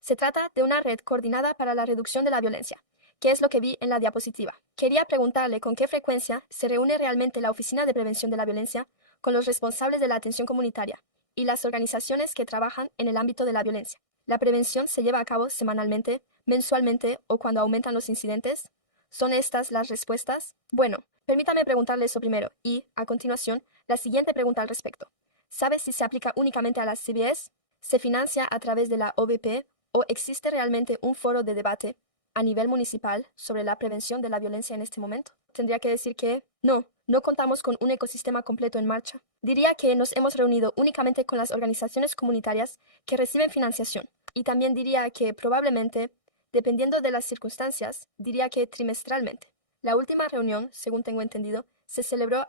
Se trata de una red coordinada para la reducción de la violencia, que es lo que vi en la diapositiva. Quería preguntarle con qué frecuencia se reúne realmente la Oficina de Prevención de la Violencia con los responsables de la atención comunitaria y las organizaciones que trabajan en el ámbito de la violencia. ¿La prevención se lleva a cabo semanalmente, mensualmente o cuando aumentan los incidentes? ¿Son estas las respuestas? Bueno, permítame preguntarle eso primero y, a continuación, la siguiente pregunta al respecto. ¿Sabe si se aplica únicamente a las CBS? ¿Se financia a través de la OVP o existe realmente un foro de debate a nivel municipal sobre la prevención de la violencia en este momento? Tendría que decir que no contamos con un ecosistema completo en marcha. Diría que nos hemos reunido únicamente con las organizaciones comunitarias que reciben financiación. Y también diría que probablemente, dependiendo de las circunstancias, diría que trimestralmente. La última reunión, según tengo entendido, se celebró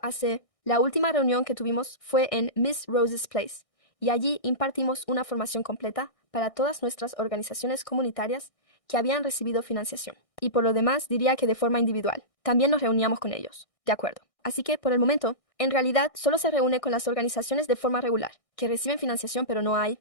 La última reunión que tuvimos fue en Miss Rose's Place, y allí impartimos una formación completa para todas nuestras organizaciones comunitarias que habían recibido financiación. Y por lo demás, diría que de forma individual. También nos reuníamos con ellos. De acuerdo. Así que, por el momento, en realidad solo se reúne con las organizaciones de forma regular, que reciben financiación, pero no hay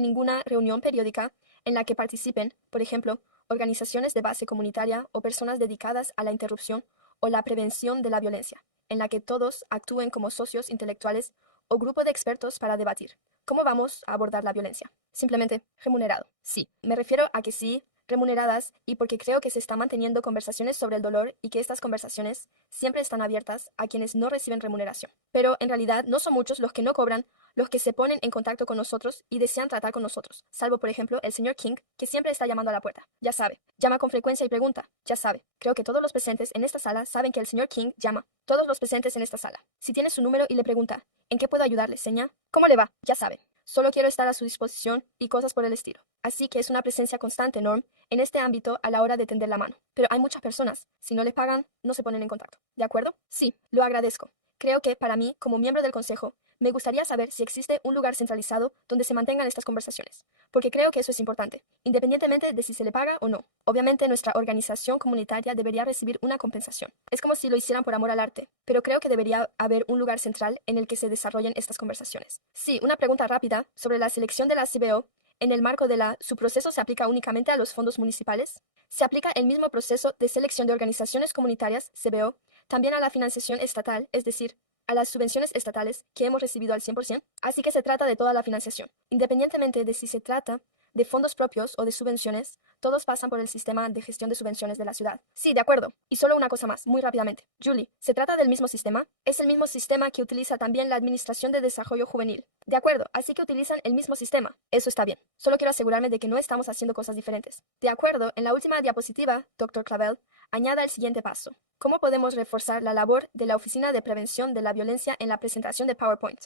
ninguna reunión periódica en la que participen, por ejemplo, organizaciones de base comunitaria o personas dedicadas a la interrupción o la prevención de la violencia, en la que todos actúen como socios intelectuales o grupo de expertos para debatir. ¿Cómo vamos a abordar la violencia? Simplemente remunerado. Sí, me refiero a que sí, remuneradas, y porque creo que se están manteniendo conversaciones sobre el dolor y que estas conversaciones siempre están abiertas a quienes no reciben remuneración. Pero en realidad no son muchos los que no cobran, los que se ponen en contacto con nosotros y desean tratar con nosotros, salvo por ejemplo el señor King, que siempre está llamando a la puerta. Ya sabe, llama con frecuencia y pregunta. Ya sabe, creo que todos los presentes en esta sala saben que el señor King llama. Todos los presentes en esta sala. Si tiene su número y le pregunta, ¿en qué puedo ayudarle, seña? ¿Cómo le va? Ya sabe. Solo quiero estar a su disposición y cosas por el estilo. Así que es una presencia constante, Norm, en este ámbito a la hora de tender la mano. Pero hay muchas personas. Si no les pagan, no se ponen en contacto. ¿De acuerdo? Sí, lo agradezco. Creo que, para mí, como miembro del Consejo, me gustaría saber si existe un lugar centralizado donde se mantengan estas conversaciones, porque creo que eso es importante, independientemente de si se le paga o no. Obviamente, nuestra organización comunitaria debería recibir una compensación. Es como si lo hicieran por amor al arte, pero creo que debería haber un lugar central en el que se desarrollen estas conversaciones. Sí, una pregunta rápida sobre la selección de la CBO. En el marco de ¿su proceso se aplica únicamente a los fondos municipales? ¿Se aplica el mismo proceso de selección de organizaciones comunitarias, CBO, también a la financiación estatal, es decir, a las subvenciones estatales que hemos recibido al 100%? Así que se trata de toda la financiación. Independientemente de si se trata de fondos propios o de subvenciones, todos pasan por el sistema de gestión de subvenciones de la ciudad. Sí, de acuerdo. Y solo una cosa más, muy rápidamente. Julie, ¿se trata del mismo sistema? Es el mismo sistema que utiliza también la Administración de Desarrollo Juvenil. De acuerdo, así que utilizan el mismo sistema. Eso está bien. Solo quiero asegurarme de que no estamos haciendo cosas diferentes. De acuerdo, en la última diapositiva, Dr. Clavel, añada el siguiente paso. ¿Cómo podemos reforzar la labor de la Oficina de Prevención de la Violencia en la presentación de PowerPoint?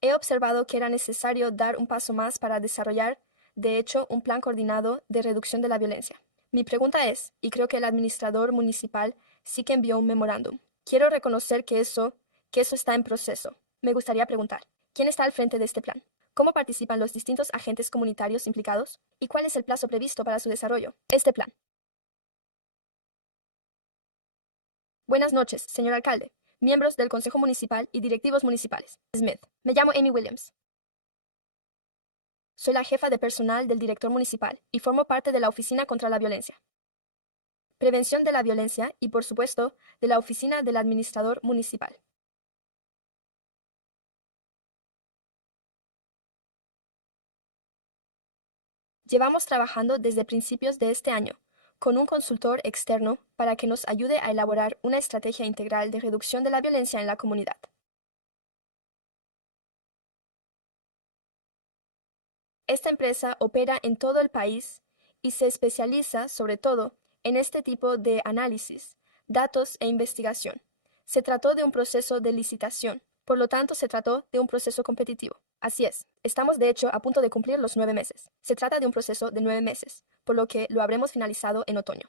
He observado que era necesario dar un paso más para desarrollar, de hecho, un plan coordinado de reducción de la violencia. Mi pregunta es, y creo que el administrador municipal sí que envió un memorándum. Quiero reconocer que eso está en proceso. Me gustaría preguntar, ¿quién está al frente de este plan? ¿Cómo participan los distintos agentes comunitarios implicados? ¿Y cuál es el plazo previsto para su desarrollo? Este plan. Buenas noches, señor alcalde, miembros del Consejo Municipal y directivos municipales. Smith. Me llamo Amy Williams. Soy la jefa de personal del director municipal y formo parte de la Oficina contra la Violencia. prevención de la violencia y, por supuesto, de la oficina del administrador municipal. Llevamos trabajando desde principios de este año con un consultor externo para que nos ayude a elaborar una estrategia integral de reducción de la violencia en la comunidad. Esta empresa opera en todo el país y se especializa, sobre todo, en este tipo de análisis, datos e investigación. Se trató de un proceso de licitación, por lo tanto se trató de un proceso competitivo. Así es, estamos de hecho a punto de cumplir los 9 meses. Se trata de un proceso de 9 meses, por lo que lo habremos finalizado en otoño.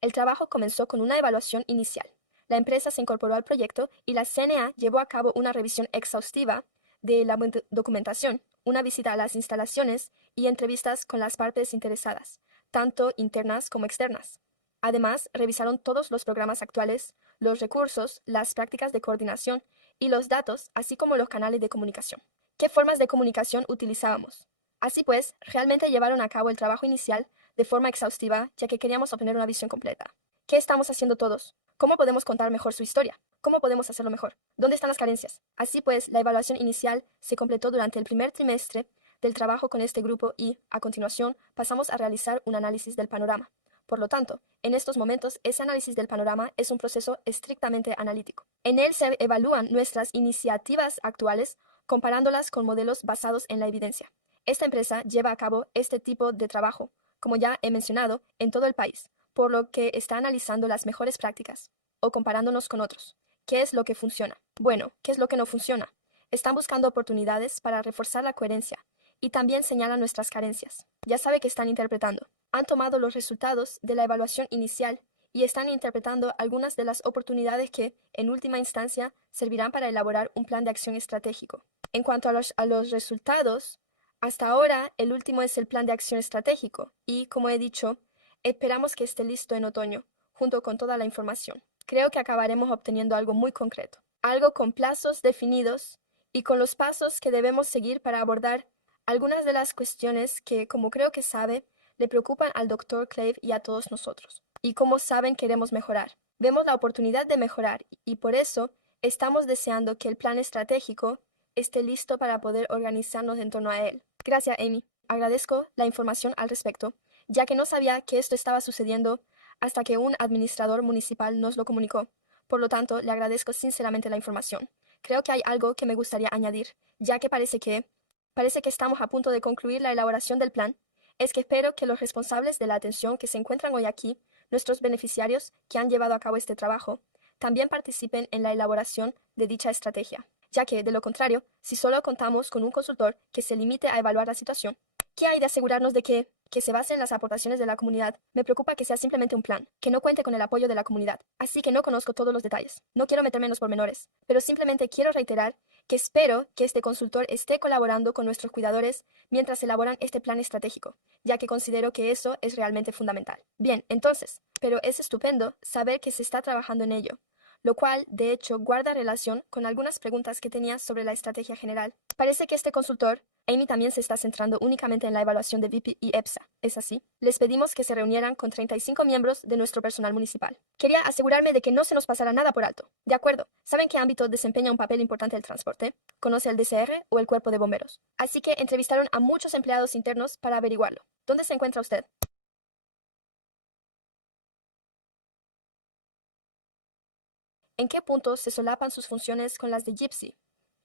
El trabajo comenzó con una evaluación inicial. La empresa se incorporó al proyecto y la CNA llevó a cabo una revisión exhaustiva de la documentación, una visita a las instalaciones y entrevistas con las partes interesadas, tanto internas como externas. Además, revisaron todos los programas actuales, los recursos, las prácticas de coordinación y los datos, así como los canales de comunicación. ¿Qué formas de comunicación utilizábamos? Así pues, realmente llevaron a cabo el trabajo inicial de forma exhaustiva, ya que queríamos obtener una visión completa. ¿Qué estamos haciendo todos? ¿Cómo podemos contar mejor su historia? ¿Cómo podemos hacerlo mejor? ¿Dónde están las carencias? Así pues, la evaluación inicial se completó durante el primer trimestre del trabajo con este grupo y, a continuación, pasamos a realizar un análisis del panorama. Por lo tanto, en estos momentos, ese análisis del panorama es un proceso estrictamente analítico. En él se evalúan nuestras iniciativas actuales comparándolas con modelos basados en la evidencia. Esta empresa lleva a cabo este tipo de trabajo, como ya he mencionado, en todo el país, por lo que está analizando las mejores prácticas o comparándonos con otros. ¿Qué es lo que funciona? Bueno, ¿qué es lo que no funciona? Están buscando oportunidades para reforzar la coherencia y también señalan nuestras carencias. Ya sabe que están interpretando. Han tomado los resultados de la evaluación inicial y están interpretando algunas de las oportunidades que, en última instancia, servirán para elaborar un plan de acción estratégico. En cuanto a los resultados, hasta ahora el último es el plan de acción estratégico y, como he dicho, esperamos que esté listo en otoño, junto con toda la información. Creo que acabaremos obteniendo algo muy concreto, algo con plazos definidos y con los pasos que debemos seguir para abordar algunas de las cuestiones que, como creo que sabe, le preocupan al doctor Clave y a todos nosotros. Y como saben, queremos mejorar. Vemos la oportunidad de mejorar y por eso estamos deseando que el plan estratégico esté listo para poder organizarnos en torno a él. Gracias, Amy. Agradezco la información al respecto, ya que no sabía que esto estaba sucediendo hasta que un administrador municipal nos lo comunicó. Por lo tanto, le agradezco sinceramente la información. Creo que hay algo que me gustaría añadir, ya que parece que estamos a punto de concluir la elaboración del plan. Es que espero que los responsables de la atención que se encuentran hoy aquí, nuestros beneficiarios que han llevado a cabo este trabajo, también participen en la elaboración de dicha estrategia, ya que, de lo contrario, si solo contamos con un consultor que se limite a evaluar la situación, ¿qué hay de asegurarnos de que se base en las aportaciones de la comunidad? Me preocupa que sea simplemente un plan, que no cuente con el apoyo de la comunidad. Así que no conozco todos los detalles. No quiero meterme en los pormenores, pero simplemente quiero reiterar que espero que este consultor esté colaborando con nuestros cuidadores mientras elaboran este plan estratégico, ya que considero que eso es realmente fundamental. Bien, entonces, pero es estupendo saber que se está trabajando en ello, lo cual, de hecho, guarda relación con algunas preguntas que tenía sobre la estrategia general. Parece que este consultor, Amy, también se está centrando únicamente en la evaluación de VIP y EPSA. ¿Es así? Les pedimos que se reunieran con 35 miembros de nuestro personal municipal. Quería asegurarme de que no se nos pasara nada por alto. De acuerdo. ¿Saben qué ámbito desempeña un papel importante el transporte? ¿Conoce el DCR o el cuerpo de bomberos? Así que entrevistaron a muchos empleados internos para averiguarlo. ¿Dónde se encuentra usted? ¿En qué punto se solapan sus funciones con las de Gypsy?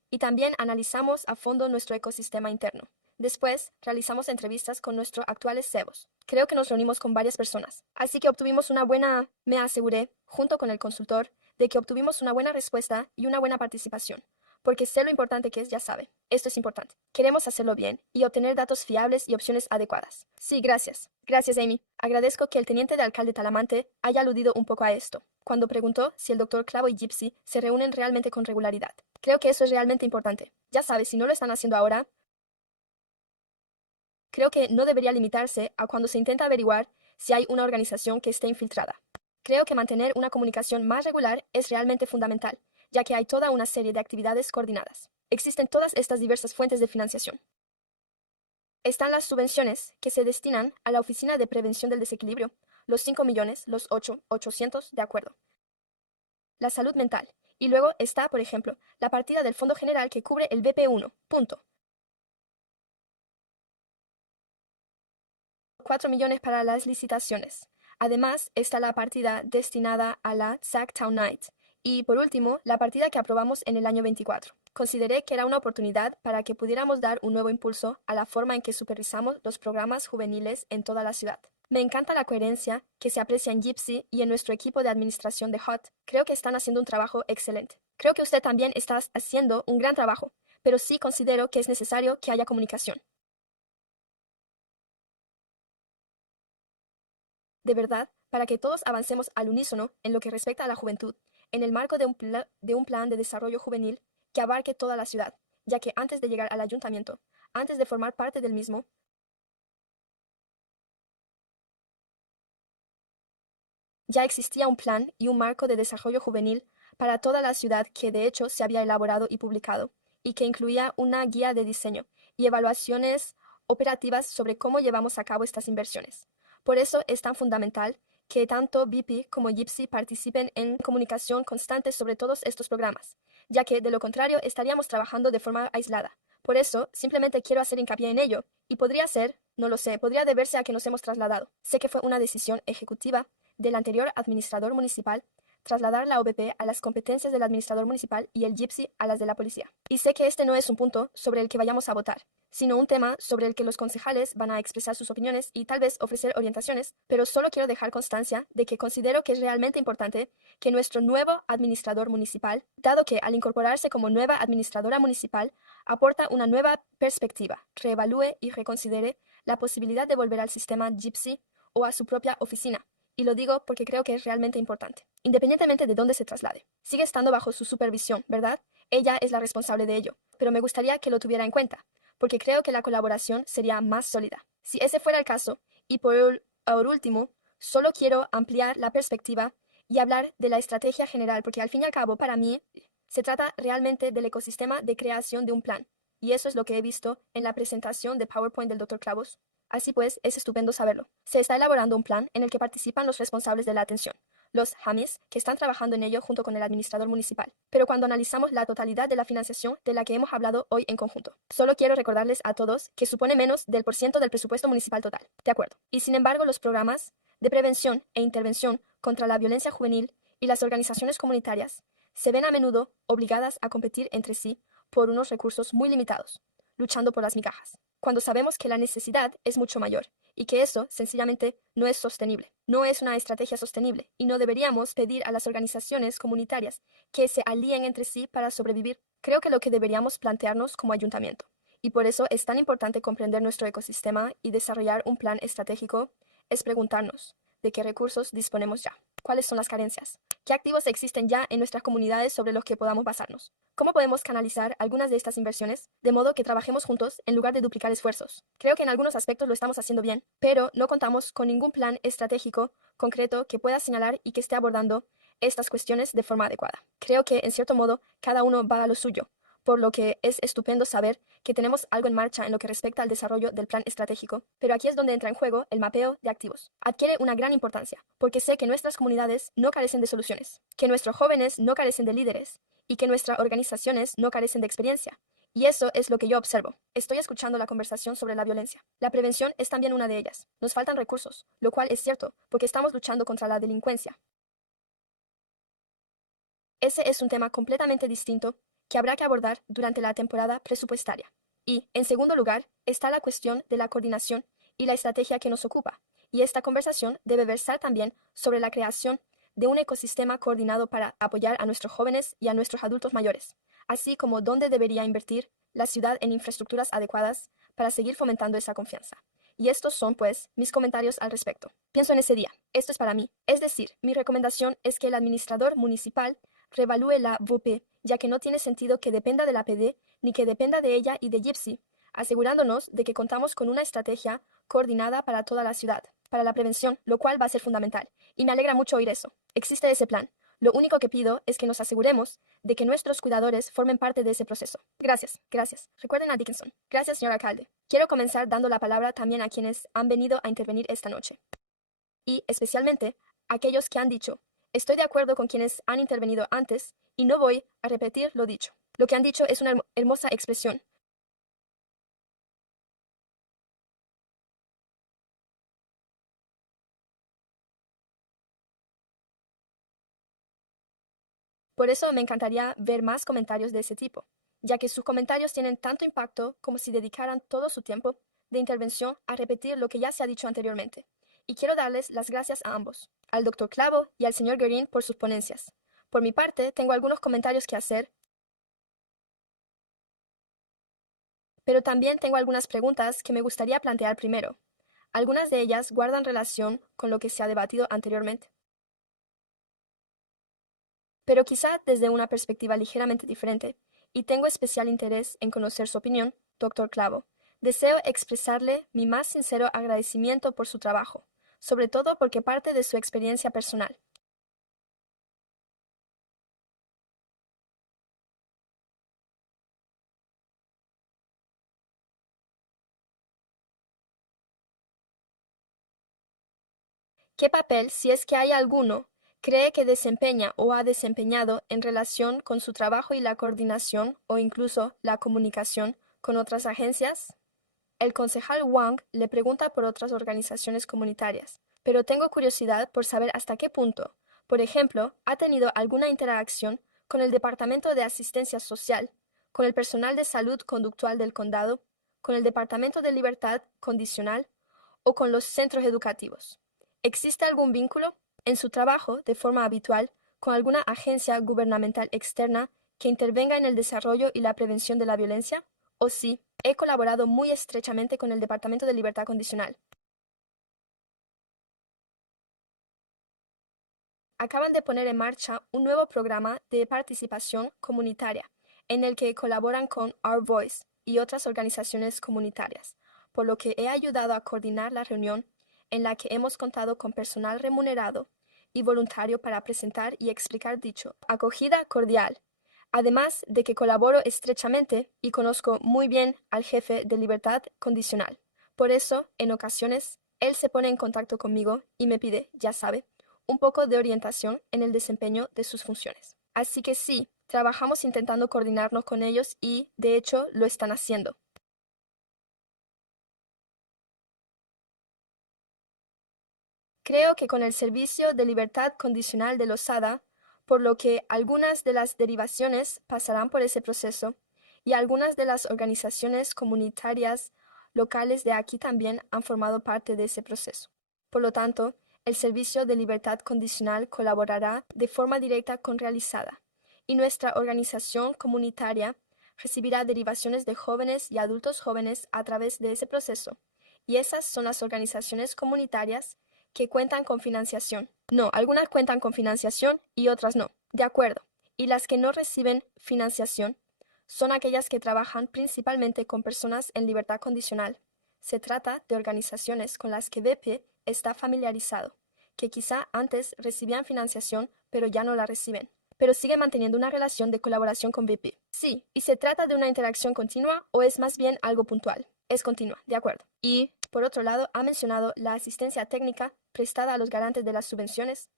Y también analizamos a fondo nuestro ecosistema interno. Después, realizamos entrevistas con nuestros actuales cebos. Creo que nos reunimos con varias personas, así que obtuvimos una buena, me aseguré, junto con el consultor, de que obtuvimos una buena respuesta y una buena participación, porque sé lo importante que es, ya sabe. Esto es importante. Queremos hacerlo bien y obtener datos fiables y opciones adecuadas. Sí, gracias. Gracias, Amy. Agradezco que el teniente de alcalde Talamante haya aludido un poco a esto, cuando preguntó si el doctor Clavo y Gypsy se reúnen realmente con regularidad. Creo que eso es realmente importante. Ya sabes, si no lo están haciendo ahora, creo que no debería limitarse a cuando se intenta averiguar si hay una organización que esté infiltrada. Creo que mantener una comunicación más regular es realmente fundamental, ya que hay toda una serie de actividades coordinadas. Existen todas estas diversas fuentes de financiación. Están las subvenciones que se destinan a la Oficina de Prevención del Desequilibrio, los 5 millones, los 800, de acuerdo. La salud mental. Y luego está, por ejemplo, la partida del Fondo General que cubre el BP1. Punto. 4 millones para las licitaciones. Además, está la partida destinada a la Sacktown Night. Y por último, la partida que aprobamos en el año 24. Consideré que era una oportunidad para que pudiéramos dar un nuevo impulso a la forma en que supervisamos los programas juveniles en toda la ciudad. Me encanta la coherencia que se aprecia en Gypsy y en nuestro equipo de administración de HOT. Creo que están haciendo un trabajo excelente. Creo que usted también está haciendo un gran trabajo, pero sí considero que es necesario que haya comunicación. De verdad, para que todos avancemos al unísono en lo que respecta a la juventud, en el marco de un plan de desarrollo juvenil que abarque toda la ciudad, ya que antes de llegar al ayuntamiento, antes de formar parte del mismo, ya existía un plan y un marco de desarrollo juvenil para toda la ciudad que de hecho se había elaborado y publicado, y que incluía una guía de diseño y evaluaciones operativas sobre cómo llevamos a cabo estas inversiones. Por eso es tan fundamental que tanto BP como Gypsy participen en comunicación constante sobre todos estos programas, ya que de lo contrario estaríamos trabajando de forma aislada. Por eso, simplemente quiero hacer hincapié en ello, y podría ser, no lo sé, podría deberse a que nos hemos trasladado. Sé que fue una decisión ejecutiva del anterior administrador municipal trasladar la OBP a las competencias del administrador municipal y el Gypsy a las de la policía. Y sé que este no es un punto sobre el que vayamos a votar, sino un tema sobre el que los concejales van a expresar sus opiniones y tal vez ofrecer orientaciones, pero solo quiero dejar constancia de que considero que es realmente importante que nuestro nuevo administrador municipal, dado que al incorporarse como nueva administradora municipal, aporta una nueva perspectiva, reevalúe y reconsidere la posibilidad de volver al sistema Gypsy o a su propia oficina. Y lo digo porque creo que es realmente importante, independientemente de dónde se traslade. Sigue estando bajo su supervisión, ¿verdad? Ella es la responsable de ello, pero me gustaría que lo tuviera en cuenta, porque creo que la colaboración sería más sólida. Si ese fuera el caso, y por último, solo quiero ampliar la perspectiva y hablar de la estrategia general, porque al fin y al cabo, para mí, se trata realmente del ecosistema de creación de un plan, y eso es lo que he visto en la presentación de PowerPoint del Dr. Clavos. Así pues, es estupendo saberlo. Se está elaborando un plan en el que participan los responsables de la atención, los HAMIS, que están trabajando en ello junto con el administrador municipal. Pero cuando analizamos la totalidad de la financiación de la que hemos hablado hoy en conjunto, solo quiero recordarles a todos que supone menos del por ciento del presupuesto municipal total. De acuerdo. Y sin embargo, los programas de prevención e intervención contra la violencia juvenil y las organizaciones comunitarias se ven a menudo obligadas a competir entre sí por unos recursos muy limitados, luchando por las migajas, cuando sabemos que la necesidad es mucho mayor y que eso sencillamente no es sostenible, no es una estrategia sostenible y no deberíamos pedir a las organizaciones comunitarias que se alíen entre sí para sobrevivir. Creo que lo que deberíamos plantearnos como ayuntamiento, y por eso es tan importante comprender nuestro ecosistema y desarrollar un plan estratégico, es preguntarnos de qué recursos disponemos ya, cuáles son las carencias, qué activos existen ya en nuestras comunidades sobre los que podamos basarnos. ¿Cómo podemos canalizar algunas de estas inversiones de modo que trabajemos juntos en lugar de duplicar esfuerzos? Creo que en algunos aspectos lo estamos haciendo bien, pero no contamos con ningún plan estratégico concreto que pueda señalar y que esté abordando estas cuestiones de forma adecuada. Creo que, en cierto modo, cada uno va a lo suyo, por lo que es estupendo saber que tenemos algo en marcha en lo que respecta al desarrollo del plan estratégico, pero aquí es donde entra en juego el mapeo de activos. Adquiere una gran importancia, porque sé que nuestras comunidades no carecen de soluciones, que nuestros jóvenes no carecen de líderes y que nuestras organizaciones no carecen de experiencia. Y eso es lo que yo observo. Estoy escuchando la conversación sobre la violencia. La prevención es también una de ellas. Nos faltan recursos, lo cual es cierto, porque estamos luchando contra la delincuencia. Ese es un tema completamente distinto que habrá que abordar durante la temporada presupuestaria. Y, en segundo lugar, está la cuestión de la coordinación y la estrategia que nos ocupa. Y esta conversación debe versar también sobre la creación de un ecosistema coordinado para apoyar a nuestros jóvenes y a nuestros adultos mayores, así como dónde debería invertir la ciudad en infraestructuras adecuadas para seguir fomentando esa confianza. Y estos son, pues, mis comentarios al respecto. Pienso en ese día. Esto es para mí. Es decir, mi recomendación es que el administrador municipal revalúe la VP, ya que no tiene sentido que dependa de la PD ni que dependa de ella y de Gypsy, asegurándonos de que contamos con una estrategia coordinada para toda la ciudad, para la prevención, lo cual va a ser fundamental. Y me alegra mucho oír eso. Existe ese plan. Lo único que pido es que nos aseguremos de que nuestros cuidadores formen parte de ese proceso. Gracias, gracias. Recuerden a Dickinson. Gracias, señor alcalde. Quiero comenzar dando la palabra también a quienes han venido a intervenir esta noche. Y especialmente a aquellos que han dicho, estoy de acuerdo con quienes han intervenido antes y no voy a repetir lo dicho. Lo que han dicho es una hermosa expresión. Por eso me encantaría ver más comentarios de ese tipo, ya que sus comentarios tienen tanto impacto como si dedicaran todo su tiempo de intervención a repetir lo que ya se ha dicho anteriormente. Y quiero darles las gracias a ambos, al doctor Clavo y al señor Guerin por sus ponencias. Por mi parte, tengo algunos comentarios que hacer, pero también tengo algunas preguntas que me gustaría plantear primero. Algunas de ellas guardan relación con lo que se ha debatido anteriormente, pero quizá desde una perspectiva ligeramente diferente, y tengo especial interés en conocer su opinión, doctor Clavo. Deseo expresarle mi más sincero agradecimiento por su trabajo, sobre todo porque parte de su experiencia personal. ¿Qué papel, si es que hay alguno, cree que desempeña o ha desempeñado en relación con su trabajo y la coordinación o incluso la comunicación con otras agencias? El concejal Wang le pregunta por otras organizaciones comunitarias, pero tengo curiosidad por saber hasta qué punto, por ejemplo, ha tenido alguna interacción con el Departamento de Asistencia Social, con el personal de salud conductual del condado, con el Departamento de Libertad Condicional o con los centros educativos. ¿Existe algún vínculo en su trabajo de forma habitual con alguna agencia gubernamental externa que intervenga en el desarrollo y la prevención de la violencia? ¿O sí, he colaborado muy estrechamente con el Departamento de Libertad Condicional? Acaban de poner en marcha un nuevo programa de participación comunitaria en el que colaboran con Our Voice y otras organizaciones comunitarias, por lo que he ayudado a coordinar la reunión en la que hemos contado con personal remunerado y voluntario para presentar y explicar dicho acogida cordial, además de que colaboro estrechamente y conozco muy bien al jefe de libertad condicional. Por eso, en ocasiones, él se pone en contacto conmigo y me pide, ya sabe, un poco de orientación en el desempeño de sus funciones. Así que sí, trabajamos intentando coordinarnos con ellos y, de hecho, lo están haciendo. Creo que con el Servicio de Libertad Condicional de Losada, por lo que algunas de las derivaciones pasarán por ese proceso, y algunas de las organizaciones comunitarias locales de aquí también han formado parte de ese proceso. Por lo tanto, el Servicio de Libertad Condicional colaborará de forma directa con Realizada, y nuestra organización comunitaria recibirá derivaciones de jóvenes y adultos jóvenes a través de ese proceso, y esas son las organizaciones comunitarias que cuentan con financiación. No, algunas cuentan con financiación y otras no. De acuerdo. Y las que no reciben financiación son aquellas que trabajan principalmente con personas en libertad condicional. Se trata de organizaciones con las que BP está familiarizado, que quizá antes recibían financiación, pero ya no la reciben, pero sigue manteniendo una relación de colaboración con BP. Sí, ¿y se trata de una interacción continua o es más bien algo puntual? Es continua, de acuerdo. Y, por otro lado, ha mencionado la asistencia técnica prestada a los garantes de las subvenciones.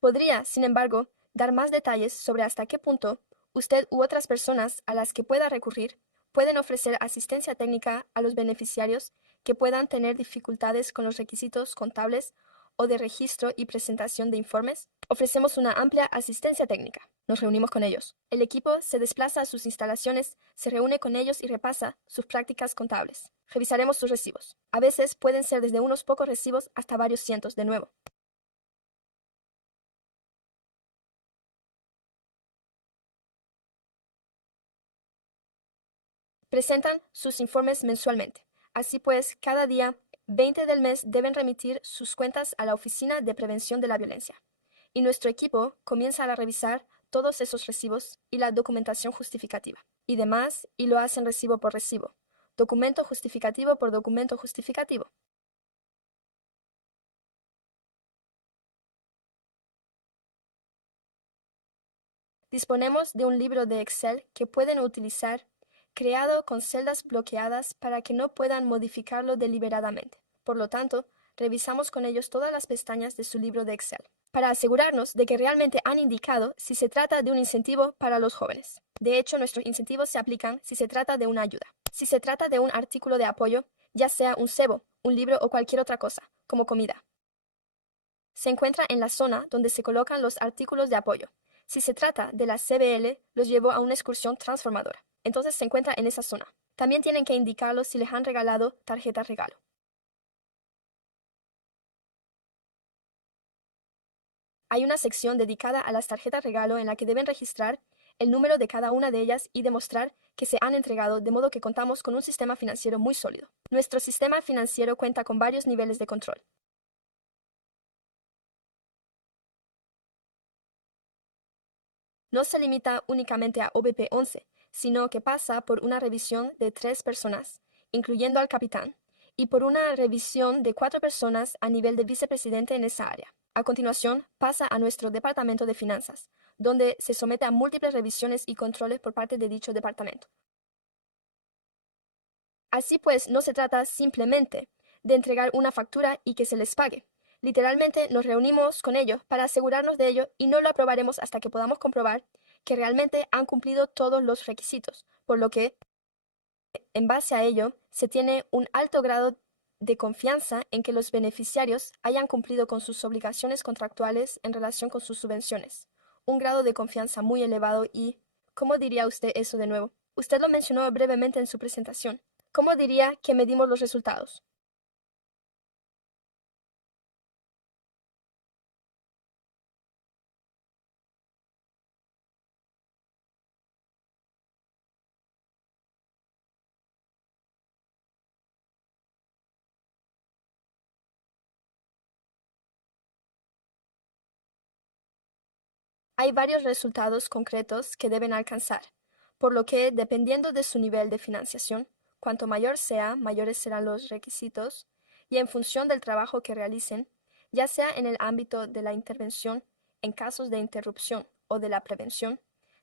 Podría, sin embargo, dar más detalles sobre hasta qué punto usted u otras personas a las que pueda recurrir pueden ofrecer asistencia técnica a los beneficiarios que puedan tener dificultades con los requisitos contables o de registro y presentación de informes. Ofrecemos una amplia asistencia técnica. Nos reunimos con ellos. El equipo se desplaza a sus instalaciones, se reúne con ellos y repasa sus prácticas contables. Revisaremos sus recibos. A veces pueden ser desde unos pocos recibos hasta varios cientos de nuevo. Presentan sus informes mensualmente. Así pues, cada día 20 del mes deben remitir sus cuentas a la Oficina de Prevención de la Violencia. Y nuestro equipo comienza a revisar todos esos recibos y la documentación justificativa y demás, y lo hacen recibo por recibo, documento justificativo por documento justificativo. Disponemos de un libro de Excel que pueden utilizar, creado con celdas bloqueadas para que no puedan modificarlo deliberadamente. Por lo tanto, revisamos con ellos todas las pestañas de su libro de Excel, para asegurarnos de que realmente han indicado si se trata de un incentivo para los jóvenes. De hecho, nuestros incentivos se aplican si se trata de una ayuda. Si se trata de un artículo de apoyo, ya sea un cebo, un libro o cualquier otra cosa, como comida, se encuentra en la zona donde se colocan los artículos de apoyo. Si se trata de la CBL, los llevó a una excursión transformadora. Entonces se encuentra en esa zona. También tienen que indicarlo si les han regalado tarjeta regalo. Hay una sección dedicada a las tarjetas regalo en la que deben registrar el número de cada una de ellas y demostrar que se han entregado, de modo que contamos con un sistema financiero muy sólido. Nuestro sistema financiero cuenta con varios niveles de control. No se limita únicamente a OBP-11, sino que pasa por una revisión de 3 personas, incluyendo al capitán, y por una revisión de 4 personas a nivel de vicepresidente en esa área. A continuación, pasa a nuestro departamento de finanzas, donde se somete a múltiples revisiones y controles por parte de dicho departamento. Así pues, no se trata simplemente de entregar una factura y que se les pague. Literalmente nos reunimos con ellos para asegurarnos de ello y no lo aprobaremos hasta que podamos comprobar que realmente han cumplido todos los requisitos, por lo que, en base a ello, se tiene un alto grado de confianza en que los beneficiarios hayan cumplido con sus obligaciones contractuales en relación con sus subvenciones. Un grado de confianza muy elevado y, ¿cómo diría usted eso de nuevo? Usted lo mencionó brevemente en su presentación. ¿Cómo diría que medimos los resultados? Hay varios resultados concretos que deben alcanzar, por lo que, dependiendo de su nivel de financiación, cuanto mayor sea, mayores serán los requisitos, y en función del trabajo que realicen, ya sea en el ámbito de la intervención, en casos de interrupción o de la prevención,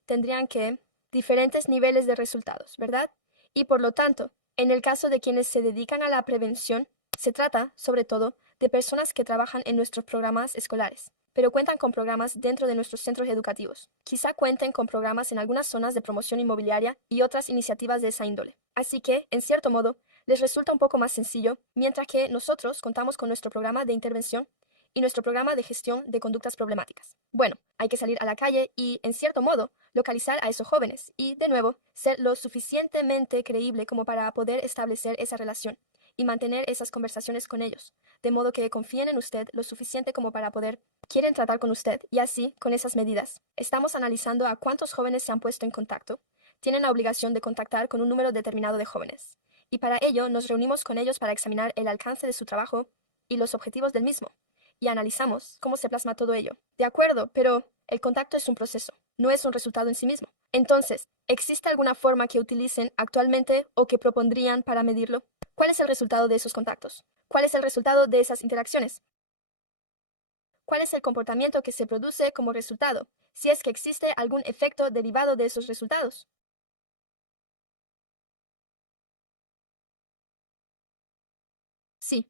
tendrían que diferentes niveles de resultados, ¿verdad? Y por lo tanto, en el caso de quienes se dedican a la prevención, se trata, sobre todo, de personas que trabajan en nuestros programas escolares, pero cuentan con programas dentro de nuestros centros educativos. Quizá cuenten con programas en algunas zonas de promoción inmobiliaria y otras iniciativas de esa índole. Así que, en cierto modo, les resulta un poco más sencillo, mientras que nosotros contamos con nuestro programa de intervención y nuestro programa de gestión de conductas problemáticas. Bueno, hay que salir a la calle y, en cierto modo, localizar a esos jóvenes y, de nuevo, ser lo suficientemente creíble como para poder establecer esa relación y mantener esas conversaciones con ellos, de modo que confíen en usted lo suficiente como para poder quieren tratar con usted y así, con esas medidas, estamos analizando a cuántos jóvenes se han puesto en contacto, tienen la obligación de contactar con un número determinado de jóvenes, y para ello nos reunimos con ellos para examinar el alcance de su trabajo y los objetivos del mismo, y analizamos cómo se plasma todo ello. De acuerdo, pero el contacto es un proceso, no es un resultado en sí mismo. Entonces, ¿existe alguna forma que utilicen actualmente o que propondrían para medirlo? ¿Cuál es el resultado de esos contactos? ¿Cuál es el resultado de esas interacciones? ¿Cuál es el comportamiento que se produce como resultado? Si es que existe algún efecto derivado de esos resultados. Sí,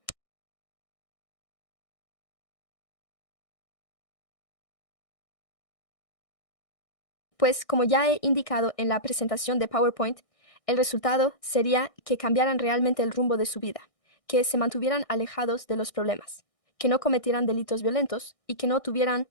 pues como ya he indicado en la presentación de PowerPoint, el resultado sería que cambiaran realmente el rumbo de su vida, que se mantuvieran alejados de los problemas, que no cometieran delitos violentos y que no tuvieran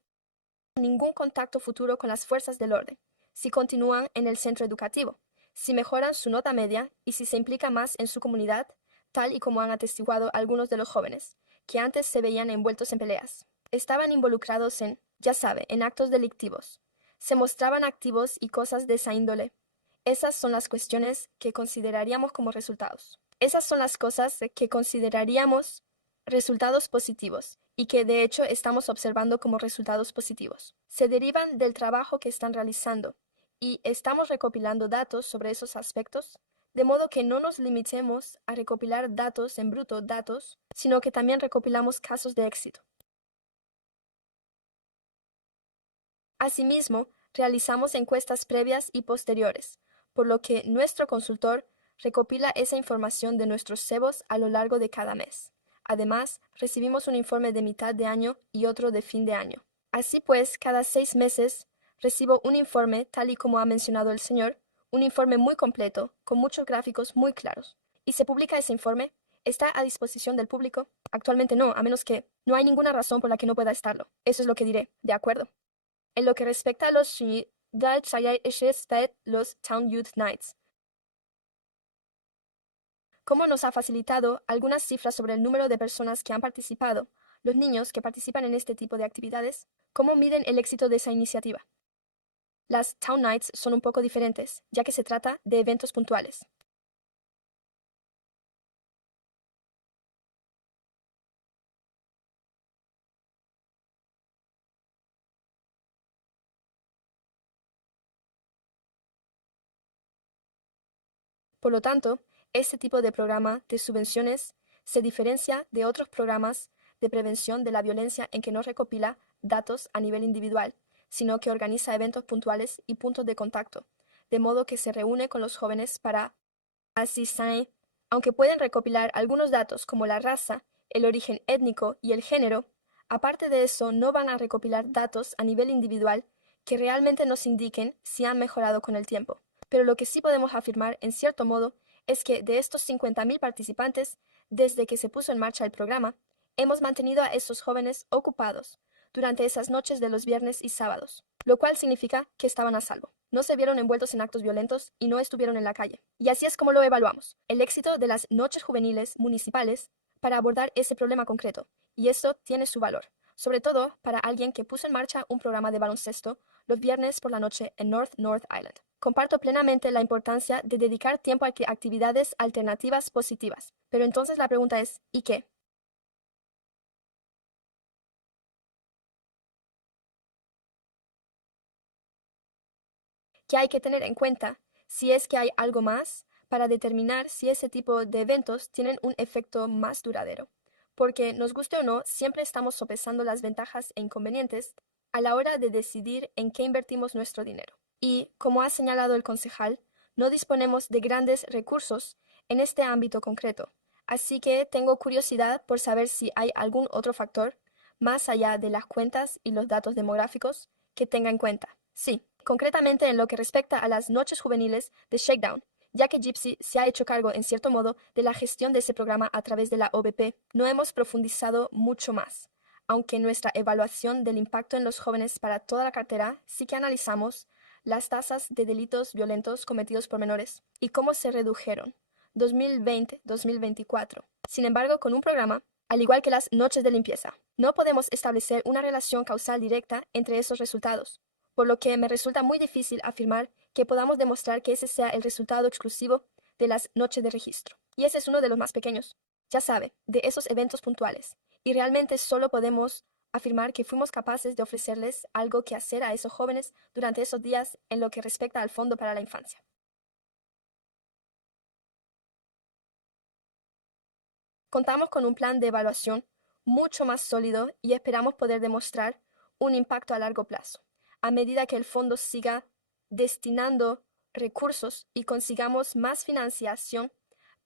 ningún contacto futuro con las fuerzas del orden, si continúan en el centro educativo, si mejoran su nota media y si se implica más en su comunidad, tal y como han atestiguado algunos de los jóvenes, que antes se veían envueltos en peleas. Estaban involucrados en, ya sabe, en actos delictivos. Se mostraban activos y cosas de esa índole. Esas son las cuestiones que consideraríamos como resultados. Esas son las cosas que consideraríamos resultados positivos y que de hecho estamos observando como resultados positivos. Se derivan del trabajo que están realizando y estamos recopilando datos sobre esos aspectos, de modo que no nos limitemos a recopilar datos en bruto datos, sino que también recopilamos casos de éxito. Asimismo, realizamos encuestas previas y posteriores, por lo que nuestro consultor recopila esa información de nuestros cebos a lo largo de cada mes. Además, recibimos un informe de mitad de año y otro de fin de año. Así pues, cada 6 meses recibo un informe, tal y como ha mencionado el señor, un informe muy completo, con muchos gráficos muy claros. ¿Y se publica ese informe? ¿Está a disposición del público? Actualmente no, a menos que no hay ninguna razón por la que no pueda estarlo. Eso es lo que diré. De acuerdo. En lo que respecta a los Shi, los Town Youth Nights, ¿cómo nos ha facilitado algunas cifras sobre el número de personas que han participado, los niños que participan en este tipo de actividades? ¿Cómo miden el éxito de esa iniciativa? Las Town Nights son un poco diferentes, ya que se trata de eventos puntuales. Por lo tanto, este tipo de programa de subvenciones se diferencia de otros programas de prevención de la violencia en que no recopila datos a nivel individual, sino que organiza eventos puntuales y puntos de contacto, de modo que se reúne con los jóvenes para asistir. Aunque pueden recopilar algunos datos como la raza, el origen étnico y el género, aparte de eso no van a recopilar datos a nivel individual que realmente nos indiquen si han mejorado con el tiempo. Pero lo que sí podemos afirmar, en cierto modo, es que de estos 50.000 participantes, desde que se puso en marcha el programa, hemos mantenido a estos jóvenes ocupados durante esas noches de los viernes y sábados, lo cual significa que estaban a salvo. No se vieron envueltos en actos violentos y no estuvieron en la calle. Y así es como lo evaluamos, el éxito de las noches juveniles municipales para abordar ese problema concreto. Y eso tiene su valor, sobre todo para alguien que puso en marcha un programa de baloncesto los viernes por la noche en North Island. Comparto plenamente la importancia de dedicar tiempo a actividades alternativas positivas. Pero entonces la pregunta es, ¿y qué? ¿Qué hay que tener en cuenta si es que hay algo más para determinar si ese tipo de eventos tienen un efecto más duradero? Porque nos guste o no, siempre estamos sopesando las ventajas e inconvenientes a la hora de decidir en qué invertimos nuestro dinero. Y, como ha señalado el concejal, no disponemos de grandes recursos en este ámbito concreto. Así que tengo curiosidad por saber si hay algún otro factor, más allá de las cuentas y los datos demográficos, que tenga en cuenta. Sí, concretamente en lo que respecta a las noches juveniles de Shakedown, ya que Gypsy se ha hecho cargo, en cierto modo, de la gestión de ese programa a través de la OBP, no hemos profundizado mucho más. Aunque en nuestra evaluación del impacto en los jóvenes para toda la cartera sí que analizamos las tasas de delitos violentos cometidos por menores y cómo se redujeron 2020-2024. Sin embargo, con un programa, al igual que las noches de limpieza, no podemos establecer una relación causal directa entre esos resultados, por lo que me resulta muy difícil afirmar que podamos demostrar que ese sea el resultado exclusivo de las noches de registro. Y ese es uno de los más pequeños, ya sabe, de esos eventos puntuales. Y realmente solo podemos afirmar que fuimos capaces de ofrecerles algo que hacer a esos jóvenes durante esos días en lo que respecta al Fondo para la Infancia. Contamos con un plan de evaluación mucho más sólido y esperamos poder demostrar un impacto a largo plazo, a medida que el fondo siga destinando recursos y consigamos más financiación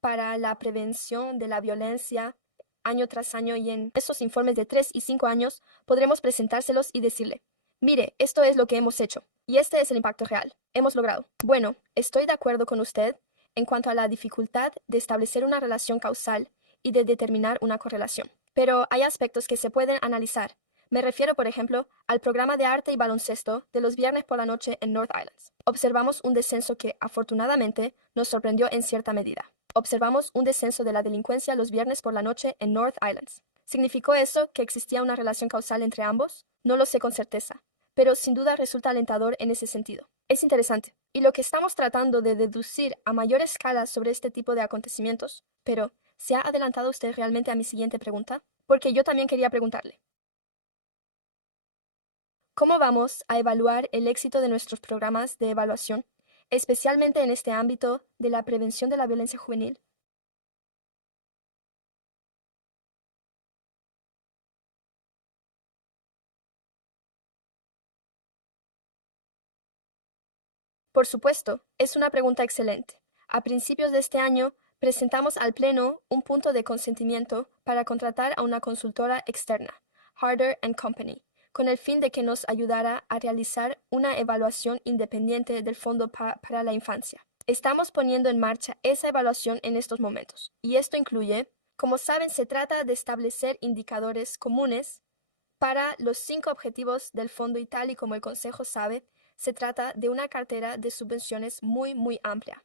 para la prevención de la violencia año tras año, y en esos informes de 3 y 5 años podremos presentárselos y decirle, mire, esto es lo que hemos hecho y este es el impacto real. Hemos logrado. Bueno, estoy de acuerdo con usted en cuanto a la dificultad de establecer una relación causal y de determinar una correlación. Pero hay aspectos que se pueden analizar. Me refiero, por ejemplo, al programa de arte y baloncesto de los viernes por la noche en North Islands. Observamos un descenso que, afortunadamente, nos sorprendió en cierta medida. Observamos un descenso de la delincuencia los viernes por la noche en North Islands. ¿Significó eso que existía una relación causal entre ambos? No lo sé con certeza, pero sin duda resulta alentador en ese sentido. Es interesante. Y lo que estamos tratando de deducir a mayor escala sobre este tipo de acontecimientos, pero ¿se ha adelantado usted realmente a mi siguiente pregunta? porque yo también quería preguntarle, ¿cómo vamos a evaluar el éxito de nuestros programas de evaluación, especialmente en este ámbito de la prevención de la violencia juvenil? Por supuesto, es una pregunta excelente. A principios de este año, presentamos al Pleno un punto de consentimiento para contratar a una consultora externa, Harder & Company, con el fin de que nos ayudara a realizar una evaluación independiente del Fondo para la Infancia. Estamos poniendo en marcha esa evaluación en estos momentos, y esto incluye, como saben, se trata de establecer indicadores comunes para los 5 objetivos del fondo y tal y como el Consejo sabe, se trata de una cartera de subvenciones muy amplia.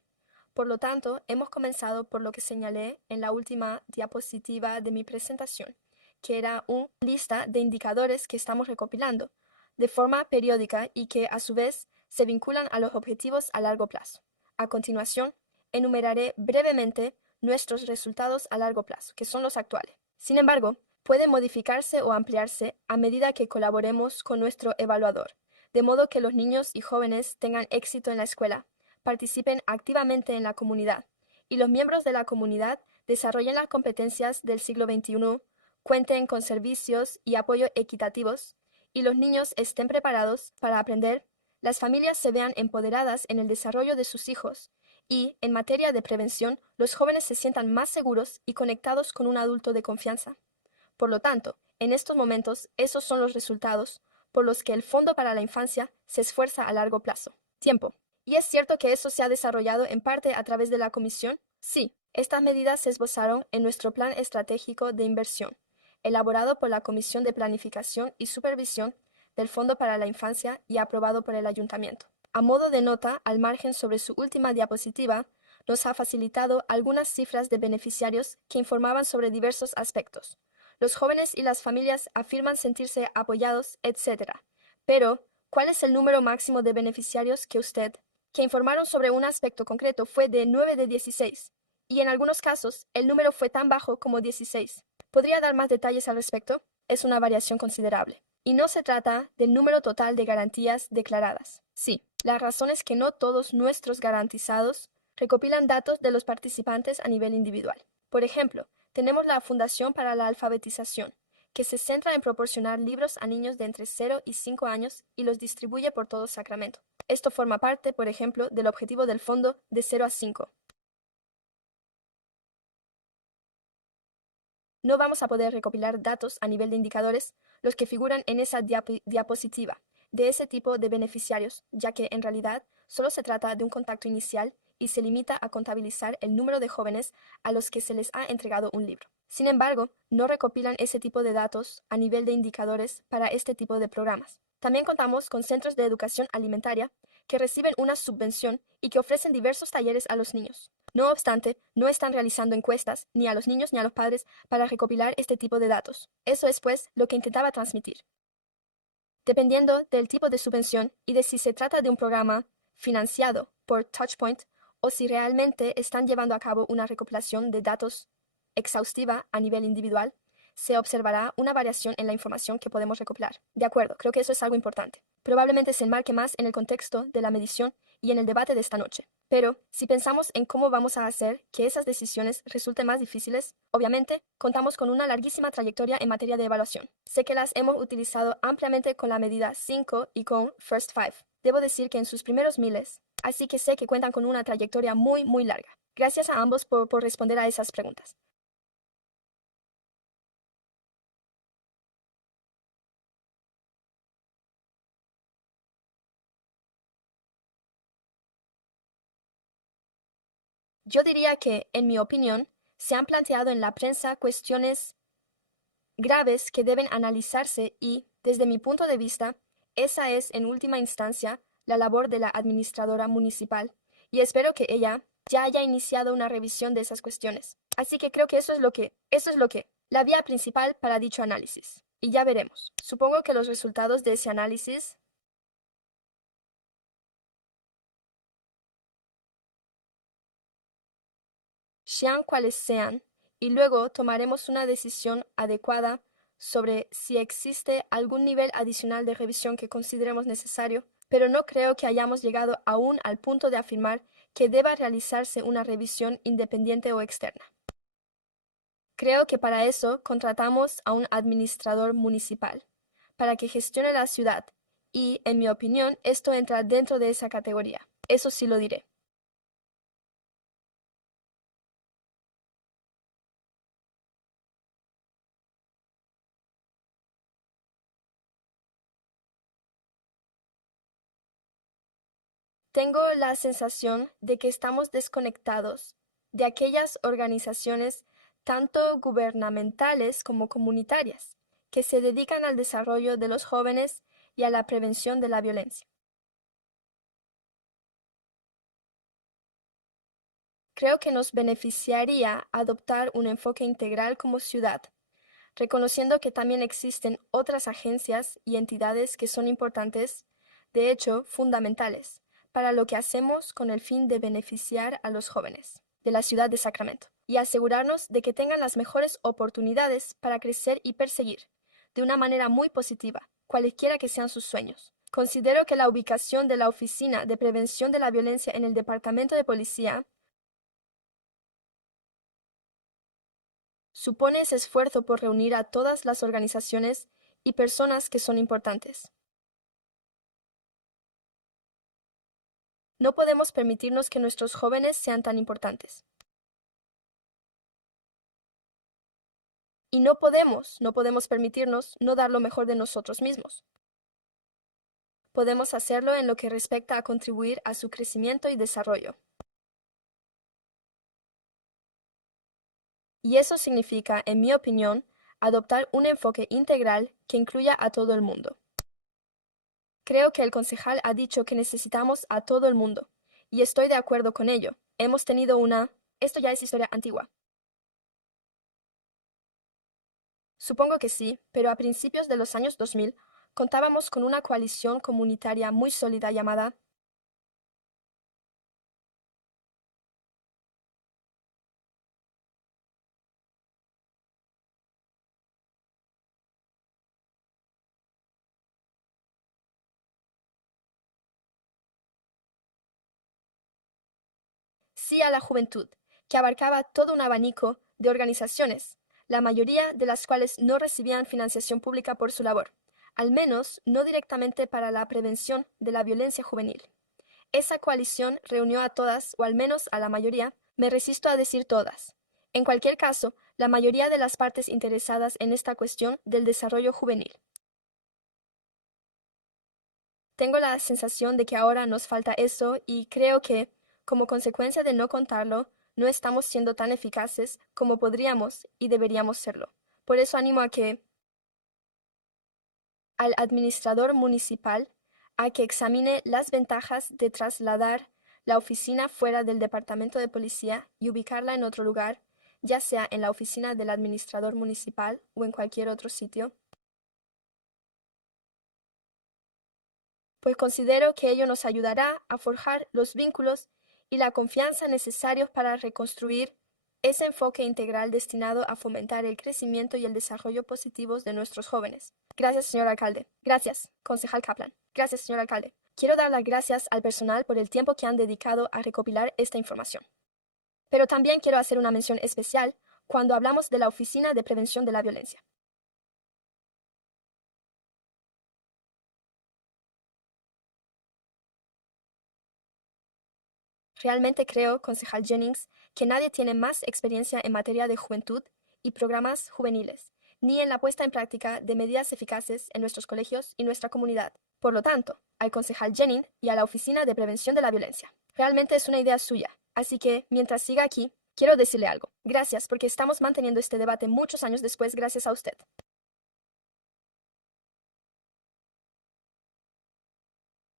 Por lo tanto, hemos comenzado por lo que señalé en la última diapositiva de mi presentación, que era una lista de indicadores que estamos recopilando de forma periódica y que a su vez se vinculan a los objetivos a largo plazo. A continuación, enumeraré brevemente nuestros resultados a largo plazo, que son los actuales. Sin embargo, puede modificarse o ampliarse a medida que colaboremos con nuestro evaluador, de modo que los niños y jóvenes tengan éxito en la escuela, participen activamente en la comunidad y los miembros de la comunidad desarrollen las competencias del siglo XXI, cuenten con servicios y apoyo equitativos y los niños estén preparados para aprender, las familias se vean empoderadas en el desarrollo de sus hijos y, en materia de prevención, los jóvenes se sientan más seguros y conectados con un adulto de confianza. Por lo tanto, en estos momentos, esos son los resultados por los que el Fondo para la Infancia se esfuerza a largo plazo. Tiempo. ¿Y es cierto que eso se ha desarrollado en parte a través de la Comisión? Sí, estas medidas se esbozaron en nuestro Plan Estratégico de Inversión, elaborado por la Comisión de Planificación y Supervisión del Fondo para la Infancia y aprobado por el Ayuntamiento. A modo de nota, al margen sobre su última diapositiva, nos ha facilitado algunas cifras de beneficiarios que informaban sobre diversos aspectos. Los jóvenes y las familias afirman sentirse apoyados, etc. Pero, ¿cuál es el número máximo de beneficiarios que informaron sobre un aspecto concreto fue de 9 de 16, y en algunos casos el número fue tan bajo como 16? ¿Podría dar más detalles al respecto? Es una variación considerable. Y no se trata del número total de garantías declaradas. Sí, la razón es que no todos nuestros garantizados recopilan datos de los participantes a nivel individual. Por ejemplo, tenemos la Fundación para la Alfabetización, que se centra en proporcionar libros a niños de entre 0 y 5 años y los distribuye por todo Sacramento. Esto forma parte, por ejemplo, del objetivo del fondo de 0 a 5. No vamos a poder recopilar datos a nivel de indicadores, los que figuran en esa diapositiva, de ese tipo de beneficiarios, ya que en realidad solo se trata de un contacto inicial y se limita a contabilizar el número de jóvenes a los que se les ha entregado un libro. Sin embargo, no recopilan ese tipo de datos a nivel de indicadores para este tipo de programas. También contamos con centros de educación alimentaria que reciben una subvención y que ofrecen diversos talleres a los niños. No obstante, no están realizando encuestas ni a los niños ni a los padres para recopilar este tipo de datos. Eso es, pues, lo que intentaba transmitir. Dependiendo del tipo de subvención y de si se trata de un programa financiado por Touchpoint o si realmente están llevando a cabo una recopilación de datos exhaustiva a nivel individual, se observará una variación en la información que podemos recopilar. De acuerdo, creo que eso es algo importante. Probablemente se enmarque más en el contexto de la medición y en el debate de esta noche. Pero, si pensamos en cómo vamos a hacer que esas decisiones resulten más difíciles, obviamente, contamos con una larguísima trayectoria en materia de evaluación. Sé que las hemos utilizado ampliamente con la medida 5 y con First Five. Debo decir que en sus primeros miles, así que sé que cuentan con una trayectoria muy larga. Gracias a ambos por responder a esas preguntas. Yo diría que, en mi opinión, se han planteado en la prensa cuestiones graves que deben analizarse y, desde mi punto de vista, esa es, en última instancia, la labor de la administradora municipal, y espero que ella ya haya iniciado una revisión de esas cuestiones. Así que creo que la vía principal para dicho análisis. Y ya veremos. Supongo que los resultados de ese análisis, sean cuales sean, y luego tomaremos una decisión adecuada sobre si existe algún nivel adicional de revisión que consideremos necesario, pero no creo que hayamos llegado aún al punto de afirmar que deba realizarse una revisión independiente o externa. Creo que para eso contratamos a un administrador municipal, para que gestione la ciudad, y, en mi opinión, esto entra dentro de esa categoría. Eso sí lo diré. Tengo la sensación de que estamos desconectados de aquellas organizaciones, tanto gubernamentales como comunitarias, que se dedican al desarrollo de los jóvenes y a la prevención de la violencia. Creo que nos beneficiaría adoptar un enfoque integral como ciudad, reconociendo que también existen otras agencias y entidades que son importantes, de hecho, fundamentales, para lo que hacemos con el fin de beneficiar a los jóvenes de la ciudad de Sacramento y asegurarnos de que tengan las mejores oportunidades para crecer y perseguir, de una manera muy positiva, cualesquiera que sean sus sueños. Considero que la ubicación de la Oficina de Prevención de la Violencia en el Departamento de Policía supone ese esfuerzo por reunir a todas las organizaciones y personas que son importantes. No podemos permitirnos que nuestros jóvenes sean tan importantes. Y no podemos permitirnos no dar lo mejor de nosotros mismos. Podemos hacerlo en lo que respecta a contribuir a su crecimiento y desarrollo. Y eso significa, en mi opinión, adoptar un enfoque integral que incluya a todo el mundo. Creo que el concejal ha dicho que necesitamos a todo el mundo, y estoy de acuerdo con ello. Hemos tenido una... Esto ya es historia antigua. Supongo que sí, pero a principios de los años 2000 contábamos con una coalición comunitaria muy sólida llamada... Sí a la juventud, que abarcaba todo un abanico de organizaciones, la mayoría de las cuales no recibían financiación pública por su labor, al menos no directamente para la prevención de la violencia juvenil. Esa coalición reunió a todas, o al menos a la mayoría, me resisto a decir todas. En cualquier caso, la mayoría de las partes interesadas en esta cuestión del desarrollo juvenil. Tengo la sensación de que ahora nos falta eso y creo que, como consecuencia de no contarlo, no estamos siendo tan eficaces como podríamos y deberíamos serlo. Por eso animo al administrador municipal a que examine las ventajas de trasladar la oficina fuera del departamento de policía y ubicarla en otro lugar, ya sea en la oficina del administrador municipal o en cualquier otro sitio, pues considero que ello nos ayudará a forjar los vínculos y la confianza necesarios para reconstruir ese enfoque integral destinado a fomentar el crecimiento y el desarrollo positivos de nuestros jóvenes. Gracias, señor alcalde. Gracias, concejal Kaplan. Gracias, señor alcalde. Quiero dar las gracias al personal por el tiempo que han dedicado a recopilar esta información. Pero también quiero hacer una mención especial cuando hablamos de la Oficina de Prevención de la Violencia. Realmente creo, concejal Jennings, que nadie tiene más experiencia en materia de juventud y programas juveniles, ni en la puesta en práctica de medidas eficaces en nuestros colegios y nuestra comunidad. Por lo tanto, al concejal Jennings y a la Oficina de Prevención de la Violencia. Realmente es una idea suya, así que, mientras siga aquí, quiero decirle algo. Gracias porque estamos manteniendo este debate muchos años después gracias a usted.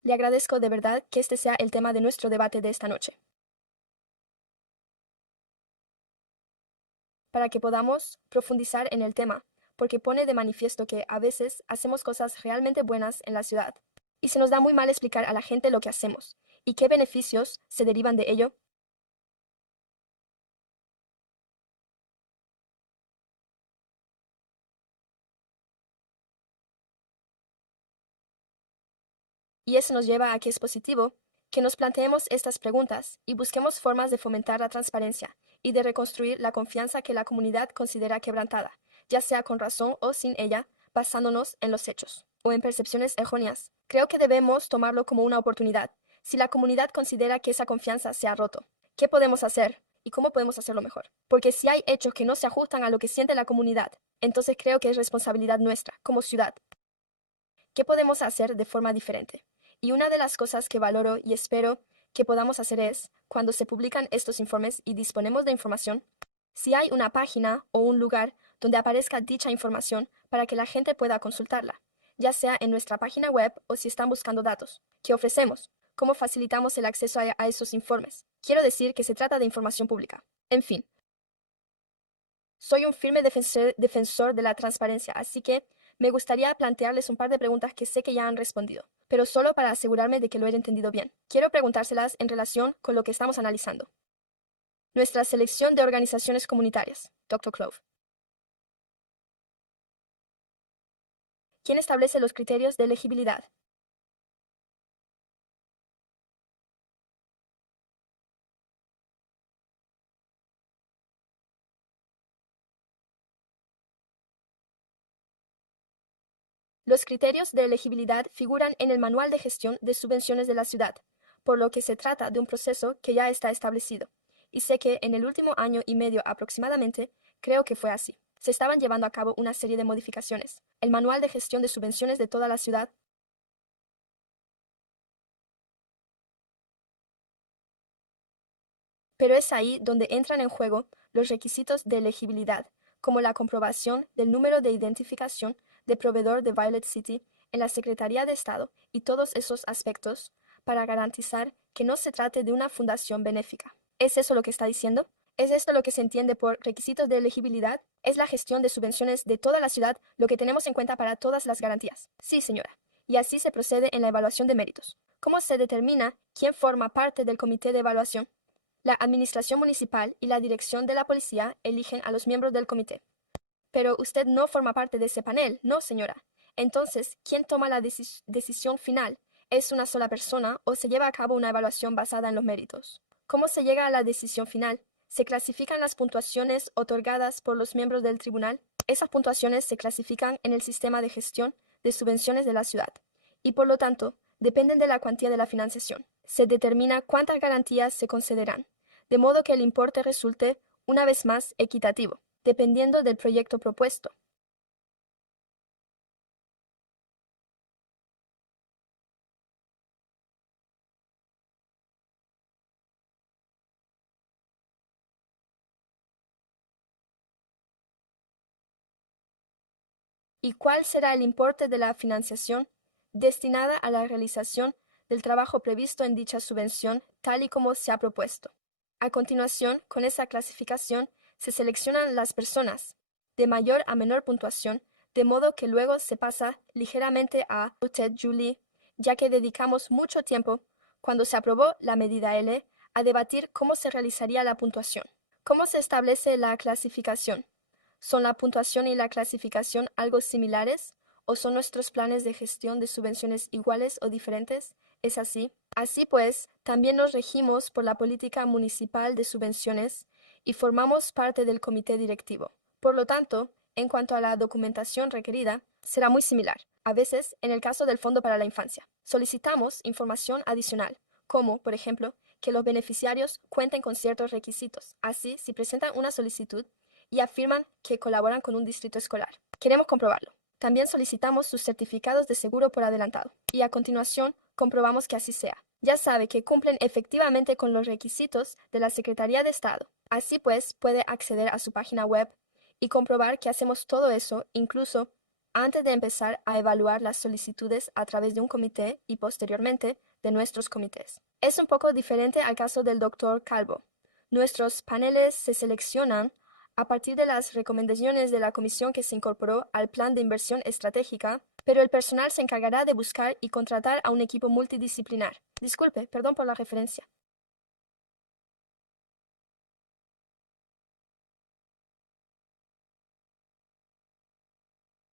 Le agradezco de verdad que este sea el tema de nuestro debate de esta noche, para que podamos profundizar en el tema, porque pone de manifiesto que a veces hacemos cosas realmente buenas en la ciudad, y se nos da muy mal explicar a la gente lo que hacemos y qué beneficios se derivan de ello. Y eso nos lleva a que es positivo que nos planteemos estas preguntas y busquemos formas de fomentar la transparencia y de reconstruir la confianza que la comunidad considera quebrantada, ya sea con razón o sin ella, basándonos en los hechos o en percepciones erróneas. Creo que debemos tomarlo como una oportunidad. Si la comunidad considera que esa confianza se ha roto, ¿qué podemos hacer? ¿Y cómo podemos hacerlo mejor? Porque si hay hechos que no se ajustan a lo que siente la comunidad, entonces creo que es responsabilidad nuestra, como ciudad. ¿Qué podemos hacer de forma diferente? Y una de las cosas que valoro y espero que podamos hacer es, cuando se publican estos informes y disponemos de información, si hay una página o un lugar donde aparezca dicha información para que la gente pueda consultarla, ya sea en nuestra página web o si están buscando datos. ¿Qué ofrecemos? ¿Cómo facilitamos el acceso a esos informes? Quiero decir que se trata de información pública. En fin, soy un firme defensor de la transparencia, así que me gustaría plantearles un par de preguntas que sé que ya han respondido, pero solo para asegurarme de que lo he entendido bien. Quiero preguntárselas en relación con lo que estamos analizando. Nuestra selección de organizaciones comunitarias, Dr. Clove. ¿Quién establece los criterios de elegibilidad? Los criterios de elegibilidad figuran en el Manual de Gestión de Subvenciones de la Ciudad, por lo que se trata de un proceso que ya está establecido. Y sé que en el último año y medio aproximadamente, creo que fue así. Se estaban llevando a cabo una serie de modificaciones. El Manual de Gestión de Subvenciones de toda la ciudad. Pero es ahí donde entran en juego los requisitos de elegibilidad, como la comprobación del número de identificación de proveedor de Violet City en la Secretaría de Estado y todos esos aspectos para garantizar que no se trate de una fundación benéfica. ¿Es eso lo que está diciendo? ¿Es esto lo que se entiende por requisitos de elegibilidad? ¿Es la gestión de subvenciones de toda la ciudad lo que tenemos en cuenta para todas las garantías? Sí, señora. Y así se procede en la evaluación de méritos. ¿Cómo se determina quién forma parte del comité de evaluación? La administración municipal y la dirección de la policía eligen a los miembros del comité. Pero usted no forma parte de ese panel, ¿no, señora? Entonces, ¿quién toma la decisión final? ¿Es una sola persona o se lleva a cabo una evaluación basada en los méritos? ¿Cómo se llega a la decisión final? ¿Se clasifican las puntuaciones otorgadas por los miembros del tribunal? Esas puntuaciones se clasifican en el sistema de gestión de subvenciones de la ciudad y, por lo tanto, dependen de la cuantía de la financiación. Se determina cuántas garantías se concederán, de modo que el importe resulte, una vez más, equitativo, dependiendo del proyecto propuesto. ¿Y cuál será el importe de la financiación destinada a la realización del trabajo previsto en dicha subvención, tal y como se ha propuesto? A continuación, con esa clasificación, se seleccionan las personas de mayor a menor puntuación, de modo que luego se pasa ligeramente a usted, Julie, ya que dedicamos mucho tiempo, cuando se aprobó la medida L, a debatir cómo se realizaría la puntuación. ¿Cómo se establece la clasificación? ¿Son la puntuación y la clasificación algo similares? ¿O son nuestros planes de gestión de subvenciones iguales o diferentes? ¿Es así? Así pues, también nos regimos por la política municipal de subvenciones y formamos parte del comité directivo. Por lo tanto, en cuanto a la documentación requerida, será muy similar. A veces, en el caso del Fondo para la Infancia, solicitamos información adicional, como, por ejemplo, que los beneficiarios cuenten con ciertos requisitos. Así, si presentan una solicitud, y afirman que colaboran con un distrito escolar. Queremos comprobarlo. También solicitamos sus certificados de seguro por adelantado y a continuación comprobamos que así sea. Ya sabe que cumplen efectivamente con los requisitos de la Secretaría de Estado. Así pues, puede acceder a su página web y comprobar que hacemos todo eso incluso antes de empezar a evaluar las solicitudes a través de un comité y posteriormente de nuestros comités. Es un poco diferente al caso del doctor Calvo. Nuestros paneles se seleccionan a partir de las recomendaciones de la comisión que se incorporó al plan de inversión estratégica, pero el personal se encargará de buscar y contratar a un equipo multidisciplinar. Disculpe, perdón por la referencia.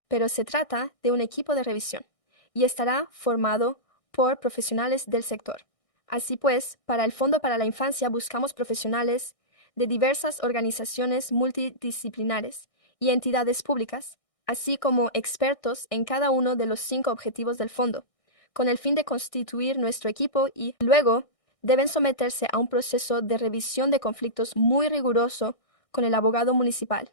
Pero se trata de un equipo de revisión y estará formado por profesionales del sector. Así pues, para el Fondo para la Infancia buscamos profesionales de diversas organizaciones multidisciplinares y entidades públicas, así como expertos en cada uno de los 5 objetivos del fondo, con el fin de constituir nuestro equipo y luego deben someterse a un proceso de revisión de conflictos muy riguroso con el abogado municipal.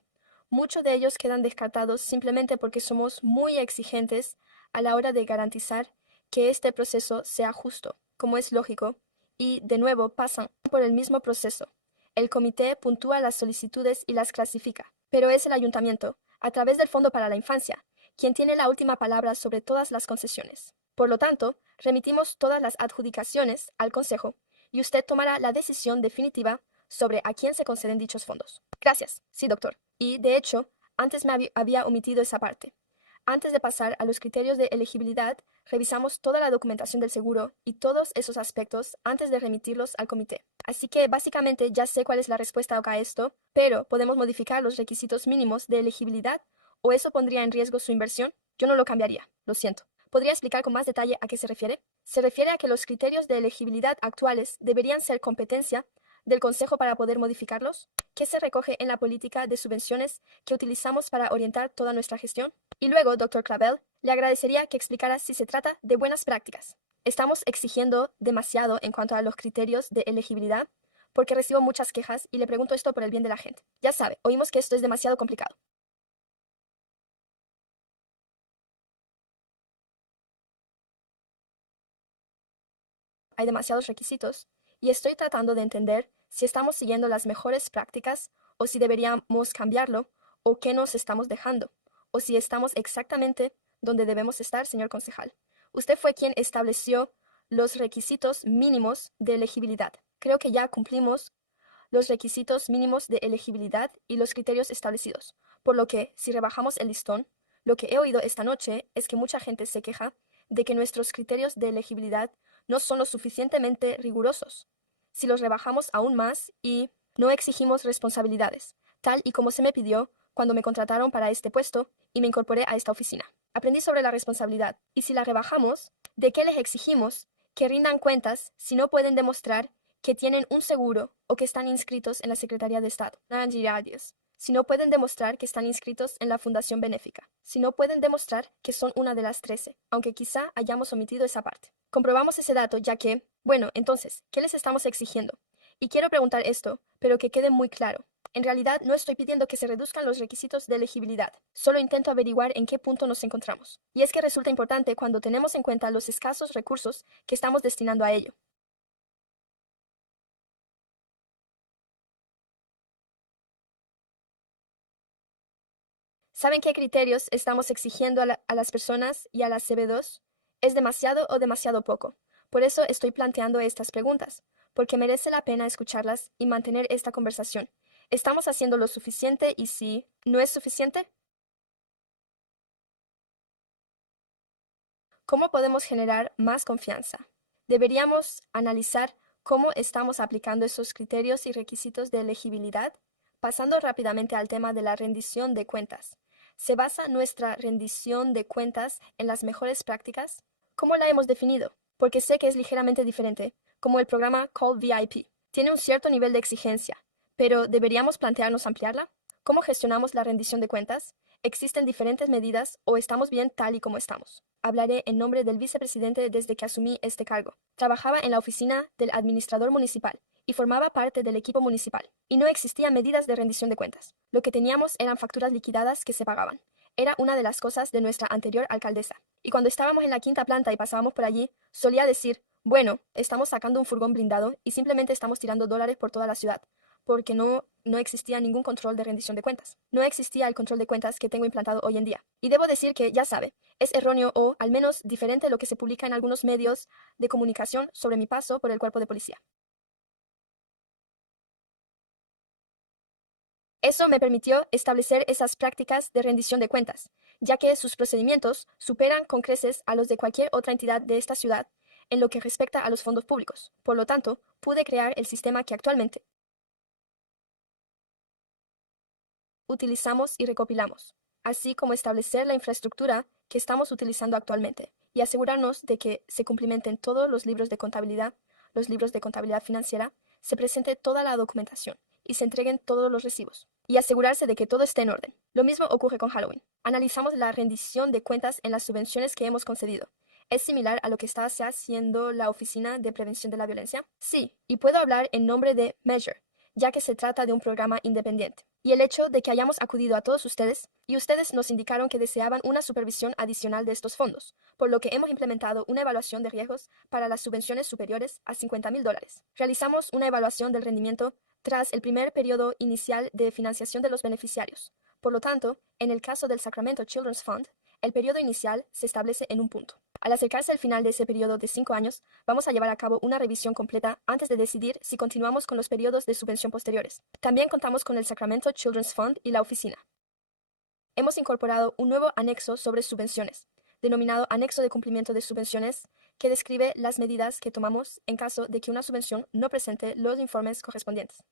Muchos de ellos quedan descartados simplemente porque somos muy exigentes a la hora de garantizar que este proceso sea justo, como es lógico, y de nuevo pasan por el mismo proceso. El comité puntúa las solicitudes y las clasifica, pero es el ayuntamiento, a través del Fondo para la Infancia, quien tiene la última palabra sobre todas las concesiones. Por lo tanto, remitimos todas las adjudicaciones al Consejo y usted tomará la decisión definitiva sobre a quién se conceden dichos fondos. Gracias. Sí, doctor. Y, de hecho, antes me había omitido esa parte. Antes de pasar a los criterios de elegibilidad, revisamos toda la documentación del seguro y todos esos aspectos antes de remitirlos al comité. Así que básicamente ya sé cuál es la respuesta a esto, pero ¿podemos modificar los requisitos mínimos de elegibilidad o eso pondría en riesgo su inversión? Yo no lo cambiaría, lo siento. ¿Podría explicar con más detalle a qué se refiere? Se refiere a que los criterios de elegibilidad actuales deberían ser competencia del Consejo para poder modificarlos. ¿Qué se recoge en la política de subvenciones que utilizamos para orientar toda nuestra gestión? Y luego, doctor Clavel, le agradecería que explicara si se trata de buenas prácticas. ¿Estamos exigiendo demasiado en cuanto a los criterios de elegibilidad? Porque recibo muchas quejas y le pregunto esto por el bien de la gente. Ya sabe, oímos que esto es demasiado complicado. Hay demasiados requisitos y estoy tratando de entender si estamos siguiendo las mejores prácticas o si deberíamos cambiarlo o qué nos estamos dejando o si estamos exactamente donde debemos estar, señor concejal. Usted fue quien estableció los requisitos mínimos de elegibilidad. Creo que ya cumplimos los requisitos mínimos de elegibilidad y los criterios establecidos, por lo que, si rebajamos el listón, lo que he oído esta noche es que mucha gente se queja de que nuestros criterios de elegibilidad no son lo suficientemente rigurosos. Si los rebajamos aún más y no exigimos responsabilidades, tal y como se me pidió cuando me contrataron para este puesto y me incorporé a esta oficina. Aprendí sobre la responsabilidad, y si la rebajamos, ¿de qué les exigimos que rindan cuentas si no pueden demostrar que tienen un seguro o que están inscritos en la Secretaría de Estado? Si no pueden demostrar que están inscritos en la Fundación Benéfica, si no pueden demostrar que son una de las 13, aunque quizá hayamos omitido esa parte. Comprobamos ese dato ya que, bueno, entonces, ¿qué les estamos exigiendo? Y quiero preguntar esto, pero que quede muy claro. En realidad no estoy pidiendo que se reduzcan los requisitos de elegibilidad, solo intento averiguar en qué punto nos encontramos. Y es que resulta importante cuando tenemos en cuenta los escasos recursos que estamos destinando a ello. ¿Saben qué criterios estamos exigiendo a las personas y a las CB2? ¿Es demasiado o demasiado poco? Por eso estoy planteando estas preguntas, porque merece la pena escucharlas y mantener esta conversación. ¿Estamos haciendo lo suficiente y si no es suficiente? ¿Cómo podemos generar más confianza? Deberíamos analizar cómo estamos aplicando esos criterios y requisitos de elegibilidad. Pasando rápidamente al tema de la rendición de cuentas. ¿Se basa nuestra rendición de cuentas en las mejores prácticas? ¿Cómo la hemos definido? Porque sé que es ligeramente diferente, como el programa Call VIP. Tiene un cierto nivel de exigencia, pero ¿deberíamos plantearnos ampliarla? ¿Cómo gestionamos la rendición de cuentas? ¿Existen diferentes medidas o estamos bien tal y como estamos? Hablaré en nombre del vicepresidente desde que asumí este cargo. Trabajaba en la oficina del administrador municipal y formaba parte del equipo municipal, y no existían medidas de rendición de cuentas. Lo que teníamos eran facturas liquidadas que se pagaban. Era una de las cosas de nuestra anterior alcaldesa. Y cuando estábamos en la quinta planta y pasábamos por allí, solía decir, bueno, estamos sacando un furgón blindado y simplemente estamos tirando dólares por toda la ciudad, porque no existía ningún control de rendición de cuentas. No existía el control de cuentas que tengo implantado hoy en día. Y debo decir que, ya sabe, es erróneo o al menos diferente lo que se publica en algunos medios de comunicación sobre mi paso por el cuerpo de policía. Eso me permitió establecer esas prácticas de rendición de cuentas, ya que sus procedimientos superan con creces a los de cualquier otra entidad de esta ciudad en lo que respecta a los fondos públicos. Por lo tanto, pude crear el sistema que actualmente utilizamos y recopilamos, así como establecer la infraestructura que estamos utilizando actualmente. y asegurarnos de que se cumplimenten todos los libros de contabilidad, los libros de contabilidad financiera, se presente toda la documentación y se entreguen todos los recibos, y asegurarse de que todo esté en orden. Lo mismo ocurre con Halloween. Analizamos la rendición de cuentas en las subvenciones que hemos concedido. ¿Es similar a lo que está haciendo la Oficina de Prevención de la Violencia? Sí, y puedo hablar en nombre de Measure, ya que se trata de un programa independiente. Y el hecho de que hayamos acudido a todos ustedes, y ustedes nos indicaron que deseaban una supervisión adicional de estos fondos, por lo que hemos implementado una evaluación de riesgos para las subvenciones superiores a $50,000. Realizamos una evaluación del rendimiento tras el primer periodo inicial de financiación de los beneficiarios. Por lo tanto, en el caso del Sacramento Children's Fund, el periodo inicial se establece en un punto. Al acercarse al final de ese periodo de 5 años, vamos a llevar a cabo una revisión completa antes de decidir si continuamos con los periodos de subvención posteriores. También contamos con el Sacramento Children's Fund y la oficina. Hemos incorporado un nuevo anexo sobre subvenciones, denominado Anexo de Cumplimiento de Subvenciones, que describe las medidas que tomamos en caso de que una subvención no presente los informes correspondientes.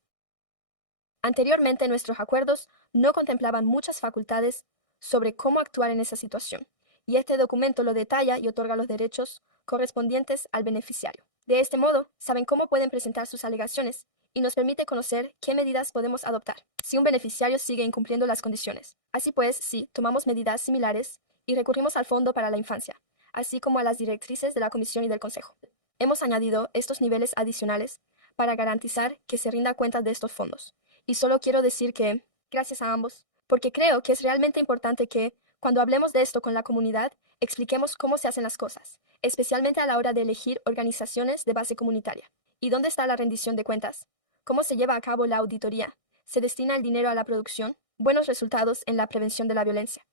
Anteriormente, nuestros acuerdos no contemplaban muchas facultades sobre cómo actuar en esa situación, y este documento lo detalla y otorga los derechos correspondientes al beneficiario. De este modo, saben cómo pueden presentar sus alegaciones y nos permite conocer qué medidas podemos adoptar si un beneficiario sigue incumpliendo las condiciones. Así pues, sí, tomamos medidas similares y recurrimos al Fondo para la Infancia, así como a las directrices de la Comisión y del Consejo. Hemos añadido estos niveles adicionales para garantizar que se rinda cuenta de estos fondos. Y solo quiero decir que, gracias a ambos, porque creo que es realmente importante que, cuando hablemos de esto con la comunidad, expliquemos cómo se hacen las cosas, especialmente a la hora de elegir organizaciones de base comunitaria. ¿Y dónde está la rendición de cuentas? ¿Cómo se lleva a cabo la auditoría? ¿Se destina el dinero a la producción? Buenos resultados en la prevención de la violencia.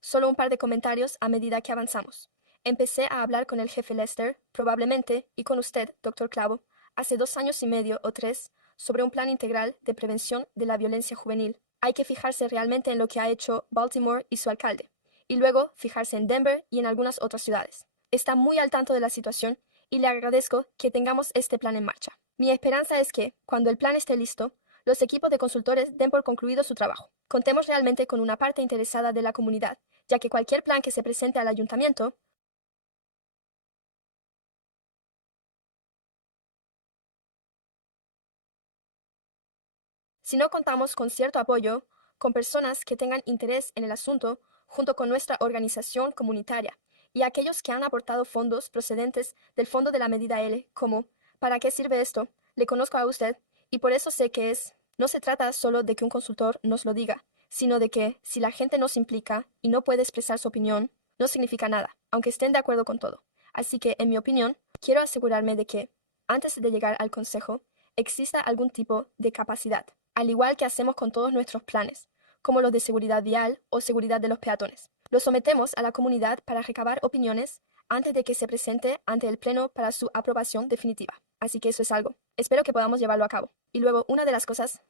Solo un par de comentarios a medida que avanzamos. Empecé a hablar con el jefe Lester, probablemente, y con usted, doctor Clavo, hace 2 años y medio o 3, sobre un plan integral de prevención de la violencia juvenil. Hay que fijarse realmente en lo que ha hecho Baltimore y su alcalde, y luego fijarse en Denver y en algunas otras ciudades. Está muy al tanto de la situación y le agradezco que tengamos este plan en marcha. Mi esperanza es que, cuando el plan esté listo, los equipos de consultores den por concluido su trabajo. Contemos realmente con una parte interesada de la comunidad, ya que cualquier plan que se presente al ayuntamiento, si no contamos con cierto apoyo, con personas que tengan interés en el asunto, junto con nuestra organización comunitaria, y aquellos que han aportado fondos procedentes del Fondo de la Medida L, como ¿para qué sirve esto? Le conozco a usted, y por eso sé que no se trata solo de que un consultor nos lo diga, sino de que, si la gente no se implica y no puede expresar su opinión, no significa nada, aunque estén de acuerdo con todo. Así que, en mi opinión, quiero asegurarme de que, antes de llegar al Consejo, exista algún tipo de capacidad, al igual que hacemos con todos nuestros planes, como los de seguridad vial o seguridad de los peatones. Los sometemos a la comunidad para recabar opiniones antes de que se presente ante el Pleno para su aprobación definitiva. Así que eso es algo. Espero que podamos llevarlo a cabo. Y luego, una de las cosas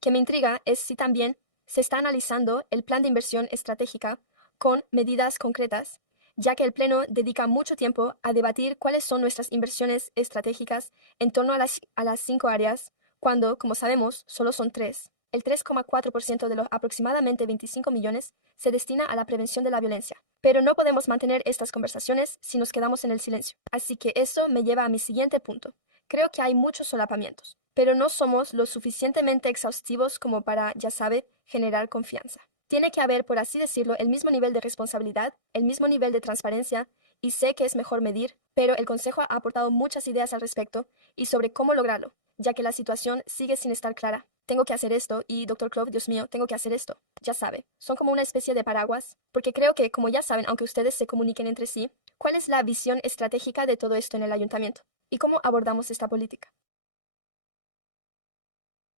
que me intriga es si también se está analizando el plan de inversión estratégica con medidas concretas, ya que el Pleno dedica mucho tiempo a debatir cuáles son nuestras inversiones estratégicas en torno a las 5 áreas, cuando, como sabemos, solo son 3. El 3,4% de los aproximadamente 25 millones se destina a la prevención de la violencia. Pero no podemos mantener estas conversaciones si nos quedamos en el silencio. Así que eso me lleva a mi siguiente punto. Creo que hay muchos solapamientos, pero no somos lo suficientemente exhaustivos como para, ya sabe, generar confianza. Tiene que haber, por así decirlo, el mismo nivel de responsabilidad, el mismo nivel de transparencia, y sé que es mejor medir, pero el Consejo ha aportado muchas ideas al respecto y sobre cómo lograrlo, ya que la situación sigue sin estar clara. Tengo que hacer esto y, doctor Clove, Dios mío, tengo que hacer esto. Ya sabe, son como una especie de paraguas, porque creo que, como ya saben, aunque ustedes se comuniquen entre sí, ¿cuál es la visión estratégica de todo esto en el ayuntamiento? ¿Y cómo abordamos esta política?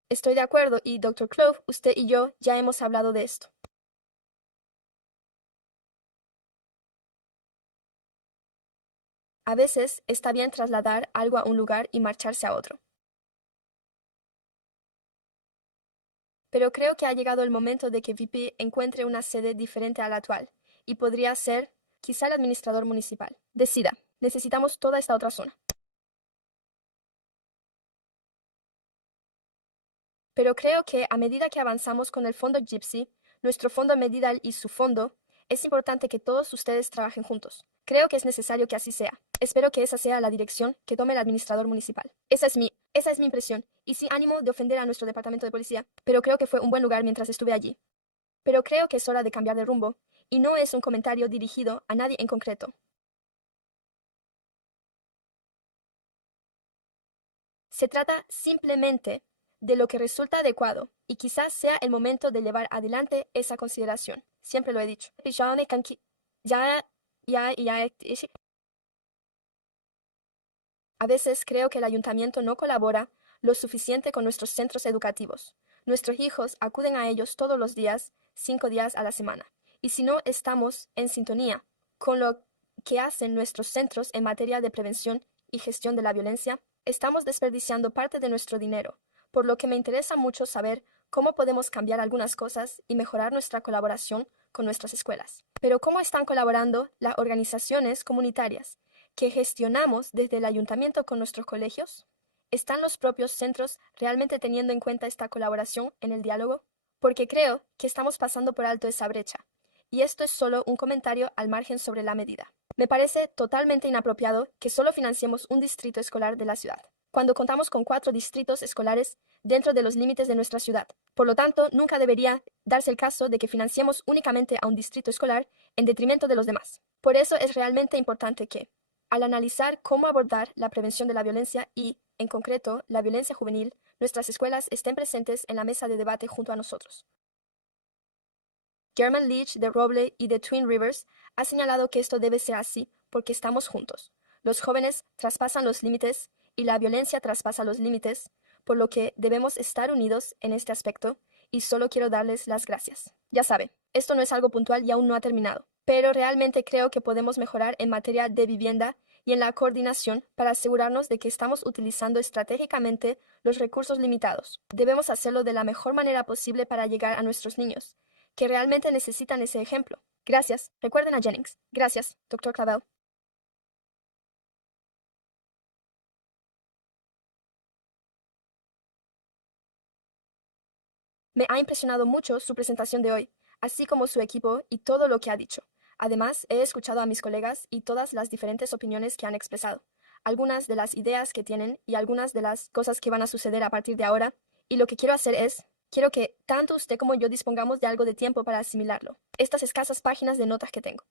Estoy de acuerdo y, doctor Clove, usted y yo ya hemos hablado de esto. A veces está bien trasladar algo a un lugar y marcharse a otro. Pero creo que ha llegado el momento de que VP encuentre una sede diferente a la actual, y podría ser, quizá el administrador municipal. Decida, necesitamos toda esta otra zona. Pero creo que a medida que avanzamos con el fondo Gypsy, nuestro fondo Medidal y su fondo, es importante que todos ustedes trabajen juntos. Creo que es necesario que así sea. Espero que esa sea la dirección que tome el administrador municipal. Esa es mi impresión, y sin ánimo de ofender a nuestro departamento de policía, pero creo que fue un buen lugar mientras estuve allí. Pero creo que es hora de cambiar de rumbo, y no es un comentario dirigido a nadie en concreto. Se trata simplemente de lo que resulta adecuado, y quizás sea el momento de llevar adelante esa consideración. Siempre lo he dicho. Ya, A veces creo que el ayuntamiento no colabora lo suficiente con nuestros centros educativos. Nuestros hijos acuden a ellos todos los días, 5 días a la semana. Y si no estamos en sintonía con lo que hacen nuestros centros en materia de prevención y gestión de la violencia, estamos desperdiciando parte de nuestro dinero, por lo que me interesa mucho saber cómo podemos cambiar algunas cosas y mejorar nuestra colaboración con nuestras escuelas. Pero ¿cómo están colaborando las organizaciones comunitarias que gestionamos desde el ayuntamiento con nuestros colegios? ¿Están los propios centros realmente teniendo en cuenta esta colaboración en el diálogo? Porque creo que estamos pasando por alto esa brecha. Y esto es solo un comentario al margen sobre la medida. Me parece totalmente inapropiado que solo financiemos un distrito escolar de la ciudad, cuando contamos con 4 distritos escolares dentro de los límites de nuestra ciudad. Por lo tanto, nunca debería darse el caso de que financiemos únicamente a un distrito escolar en detrimento de los demás. Por eso es realmente importante que, al analizar cómo abordar la prevención de la violencia y, en concreto, la violencia juvenil, nuestras escuelas estén presentes en la mesa de debate junto a nosotros. German Leach de Roble y de Twin Rivers ha señalado que esto debe ser así porque estamos juntos. Los jóvenes traspasan los límites y la violencia traspasa los límites, por lo que debemos estar unidos en este aspecto, y solo quiero darles las gracias. Ya sabe, esto no es algo puntual y aún no ha terminado, pero realmente creo que podemos mejorar en materia de vivienda y en la coordinación para asegurarnos de que estamos utilizando estratégicamente los recursos limitados. Debemos hacerlo de la mejor manera posible para llegar a nuestros niños, que realmente necesitan ese ejemplo. Gracias. Recuerden a Jennings. Gracias, Dr. Clavel. Me ha impresionado mucho su presentación de hoy, así como su equipo y todo lo que ha dicho. Además, he escuchado a mis colegas y todas las diferentes opiniones que han expresado, algunas de las ideas que tienen y algunas de las cosas que van a suceder a partir de ahora, y lo que quiero hacer es, quiero que tanto usted como yo dispongamos de algo de tiempo para asimilarlo, estas escasas páginas de notas que tengo.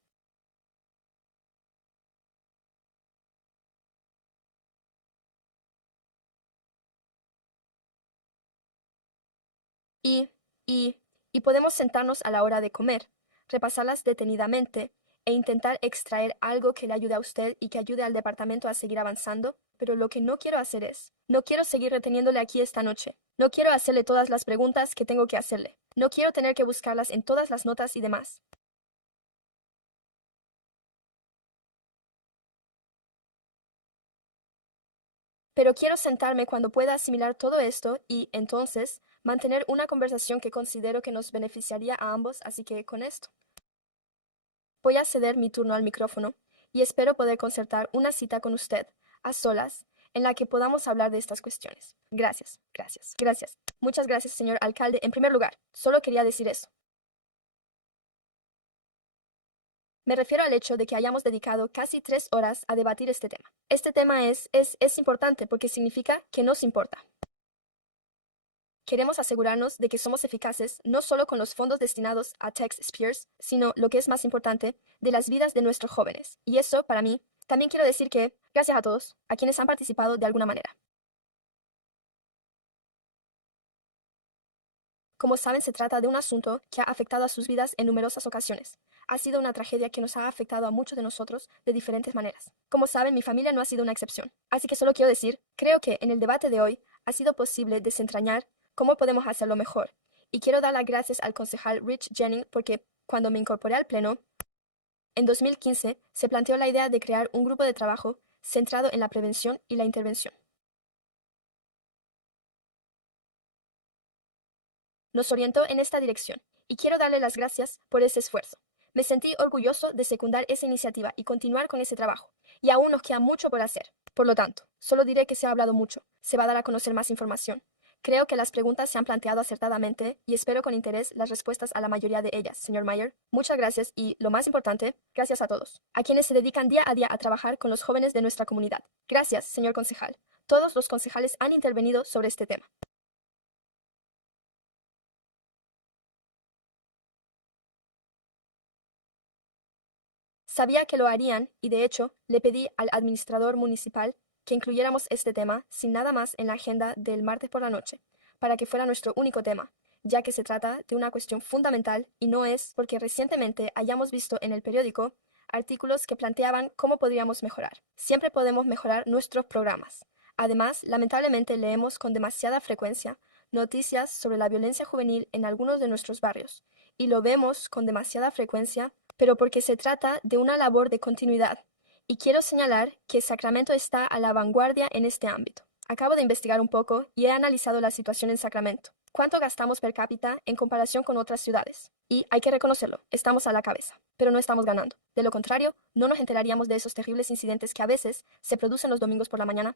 Y, y, y podemos sentarnos a la hora de comer, repasarlas detenidamente e intentar extraer algo que le ayude a usted y que ayude al departamento a seguir avanzando, pero lo que no quiero hacer es, no quiero seguir reteniéndole aquí esta noche, no quiero hacerle todas las preguntas que tengo que hacerle, no quiero tener que buscarlas en todas las notas y demás. Pero quiero sentarme cuando pueda asimilar todo esto y, entonces, mantener una conversación que considero que nos beneficiaría a ambos, así que con esto voy a ceder mi turno al micrófono y espero poder concertar una cita con usted, a solas, en la que podamos hablar de estas cuestiones. Gracias, gracias, gracias. Muchas gracias, señor alcalde. En primer lugar, solo quería decir eso. Me refiero al hecho de que hayamos dedicado casi 3 horas a debatir este tema. Este tema es importante porque significa que nos importa. Queremos asegurarnos de que somos eficaces no solo con los fondos destinados a Tex Spears, sino, lo que es más importante, de las vidas de nuestros jóvenes. Y eso, para mí, también quiero decir que, gracias a todos, a quienes han participado de alguna manera. Como saben, se trata de un asunto que ha afectado a sus vidas en numerosas ocasiones. Ha sido una tragedia que nos ha afectado a muchos de nosotros de diferentes maneras. Como saben, mi familia no ha sido una excepción. Así que solo quiero decir, creo que en el debate de hoy ha sido posible desentrañar cómo podemos hacerlo mejor. Y quiero dar las gracias al concejal Rich Jennings porque, cuando me incorporé al pleno, en 2015 se planteó la idea de crear un grupo de trabajo centrado en la prevención y la intervención. Nos orientó en esta dirección, y quiero darle las gracias por ese esfuerzo. Me sentí orgulloso de secundar esa iniciativa y continuar con ese trabajo, y aún nos queda mucho por hacer. Por lo tanto, solo diré que se ha hablado mucho, se va a dar a conocer más información. Creo que las preguntas se han planteado acertadamente y espero con interés las respuestas a la mayoría de ellas, señor Mayer. Muchas gracias y, lo más importante, gracias a todos, a quienes se dedican día a día a trabajar con los jóvenes de nuestra comunidad. Gracias, señor concejal. Todos los concejales han intervenido sobre este tema. Sabía que lo harían y, de hecho, le pedí al administrador municipal que incluyéramos este tema sin nada más en la agenda del martes por la noche, para que fuera nuestro único tema, ya que se trata de una cuestión fundamental y no es porque recientemente hayamos visto en el periódico artículos que planteaban cómo podríamos mejorar. Siempre podemos mejorar nuestros programas. Además, lamentablemente leemos con demasiada frecuencia noticias sobre la violencia juvenil en algunos de nuestros barrios, y lo vemos con demasiada frecuencia, pero porque se trata de una labor de continuidad. Y quiero señalar que Sacramento está a la vanguardia en este ámbito. Acabo de investigar un poco y he analizado la situación en Sacramento. ¿Cuánto gastamos per cápita en comparación con otras ciudades? Y hay que reconocerlo, estamos a la cabeza, pero no estamos ganando. De lo contrario, no nos enteraríamos de esos terribles incidentes que a veces se producen los domingos por la mañana.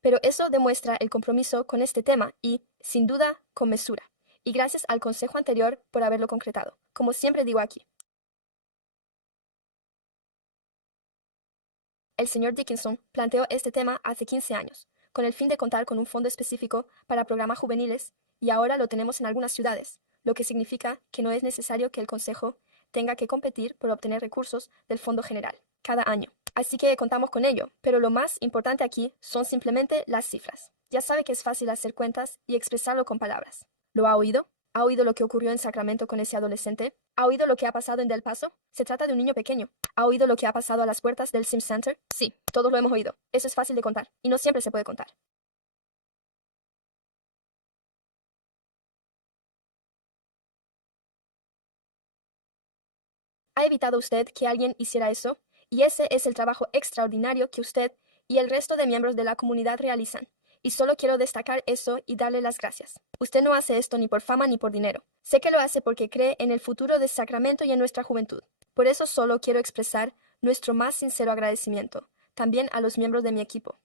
Pero eso demuestra el compromiso con este tema y, sin duda, con mesura. Y gracias al consejo anterior por haberlo concretado. Como siempre digo aquí, el señor Dickinson planteó este tema hace 15 años, con el fin de contar con un fondo específico para programas juveniles, y ahora lo tenemos en algunas ciudades, lo que significa que no es necesario que el Consejo tenga que competir por obtener recursos del Fondo General cada año. Así que contamos con ello, pero lo más importante aquí son simplemente las cifras. Ya sabe que es fácil hacer cuentas y expresarlo con palabras. ¿Lo ha oído? ¿Ha oído lo que ocurrió en Sacramento con ese adolescente? ¿Ha oído lo que ha pasado en Del Paso? Se trata de un niño pequeño. ¿Ha oído lo que ha pasado a las puertas del Sim Center? Sí, todos lo hemos oído. Eso es fácil de contar, y no siempre se puede contar. ¿Ha evitado usted que alguien hiciera eso? Y ese es el trabajo extraordinario que usted y el resto de miembros de la comunidad realizan. Y solo quiero destacar eso y darle las gracias. Usted no hace esto ni por fama ni por dinero. Sé que lo hace porque cree en el futuro de Sacramento y en nuestra juventud. Por eso solo quiero expresar nuestro más sincero agradecimiento, también a los miembros de mi equipo.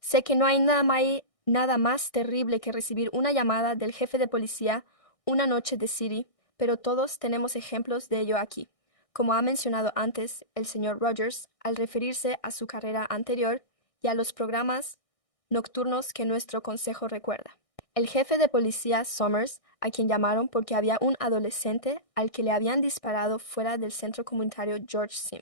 Sé que no hay nada más terrible que recibir una llamada del jefe de policía una noche de City, pero todos tenemos ejemplos de ello aquí. Como ha mencionado antes el señor Rogers al referirse a su carrera anterior y a los programas nocturnos que nuestro consejo recuerda. El jefe de policía Summers, a quien llamaron porque había un adolescente al que le habían disparado fuera del centro comunitario George Sim.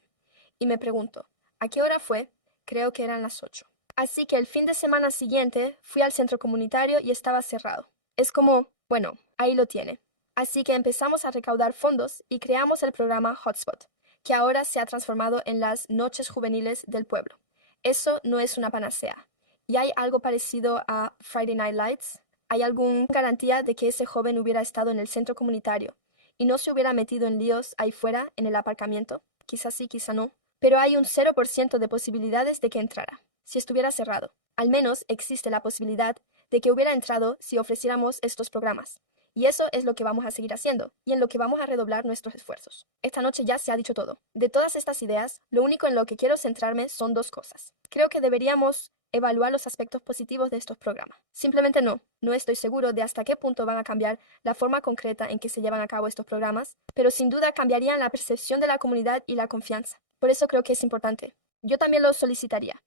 Y me pregunto, ¿a qué hora fue? Creo que eran las 8. Así que el fin de semana siguiente fui al centro comunitario y estaba cerrado. Es como, bueno, ahí lo tiene. Así que empezamos a recaudar fondos y creamos el programa Hotspot, que ahora se ha transformado en las Noches Juveniles del Pueblo. Eso no es una panacea. ¿Y hay algo parecido a Friday Night Lights? ¿Hay alguna garantía de que ese joven hubiera estado en el centro comunitario y no se hubiera metido en líos ahí fuera en el aparcamiento? Quizás sí, quizá no. Pero hay un 0% de posibilidades de que entrara si estuviera cerrado. Al menos existe la posibilidad de que hubiera entrado si ofreciéramos estos programas. Y eso es lo que vamos a seguir haciendo, y en lo que vamos a redoblar nuestros esfuerzos. Esta noche ya se ha dicho todo. De todas estas ideas, lo único en lo que quiero centrarme son dos cosas. Creo que deberíamos evaluar los aspectos positivos de estos programas. Simplemente no estoy seguro de hasta qué punto van a cambiar la forma concreta en que se llevan a cabo estos programas, pero sin duda cambiarían la percepción de la comunidad y la confianza. Por eso creo que es importante. Yo también lo solicitaría.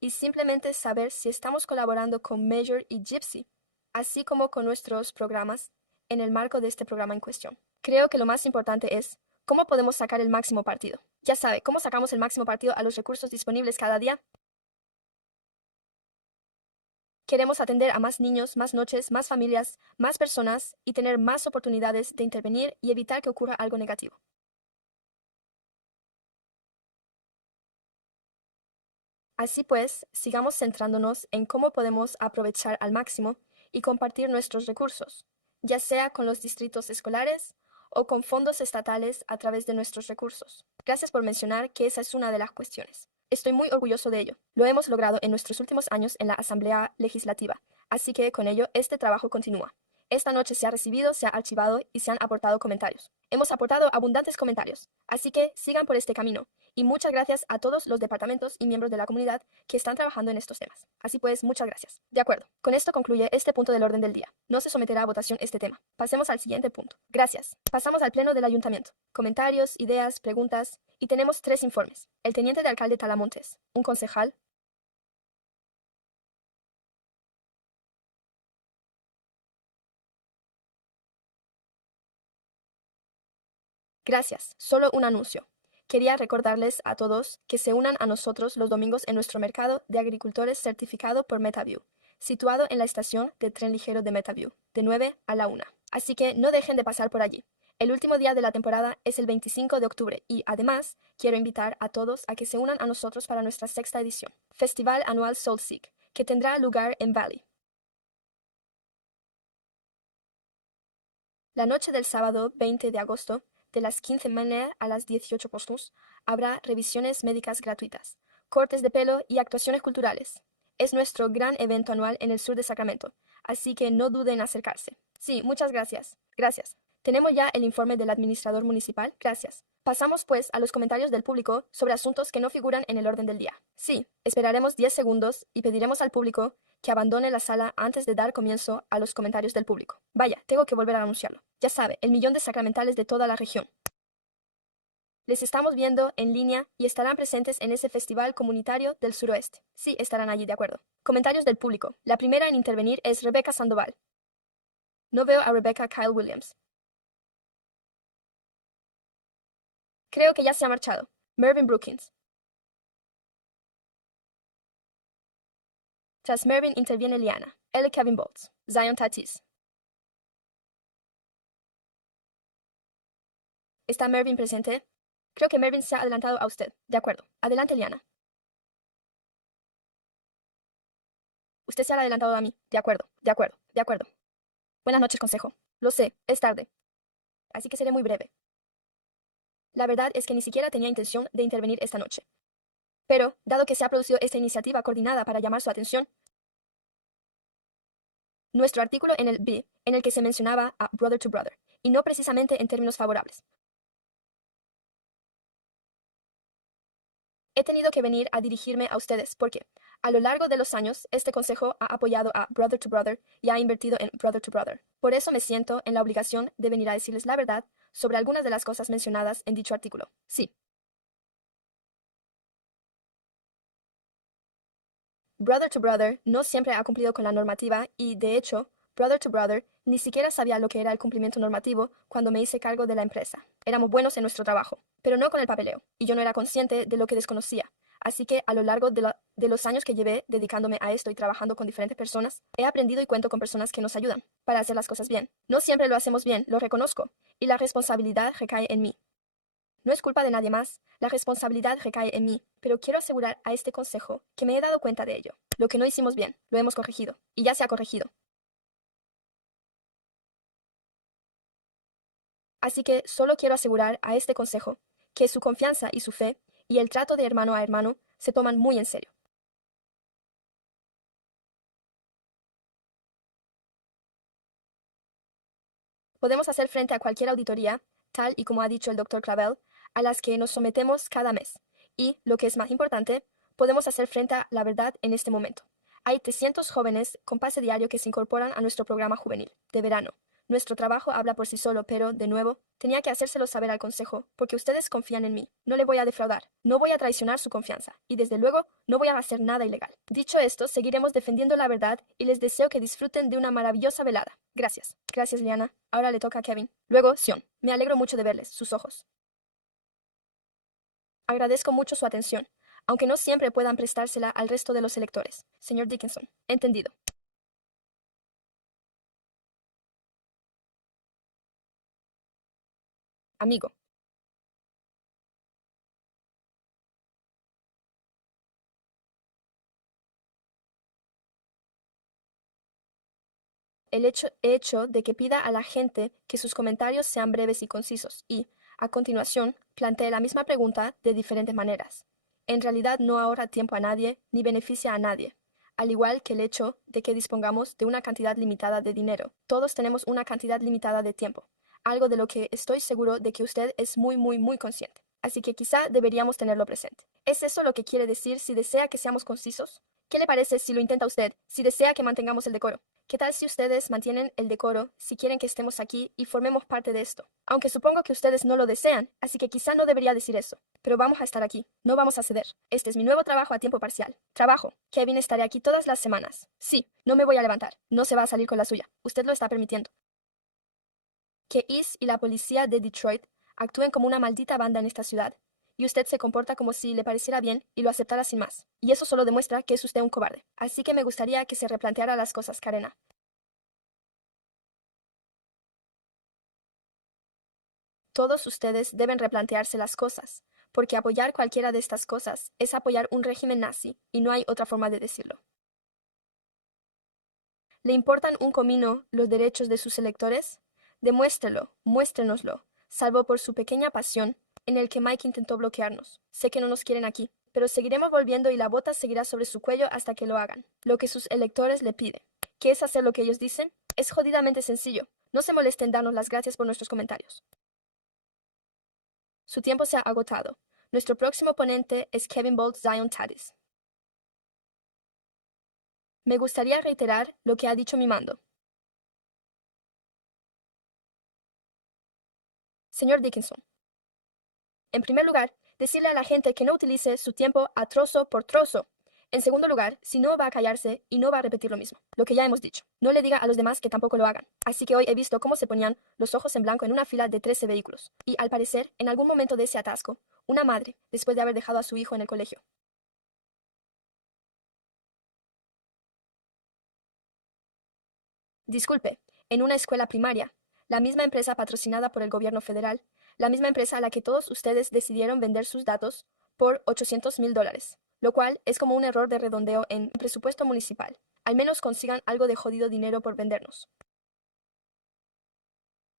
Y simplemente saber si estamos colaborando con Major y Gypsy, así como con nuestros programas, en el marco de este programa en cuestión. Creo que lo más importante es cómo podemos sacar el máximo partido. Ya sabe, ¿cómo sacamos el máximo partido a los recursos disponibles cada día? Queremos atender a más niños, más noches, más familias, más personas y tener más oportunidades de intervenir y evitar que ocurra algo negativo. Así pues, sigamos centrándonos en cómo podemos aprovechar al máximo y compartir nuestros recursos, ya sea con los distritos escolares o con fondos estatales a través de nuestros recursos. Gracias por mencionar que esa es una de las cuestiones. Estoy muy orgulloso de ello. Lo hemos logrado en nuestros últimos años en la Asamblea Legislativa, así que con ello este trabajo continúa. Esta noche se ha recibido, se ha archivado y se han aportado comentarios. Hemos aportado abundantes comentarios, así que sigan por este camino. Y muchas gracias a todos los departamentos y miembros de la comunidad que están trabajando en estos temas. Así pues, muchas gracias. De acuerdo, con esto concluye este punto del orden del día. No se someterá a votación este tema. Pasemos al siguiente punto. Gracias. Pasamos al pleno del ayuntamiento. Comentarios, ideas, preguntas. Y tenemos 3 informes. El teniente de alcalde Talamontes, un concejal. Gracias. Solo un anuncio. Quería recordarles a todos que se unan a nosotros los domingos en nuestro mercado de agricultores certificado por MetaView, situado en la estación de tren ligero de MetaView, de 9 a la 1. Así que no dejen de pasar por allí. El último día de la temporada es el 25 de octubre y, además, quiero invitar a todos a que se unan a nosotros para nuestra 6ª edición, Festival Anual Soulseek, que tendrá lugar en Valley. La noche del sábado 20 de agosto, de las 15:30 a las 18 postos, habrá revisiones médicas gratuitas, cortes de pelo y actuaciones culturales. Es nuestro gran evento anual en el sur de Sacramento, así que no duden en acercarse. Sí, muchas gracias. Gracias. ¿Tenemos ya el informe del administrador municipal? Gracias. Pasamos pues a los comentarios del público sobre asuntos que no figuran en el orden del día. Sí, esperaremos 10 segundos y pediremos al público que abandone la sala antes de dar comienzo a los comentarios del público. Vaya, tengo que volver a anunciarlo. Ya sabe, el millón de sacramentales de toda la región. Les estamos viendo en línea y estarán presentes en ese festival comunitario del suroeste. Sí, estarán allí, de acuerdo. Comentarios del público. La primera en intervenir es Rebecca Sandoval. No veo a Rebecca Kyle Williams. Creo que ya se ha marchado. Mervyn Brookins. Tras Mervyn interviene Liana. L. Kevin Boltz. Zion Tatis. ¿Está Mervyn presente? Creo que Mervyn se ha adelantado a usted. De acuerdo. Adelante, Liana. Usted se ha adelantado a mí. De acuerdo, de acuerdo, de acuerdo. Buenas noches, consejo. Lo sé, es tarde. Así que seré muy breve. La verdad es que ni siquiera tenía intención de intervenir esta noche. Pero, dado que se ha producido esta iniciativa coordinada para llamar su atención, nuestro artículo en el B, en el que se mencionaba a Brother to Brother, y no precisamente en términos favorables. He tenido que venir a dirigirme a ustedes porque, a lo largo de los años, este consejo ha apoyado a Brother to Brother y ha invertido en Brother to Brother. Por eso me siento en la obligación de venir a decirles la verdad sobre algunas de las cosas mencionadas en dicho artículo. Sí. Brother to Brother no siempre ha cumplido con la normativa y, de hecho, Brother to Brother ni siquiera sabía lo que era el cumplimiento normativo cuando me hice cargo de la empresa. Éramos buenos en nuestro trabajo, pero no con el papeleo, y yo no era consciente de lo que desconocía. Así que a lo largo de los años que llevé dedicándome a esto y trabajando con diferentes personas, he aprendido y cuento con personas que nos ayudan para hacer las cosas bien. No siempre lo hacemos bien, lo reconozco, y la responsabilidad recae en mí. No es culpa de nadie más, la responsabilidad recae en mí, pero quiero asegurar a este consejo que me he dado cuenta de ello. Lo que no hicimos bien, lo hemos corregido, y ya se ha corregido. Así que solo quiero asegurar a este consejo que su confianza y su fe y el trato de hermano a hermano se toman muy en serio. Podemos hacer frente a cualquier auditoría, tal y como ha dicho el Dr. Clavel, a las que nos sometemos cada mes. Y, lo que es más importante, podemos hacer frente a la verdad en este momento. Hay 300 jóvenes con pase diario que se incorporan a nuestro programa juvenil, de verano. Nuestro trabajo habla por sí solo, pero, de nuevo, tenía que hacérselo saber al consejo, porque ustedes confían en mí. No le voy a defraudar, no voy a traicionar su confianza, y desde luego no voy a hacer nada ilegal. Dicho esto, seguiremos defendiendo la verdad y les deseo que disfruten de una maravillosa velada. Gracias. Gracias, Liana. Ahora le toca a Kevin. Luego, Sion. Me alegro mucho de verles, sus ojos. Agradezco mucho su atención, aunque no siempre puedan prestársela al resto de los electores. Señor Dickinson. Entendido. Amigo. El hecho de que pida a la gente que sus comentarios sean breves y concisos y, a continuación, plantee la misma pregunta de diferentes maneras. En realidad no ahorra tiempo a nadie ni beneficia a nadie. al igual que el hecho de que dispongamos de una cantidad limitada de dinero. Todos tenemos una cantidad limitada de tiempo, algo de lo que estoy seguro de que usted es muy consciente. Así que quizá deberíamos tenerlo presente. ¿Es eso lo que quiere decir si desea que seamos concisos? ¿Qué le parece si lo intenta usted, si desea que mantengamos el decoro? ¿Qué tal si ustedes mantienen el decoro si quieren que estemos aquí y formemos parte de esto? Aunque supongo que ustedes no lo desean, así que quizá no debería decir eso. Pero vamos a estar aquí, no vamos a ceder. Este es mi nuevo trabajo a tiempo parcial. Trabajo. Kevin, estaré aquí todas las semanas. Sí, no me voy a levantar. No se va a salir con la suya. Usted lo está permitiendo. Que Is y la policía de Detroit actúen como una maldita banda en esta ciudad, y usted se comporta como si le pareciera bien y lo aceptara sin más. Y eso solo demuestra que es usted un cobarde. Así que me gustaría que se replanteara las cosas, Karena. Todos ustedes deben replantearse las cosas, porque apoyar cualquiera de estas cosas es apoyar un régimen nazi, y no hay otra forma de decirlo. ¿Le importan un comino los derechos de sus electores? Demuéstrelo, muéstrenoslo, salvo por su pequeña pasión, en el que Mike intentó bloquearnos. Sé que no nos quieren aquí, pero seguiremos volviendo y la bota seguirá sobre su cuello hasta que lo hagan. Lo que sus electores le piden. ¿Qué es hacer lo que ellos dicen? Es jodidamente sencillo. No se molesten en darnos las gracias por nuestros comentarios. Su tiempo se ha agotado. Nuestro próximo ponente es Kevin Bolt Zion Tatis. Me gustaría reiterar lo que ha dicho mi mando. Señor Dickinson, en primer lugar, decirle a la gente que no utilice su tiempo a trozo por trozo. En segundo lugar, si no va a callarse y no va a repetir lo mismo, lo que ya hemos dicho. No le diga a los demás que tampoco lo hagan. Así que hoy he visto cómo se ponían los ojos en blanco en una fila de 13 vehículos. Y al parecer, en algún momento de ese atasco, una madre, después de haber dejado a su hijo en el colegio. Disculpe, en una escuela primaria, la misma empresa patrocinada por el gobierno federal, la misma empresa a la que todos ustedes decidieron vender sus datos por $800,000, lo cual es como un error de redondeo en presupuesto municipal. Al menos consigan algo de jodido dinero por vendernos.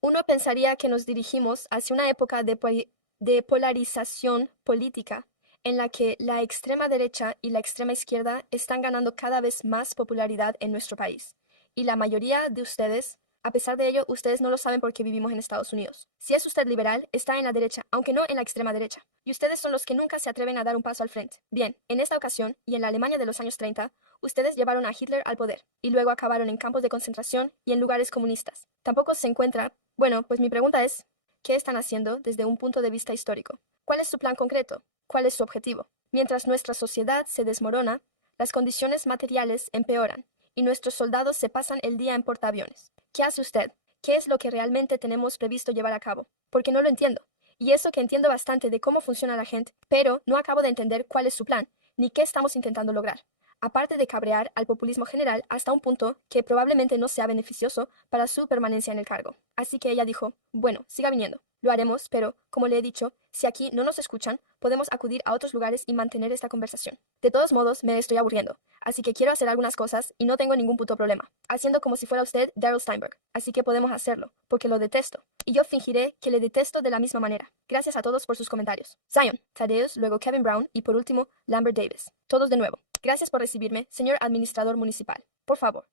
Uno pensaría que nos dirigimos hacia una época de polarización política en la que la extrema derecha y la extrema izquierda están ganando cada vez más popularidad en nuestro país. Y la mayoría de ustedes, a pesar de ello, ustedes no lo saben porque vivimos en Estados Unidos. Si es usted liberal, está en la derecha, aunque no en la extrema derecha. Y ustedes son los que nunca se atreven a dar un paso al frente. Bien, en esta ocasión, y en la Alemania de los años 30, ustedes llevaron a Hitler al poder, y luego acabaron en campos de concentración y en lugares comunistas. Tampoco se encuentra. Bueno, pues mi pregunta es, ¿qué están haciendo desde un punto de vista histórico? ¿Cuál es su plan concreto? ¿Cuál es su objetivo? Mientras nuestra sociedad se desmorona, las condiciones materiales empeoran y nuestros soldados se pasan el día en portaaviones. ¿Qué hace usted? ¿Qué es lo que realmente tenemos previsto llevar a cabo? Porque no lo entiendo. Y eso que entiendo bastante de cómo funciona la gente, pero no acabo de entender cuál es su plan, ni qué estamos intentando lograr. Aparte de cabrear al populismo general hasta un punto que probablemente no sea beneficioso para su permanencia en el cargo. Así que ella dijo, bueno, siga viniendo. Lo haremos, pero, como le he dicho, si aquí no nos escuchan, podemos acudir a otros lugares y mantener esta conversación. De todos modos, me estoy aburriendo, así que quiero hacer algunas cosas y no tengo ningún puto problema, haciendo como si fuera usted Darryl Steinberg. Así que podemos hacerlo, porque lo detesto. Y yo fingiré que le detesto de la misma manera. Gracias a todos por sus comentarios. Zion, Thaddeus, luego Kevin Brown y por último, Lambert Davis. Todos de nuevo. Gracias por recibirme, señor administrador municipal. Por favor.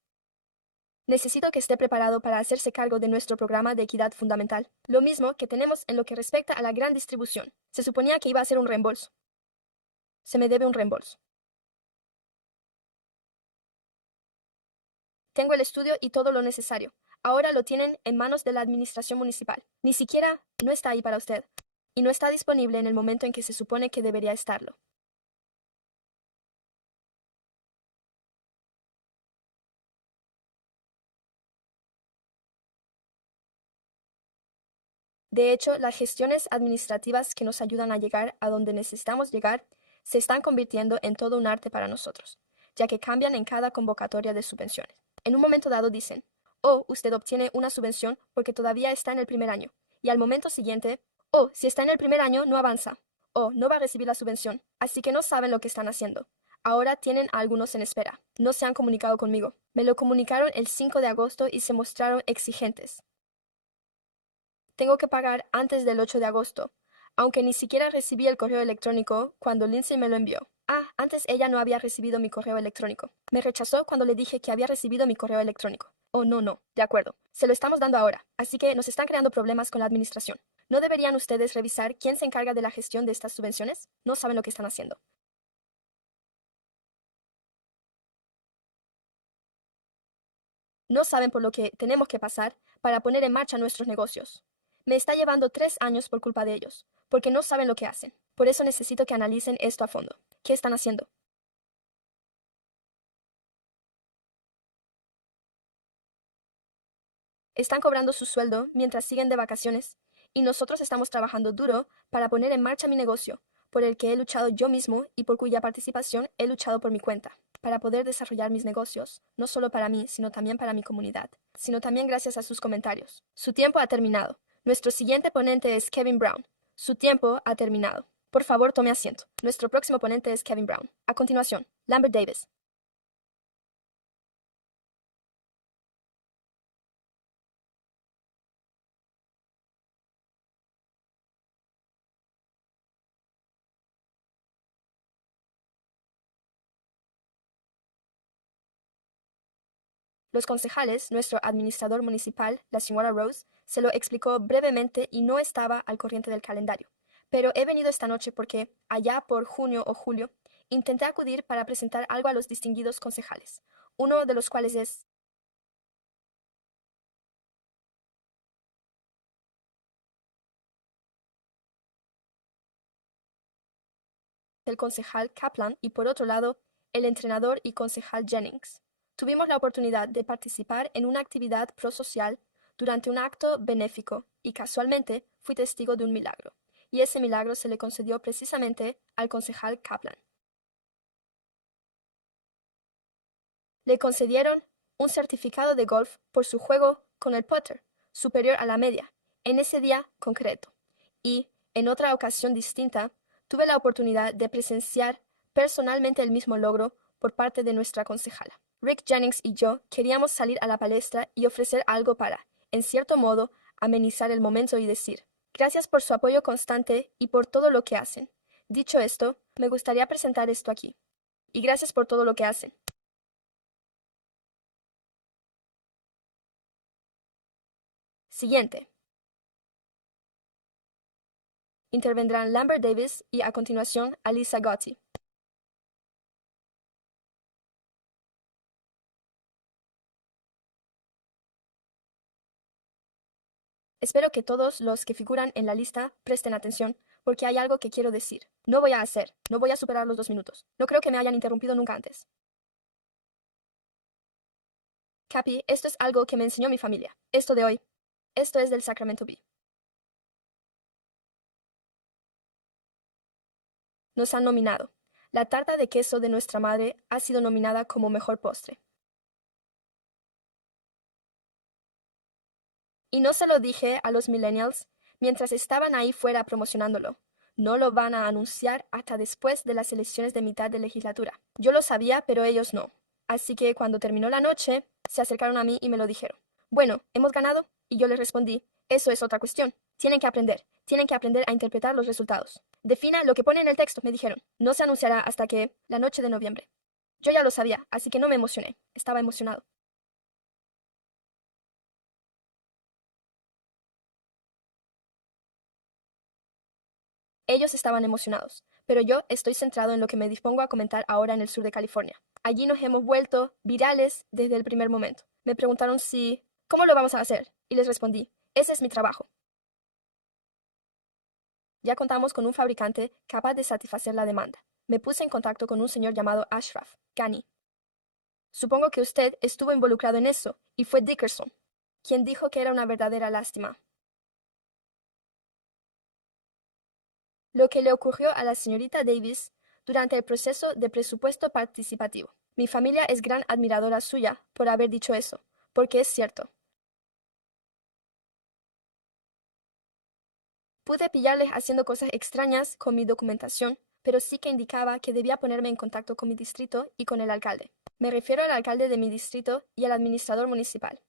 Necesito que esté preparado para hacerse cargo de nuestro programa de equidad fundamental, lo mismo que tenemos en lo que respecta a la gran distribución. Se suponía que iba a ser un reembolso. Se me debe un reembolso. Tengo el estudio y todo lo necesario. Ahora lo tienen en manos de la administración municipal. Ni siquiera no está ahí para usted. Y no está disponible en el momento en que se supone que debería estarlo. De hecho, las gestiones administrativas que nos ayudan a llegar a donde necesitamos llegar se están convirtiendo en todo un arte para nosotros, ya que cambian en cada convocatoria de subvenciones. En un momento dado dicen, oh, usted obtiene una subvención porque todavía está en el primer año, y al momento siguiente, oh, si está en el primer año, no avanza, oh, no va a recibir la subvención, así que no saben lo que están haciendo. Ahora tienen a algunos en espera. No se han comunicado conmigo. Me lo comunicaron el 5 de agosto y se mostraron exigentes. Tengo que pagar antes del 8 de agosto, aunque ni siquiera recibí el correo electrónico cuando Lindsay me lo envió. Ah, Antes ella no había recibido mi correo electrónico. Me rechazó cuando le dije que había recibido mi correo electrónico. Oh, no, no. De acuerdo. Se lo estamos dando ahora. Así que nos están creando problemas con la administración. ¿No deberían ustedes revisar quién se encarga de la gestión de estas subvenciones? No saben lo que están haciendo. No saben por lo que tenemos que pasar para poner en marcha nuestros negocios. Me está llevando 3 años por culpa de ellos, porque no saben lo que hacen. Por eso necesito que analicen esto a fondo. ¿Qué están haciendo? Están cobrando su sueldo mientras siguen de vacaciones, y nosotros estamos trabajando duro para poner en marcha mi negocio, por el que he luchado yo mismo y por cuya participación he luchado por mi cuenta, para poder desarrollar mis negocios, no solo para mí, sino también para mi comunidad, sino también gracias a sus comentarios. Su tiempo ha terminado. Nuestro siguiente ponente es Kevin Brown. Su tiempo ha terminado. Por favor, tome asiento. Nuestro próximo ponente es Kevin Brown. A continuación, Lambert Davis. Los concejales, nuestro administrador municipal, la señora Rose, se lo explicó brevemente y no estaba al corriente del calendario. Pero he venido esta noche porque, allá por junio o julio, intenté acudir para presentar algo a los distinguidos concejales, uno de los cuales es el concejal Kaplan y por otro lado, el entrenador y concejal Jennings. Tuvimos la oportunidad de participar en una actividad prosocial durante un acto benéfico y casualmente fui testigo de un milagro. Y ese milagro se le concedió precisamente al concejal Kaplan. Le concedieron un certificado de golf por su juego con el putter, superior a la media, en ese día concreto. Y, en otra ocasión distinta, tuve la oportunidad de presenciar personalmente el mismo logro por parte de nuestra concejala. Rick Jennings y yo queríamos salir a la palestra y ofrecer algo para, en cierto modo, amenizar el momento y decir, gracias por su apoyo constante y por todo lo que hacen. Dicho esto, me gustaría presentar esto aquí. Y gracias por todo lo que hacen. Siguiente. Intervendrán Lambert Davis y a continuación Alisa Gotti. Espero que todos los que figuran en la lista presten atención, porque hay algo que quiero decir. No voy a superar los 2 minutos. No creo que me hayan interrumpido nunca antes. Capi, esto es algo que me enseñó mi familia. Esto de hoy. Esto es del Sacramento Bee. Nos han nominado. La tarta de queso de nuestra madre ha sido nominada como mejor postre. Y no se lo dije a los millennials mientras estaban ahí fuera promocionándolo. No lo van a anunciar hasta después de las elecciones de mitad de legislatura. Yo lo sabía, pero ellos no. Así que cuando terminó la noche, se acercaron a mí y me lo dijeron. Bueno, ¿hemos ganado? Y yo les respondí, eso es otra cuestión. Tienen que aprender a interpretar los resultados. Defina lo que pone en el texto, me dijeron. No se anunciará hasta que la noche de noviembre. Yo ya lo sabía, así que no me emocioné. Estaba emocionado. Ellos estaban emocionados, pero yo estoy centrado en lo que me dispongo a comentar ahora en el sur de California. Allí nos hemos vuelto virales desde el primer momento. Me preguntaron ¿cómo lo vamos a hacer? Y les respondí, ese es mi trabajo. Ya contamos con un fabricante capaz de satisfacer la demanda. Me puse en contacto con un señor llamado Ashraf Ghani. Supongo que usted estuvo involucrado en eso, y fue Dickerson quien dijo que era una verdadera lástima. Lo que le ocurrió a la señorita Davis durante el proceso de presupuesto participativo. Mi familia es gran admiradora suya por haber dicho eso, porque es cierto. Pude pillarle haciendo cosas extrañas con mi documentación, pero sí que indicaba que debía ponerme en contacto con mi distrito y con el alcalde. Me refiero al alcalde de mi distrito y al administrador municipal.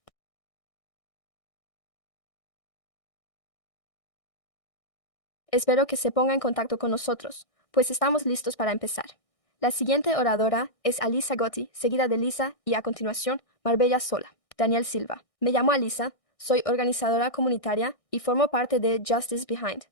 Espero que se ponga en contacto con nosotros, pues estamos listos para empezar. La siguiente oradora es Alisa Gotti, seguida de Lisa y a continuación Marbella Sola. Daniel Silva. Me llamo Alisa, soy organizadora comunitaria y formo parte de Justice Behind.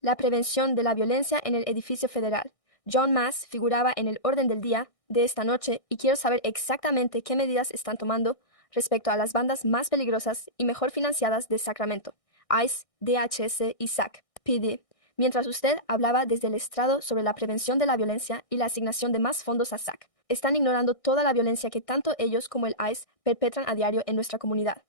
La prevención de la violencia en el edificio federal. John Mass figuraba en el orden del día de esta noche y quiero saber exactamente qué medidas están tomando respecto a las bandas más peligrosas y mejor financiadas de Sacramento, ICE, DHS y SAC, PD, mientras usted hablaba desde el estrado sobre la prevención de la violencia y la asignación de más fondos a SAC. Están ignorando toda la violencia que tanto ellos como el ICE perpetran a diario en nuestra comunidad.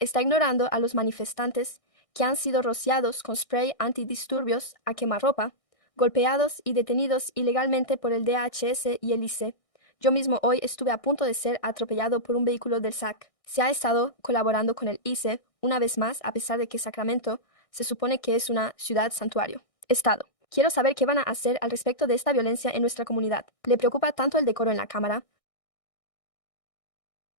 Está ignorando a los manifestantes que han sido rociados con spray antidisturbios a quemarropa, golpeados y detenidos ilegalmente por el DHS y el ICE. Yo mismo hoy estuve a punto de ser atropellado por un vehículo del SAC. Se ha estado colaborando con el ICE una vez más a pesar de que Sacramento se supone que es una ciudad santuario. Estado. Quiero saber qué van a hacer al respecto de esta violencia en nuestra comunidad. ¿Le preocupa tanto el decoro en la Cámara?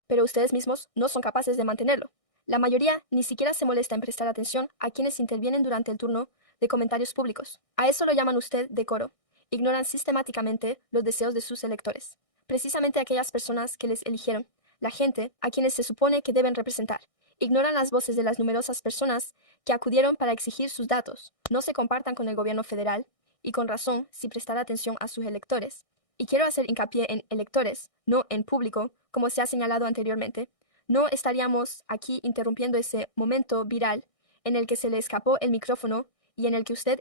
Pero ustedes mismos no son capaces de mantenerlo. La mayoría ni siquiera se molesta en prestar atención a quienes intervienen durante el turno de comentarios públicos. A eso lo llaman usted decoro. Ignoran sistemáticamente los deseos de sus electores, precisamente aquellas personas que les eligieron, la gente a quienes se supone que deben representar. Ignoran las voces de las numerosas personas que acudieron para exigir sus datos. No se compartan con el gobierno federal, y con razón si prestar atención a sus electores. Y quiero hacer hincapié en electores, no en público, como se ha señalado anteriormente. No estaríamos aquí interrumpiendo ese momento viral en el que se le escapó el micrófono y en el que usted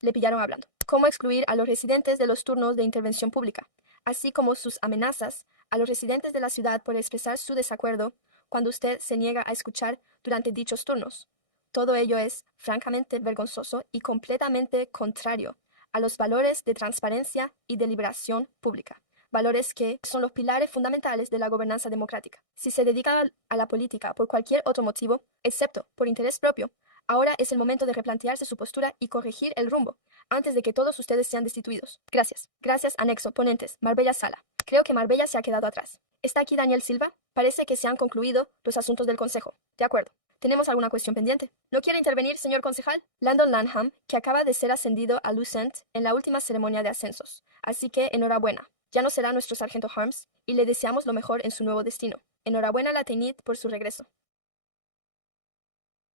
le pillaron hablando. Cómo excluir a los residentes de los turnos de intervención pública, así como sus amenazas a los residentes de la ciudad por expresar su desacuerdo cuando usted se niega a escuchar durante dichos turnos. Todo ello es francamente vergonzoso y completamente contrario a los valores de transparencia y deliberación pública, valores que son los pilares fundamentales de la gobernanza democrática. Si se dedica a la política por cualquier otro motivo, excepto por interés propio, ahora es el momento de replantearse su postura y corregir el rumbo, antes de que todos ustedes sean destituidos. Gracias. Gracias, anexo, ponentes, Marbella Sala. Creo que Marbella se ha quedado atrás. ¿Está aquí Daniel Silva? Parece que se han concluido los asuntos del Consejo. De acuerdo. ¿Tenemos alguna cuestión pendiente? ¿No quiere intervenir, señor concejal? Landon Lanham, que acaba de ser ascendido a Lucent en la última ceremonia de ascensos. Así que enhorabuena. Ya no será nuestro sargento Harms y le deseamos lo mejor en su nuevo destino. Enhorabuena a la Teinit por su regreso.